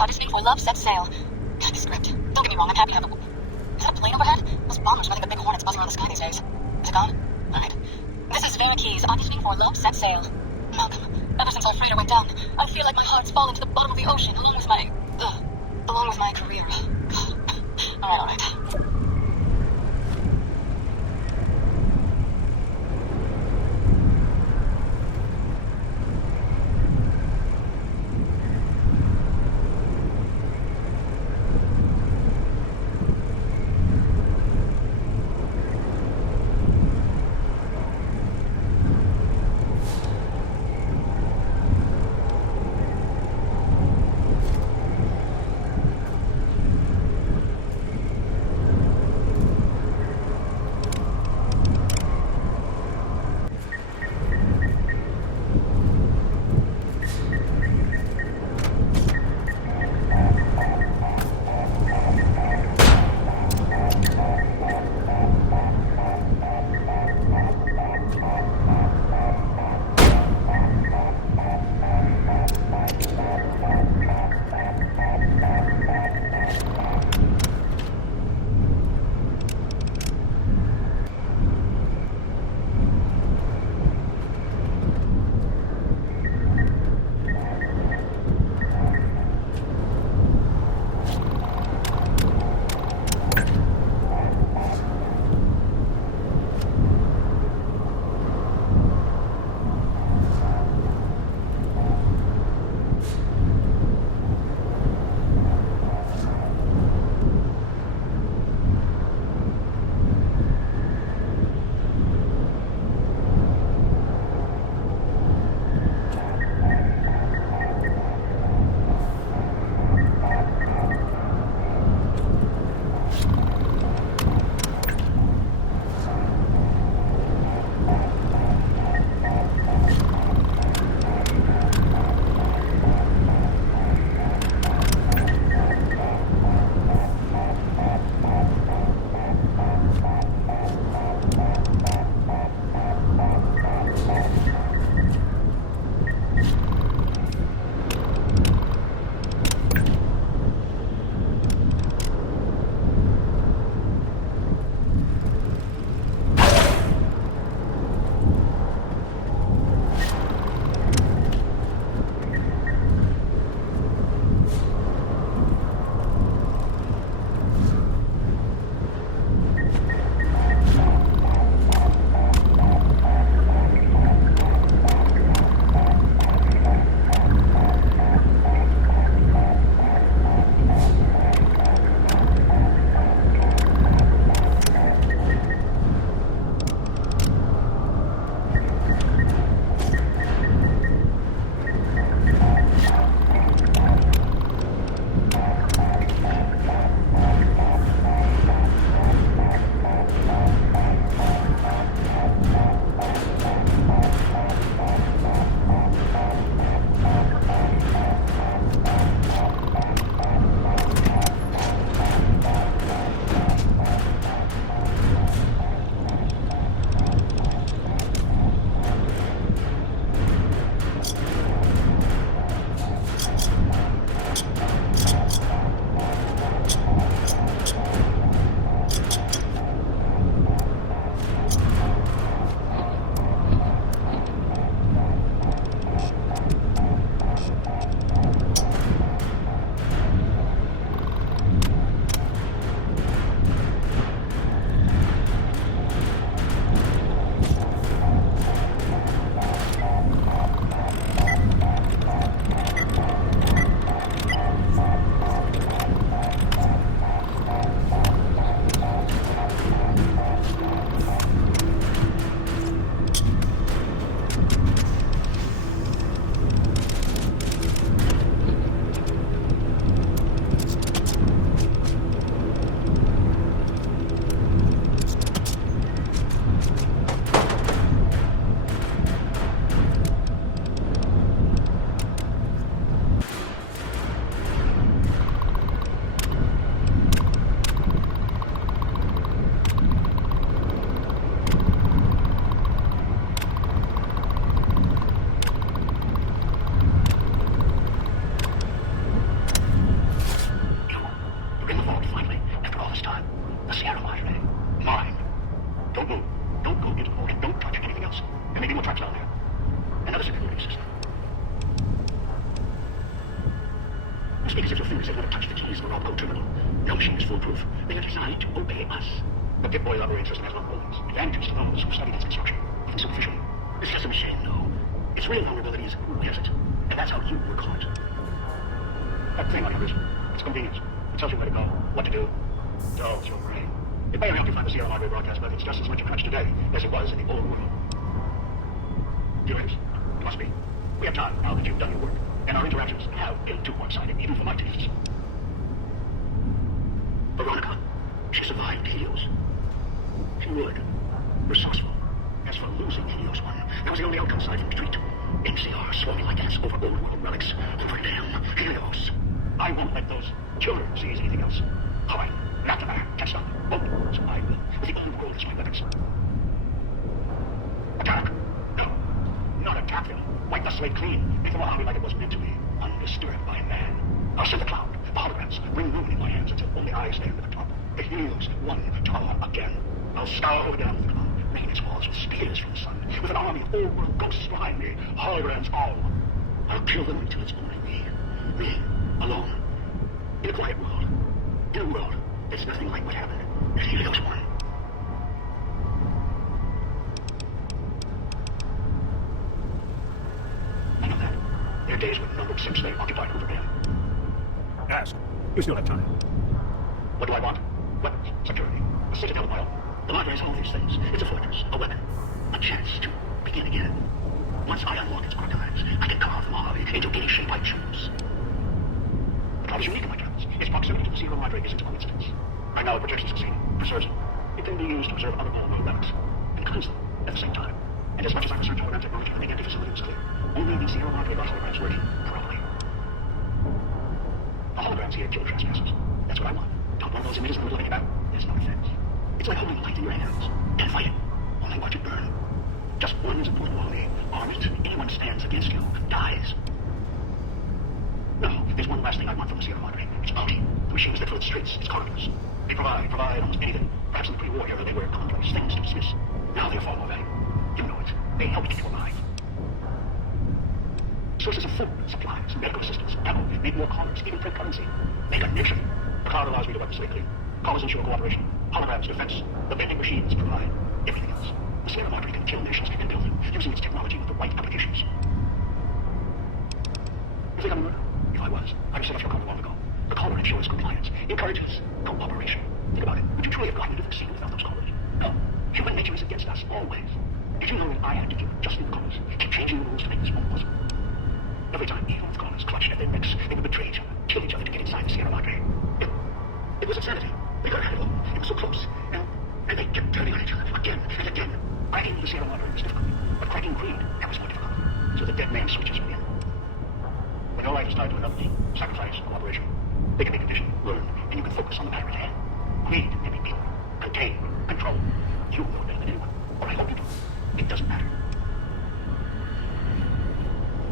auditioning for Love Set Sail. God, the script. Don't get me wrong, I'm happy to have a... Is that a plane overhead? Those bombers really the big hornets buzzing around the sky these days. Is it gone? Alright. This is Vera Keys, auditioning for Love Set Sail. Malcolm, ever since our freighter went down, I feel like my heart's fallen to the bottom of the ocean, along with my career. Alright. Don't move. Don't go into the vault. Don't touch anything else. There may be more traps down there. Another security system. You speak as if your fingers have never touched the keys of the Robco terminal. No machine is foolproof. They are designed to obey us. The Pip-Boy operating system has no holes. Advantages to those who studied its construction. Nothing superficial. It's just a machine, no. Its real vulnerability is who wears it. And that's how you were caught. That thing on your wrist. It's convenience. It tells you where to go, what to do. Dulls your brain. It may help you find the Sierra Madre broadcast methods just as much a crutch today as it was in the old world. Curious? You must be. We have time now that you've done your work. And our interactions have been too one-sided, even for my tastes. Veronica, she survived Helios. She would. Resourceful. As for losing Helios 1, that was the only outcome aside from retreat. NCR swarming like ants over old world relics, over damn Helios. I won't let those children seize anything else. All right, not to matter. Catch up. Both worlds, I will. With the old world as my weapons. Attack! No, not attack them. Wipe the slate clean. Make the Mojave like it was meant to be. Undisturbed by man. I'll send the cloud, the holograms, bring ruin in my hands until only I stand at the top. The Helios one tower again. I'll scour down the cloud, rain its walls with spears from the sun, with an army of old world ghosts behind me, holograms all. I'll kill them until it's only me. Me, alone. In a quiet world. In a world that's nothing like what happened at Helios 1. I know that. Their days were numbered since they occupied Overman. Ask. You still have time. What do I want? Weapons, security, a citadel of my own. The Madre has all these things. It's a fortress, a weapon, a chance to begin again. Once I unlock its archives, I can carve the Mojave into any shape I choose. The cloud is unique in my travels. Its proximity to the Sierra Madre isn't a coincidence. I know it projects its scene, preserves it. It can be used to preserve other all-known relics, and cleanse them at the same time. And as much as I research holograms technology, the empty facility was clear. Only the Sierra Madre got holograms working properly. The holograms here kill trespassers. That's what I want. Don't want those images in the middle of any battle. There's no defense. It's like holding a light in your hands and fighting. Only watch it burn. Just one is important quality. On it, anyone stands against you dies. No, there's one last thing I want from the Sierra Madre. It's bounty. The machines that fill its streets, its corridors. They provide almost anything. Perhaps in the pre-war era they were commonplace things to dismiss. Now they're far more valuable. You know it. They help keep you alive. Sources of food, supplies, medical assistance, ammo, make war commerce, even print currency. Make a nation. The cloud allows me to weapon slate clean. Commerce ensure cooperation. Holograms, defense. The vending machines provide everything else. The Sierra Madre can kill nations and build them, using its technology with the right applications. You think I'm a murderer? If I was, I'd have set off your caller long ago. The caller ensures compliance, encourages cooperation. Think about it. Would you truly have gotten into the scene without those callers? No. Human nature is against us, always. Did you know that I had to keep adjusting the callers, keep changing the rules to make this more possible? Every time evil callers clutched at their necks, they would betray each other, kill each other to get inside the Sierra Madre. It was insanity. They could have had it all. It was so close. And they kept turning on each other again and again. Cracking the Sierra Madre was difficult, but cracking greed, that was more difficult. So the dead man switches were in. When your life is tied to another team, sacrifice, cooperation, they can be conditioned, learn, and you can focus on the matter at hand. Greed can be beaten, contain, control. You know better than anyone, or I hope you do. It doesn't matter.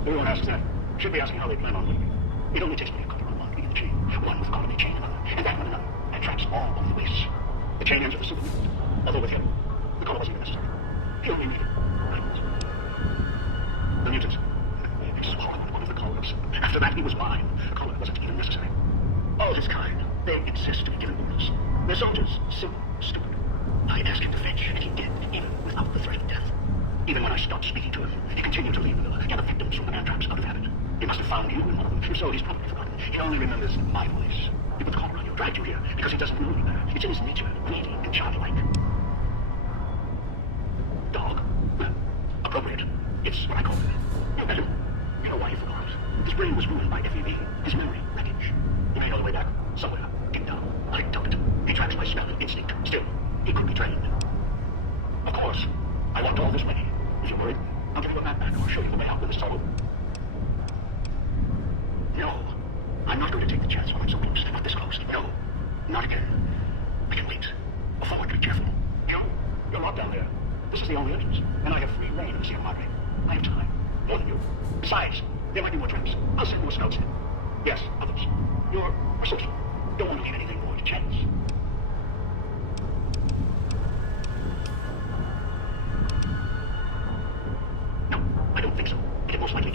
Everyone asks that. Should be asking how they plan on living. It only takes me a couple of one in the chain, one with colony chain another, and that one another, and traps all over the wastes. The chain ends with the super mutant, although with him, the collar wasn't even necessary. He only needed animals. The mutants. He was calling on one of the collars. After that, he was mine. The collar wasn't even necessary. All his kind, they insist to be given orders. Their soldiers, simple, stupid. I asked him to fetch, and he did, even without the threat of death. Even when I stopped speaking to him, he continued to lead the villa, gather victims from the man traps out of habit. He must have found you in one of them, so he's probably forgotten. He only remembers my voice. He put the collar on you, dragged you here, because he doesn't know you better. It's in his nature, greedy and childlike. Dog? Appropriate. It's what I call him. You met him. You know why he forgot. His brain was ruined by FEV, his memory wreckage. He may know the way back, somewhere, deep down. I doubt it. He tracks my smell and instinct. Still, he could be trained. Of course, I walked all this way. If you're worried, I'll give you a map back or show you the way out when this is all over. No, I'm not going to take the chance while I'm so close. Not this close. No, not again. I can wait. Forward, be careful. You're locked down there. This is the only entrance, and I have free reign of the Sierra Madre. I have time. More than you. Besides, there might be more traps. I'll send more scouts in. Yes, others. You're resourceful. Don't want to leave anything more to chance.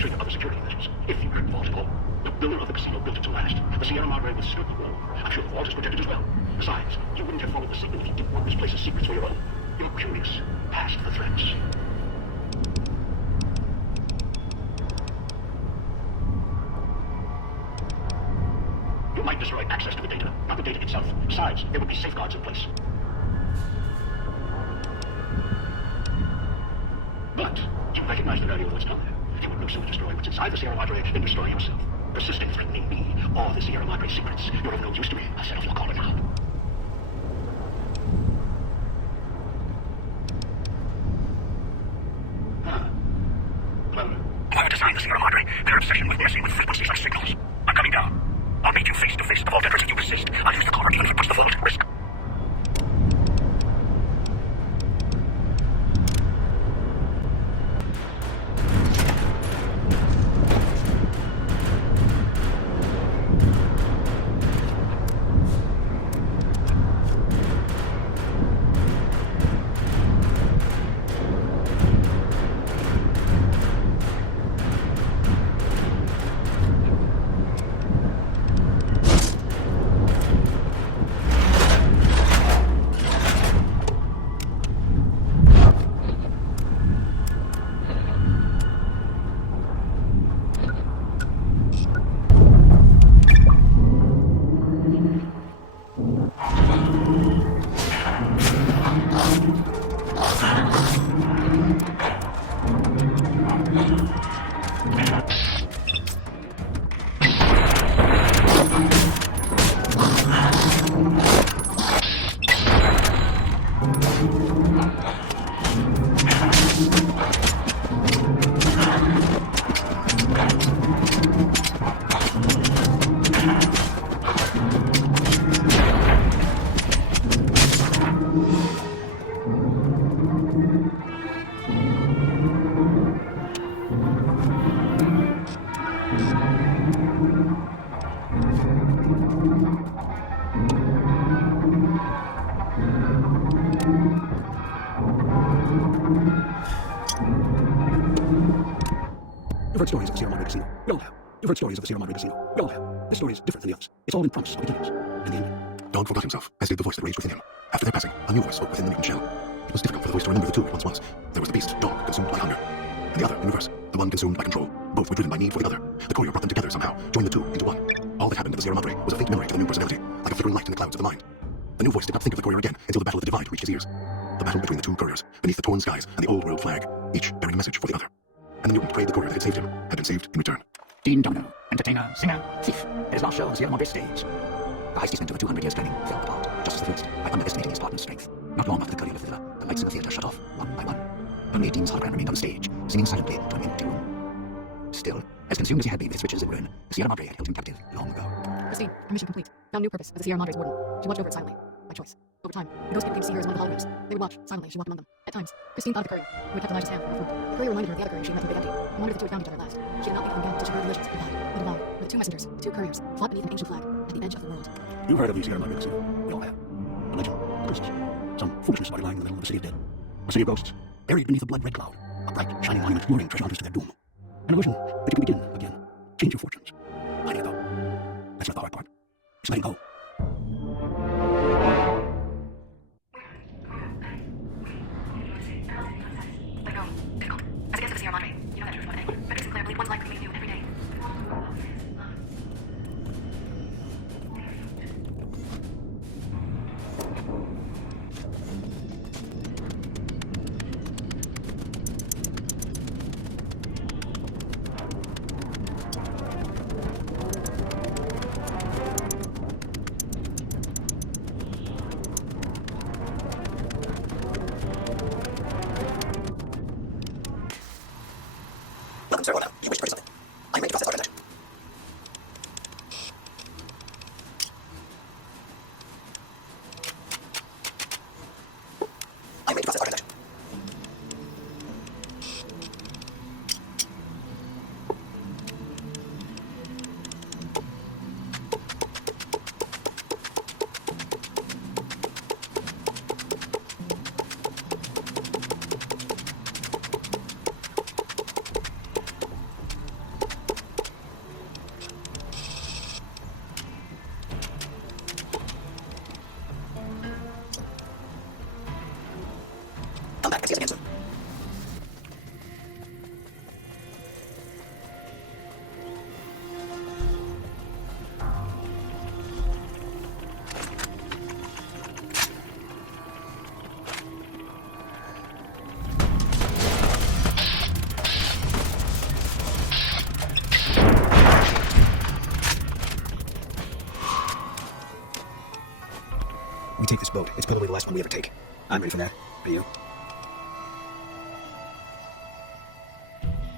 trigger other security measures. If you hurt the vault at all, the builder of the casino built it to last. The Sierra Madre was skirt the wall. I'm sure the vault is protected as well. Besides, you wouldn't have followed the signal if you didn't want this place's secrets for your own. You're curious, past the threats. You might destroy access to the data, not the data itself. Besides, there would be safeguards in place. But you recognize the value of what's done. You would no sooner destroy what's inside the Sierra Madre than destroy yourself. Persisting threatening me or the Sierra Madre secrets. You're of no use to me. I'll set off your caller now. Well, if I were to sign the Sierra Madre, their obsession with messing with frequencies like signals. I'm coming down. I'll meet you face to face. The vault entrance if you persist. I'll use the caller even if it puts the vault at risk. You've heard stories of the Sierra Madre Casino. We all have. You've heard stories of the Sierra Madre Casino. We all have. This story is different than the others. It's all in promise of beginnings. And the end. Dog forgot himself, as did the voice that raged within him. After their passing, a new voice spoke within the mutant shell. It was difficult for the voice to remember the two it once was. There was the beast, dog, consumed by hunger. And the other, in reverse, the one consumed by control. Both were driven by need for the other. The courier brought them together somehow, joined the two into one. All that happened in the Sierra Madre was a faint memory to the new personality, like a flickering light in the clouds of the mind. The new voice did not think of the courier again until the Battle of the Divide reached his ears. The battle between the two couriers, beneath the torn skies and the old world flag, each bearing a message for the other. And the mutant prayed the courier that had saved him had been saved in return. Dean Domino, entertainer, singer, thief. It is last show on the Sierra Madre stage. The heist he spent over 200 years planning fell apart, just as the first, by underestimating his partner's strength. Not long after the courier left the villa, the lights in the theater shut off, one by one. Only Dean's hologram remained on the stage, singing silently to an empty room. Still, as consumed as he had been with its riches in ruin, the Sierra Madre had held him captive long ago. Christine, our mission complete. Found new purpose as the Sierra Madre's warden. She watched over it silently, by choice. Over time, the ghost people came to see her as one of the holograms. They would watch, silently, as she walked among them. At times, Christine thought of the courier, who had kept Elijah's hand for her food. The courier reminded her of the other courier she had met in Big Empty, and wondered if the two had found each other at last. She did not leave them again until she heard religions goodbye. The Divide, with two messengers, the two couriers, fought beneath an ancient flag, at the edge of the world. You've heard of the Sierra Madre Casino. We all have. A legend, curses, some foolishness about it lying in the middle of a city of dead. A city of ghosts, buried beneath a blood-red cloud. A bright, shining monument luring treasure hunters to their doom. An illusion that you can begin again. Change your fortunes. Letting it go. That's not the hard part. It's letting go. Let go. Difficult. As a guest of the Sierra Madre, you know that truth, one day. Frederick Sinclair believed one's life could be new every day. Welcome, Sir Orlando. You wish to purchase something. I'm ready to process our transaction. I'm ready to process our transaction. contact with Caesar. We take this boat. It's probably the last one we ever take. I'm ready for that. Are you?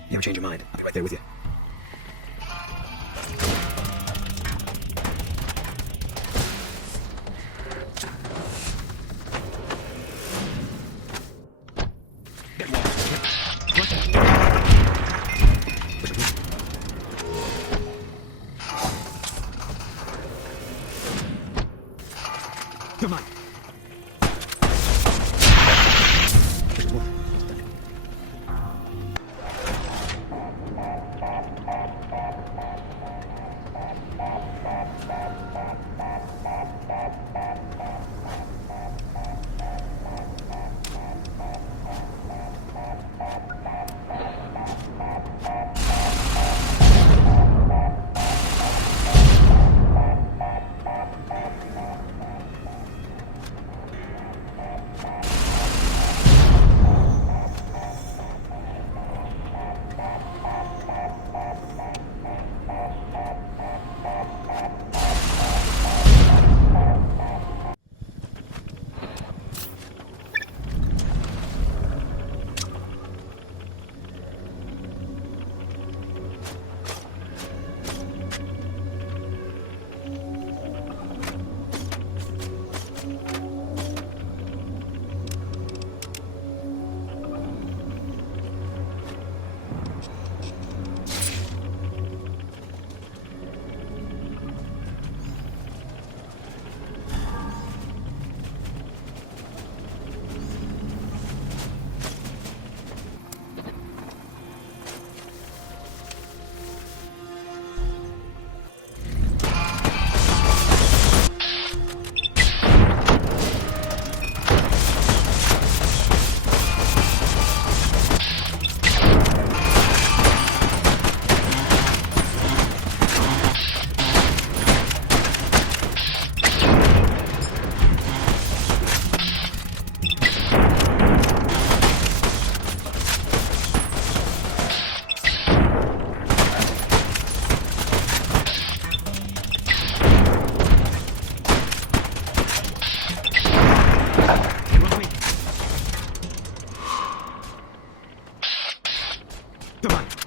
You ever change your mind? I'll be right there with you. Come on. Come on.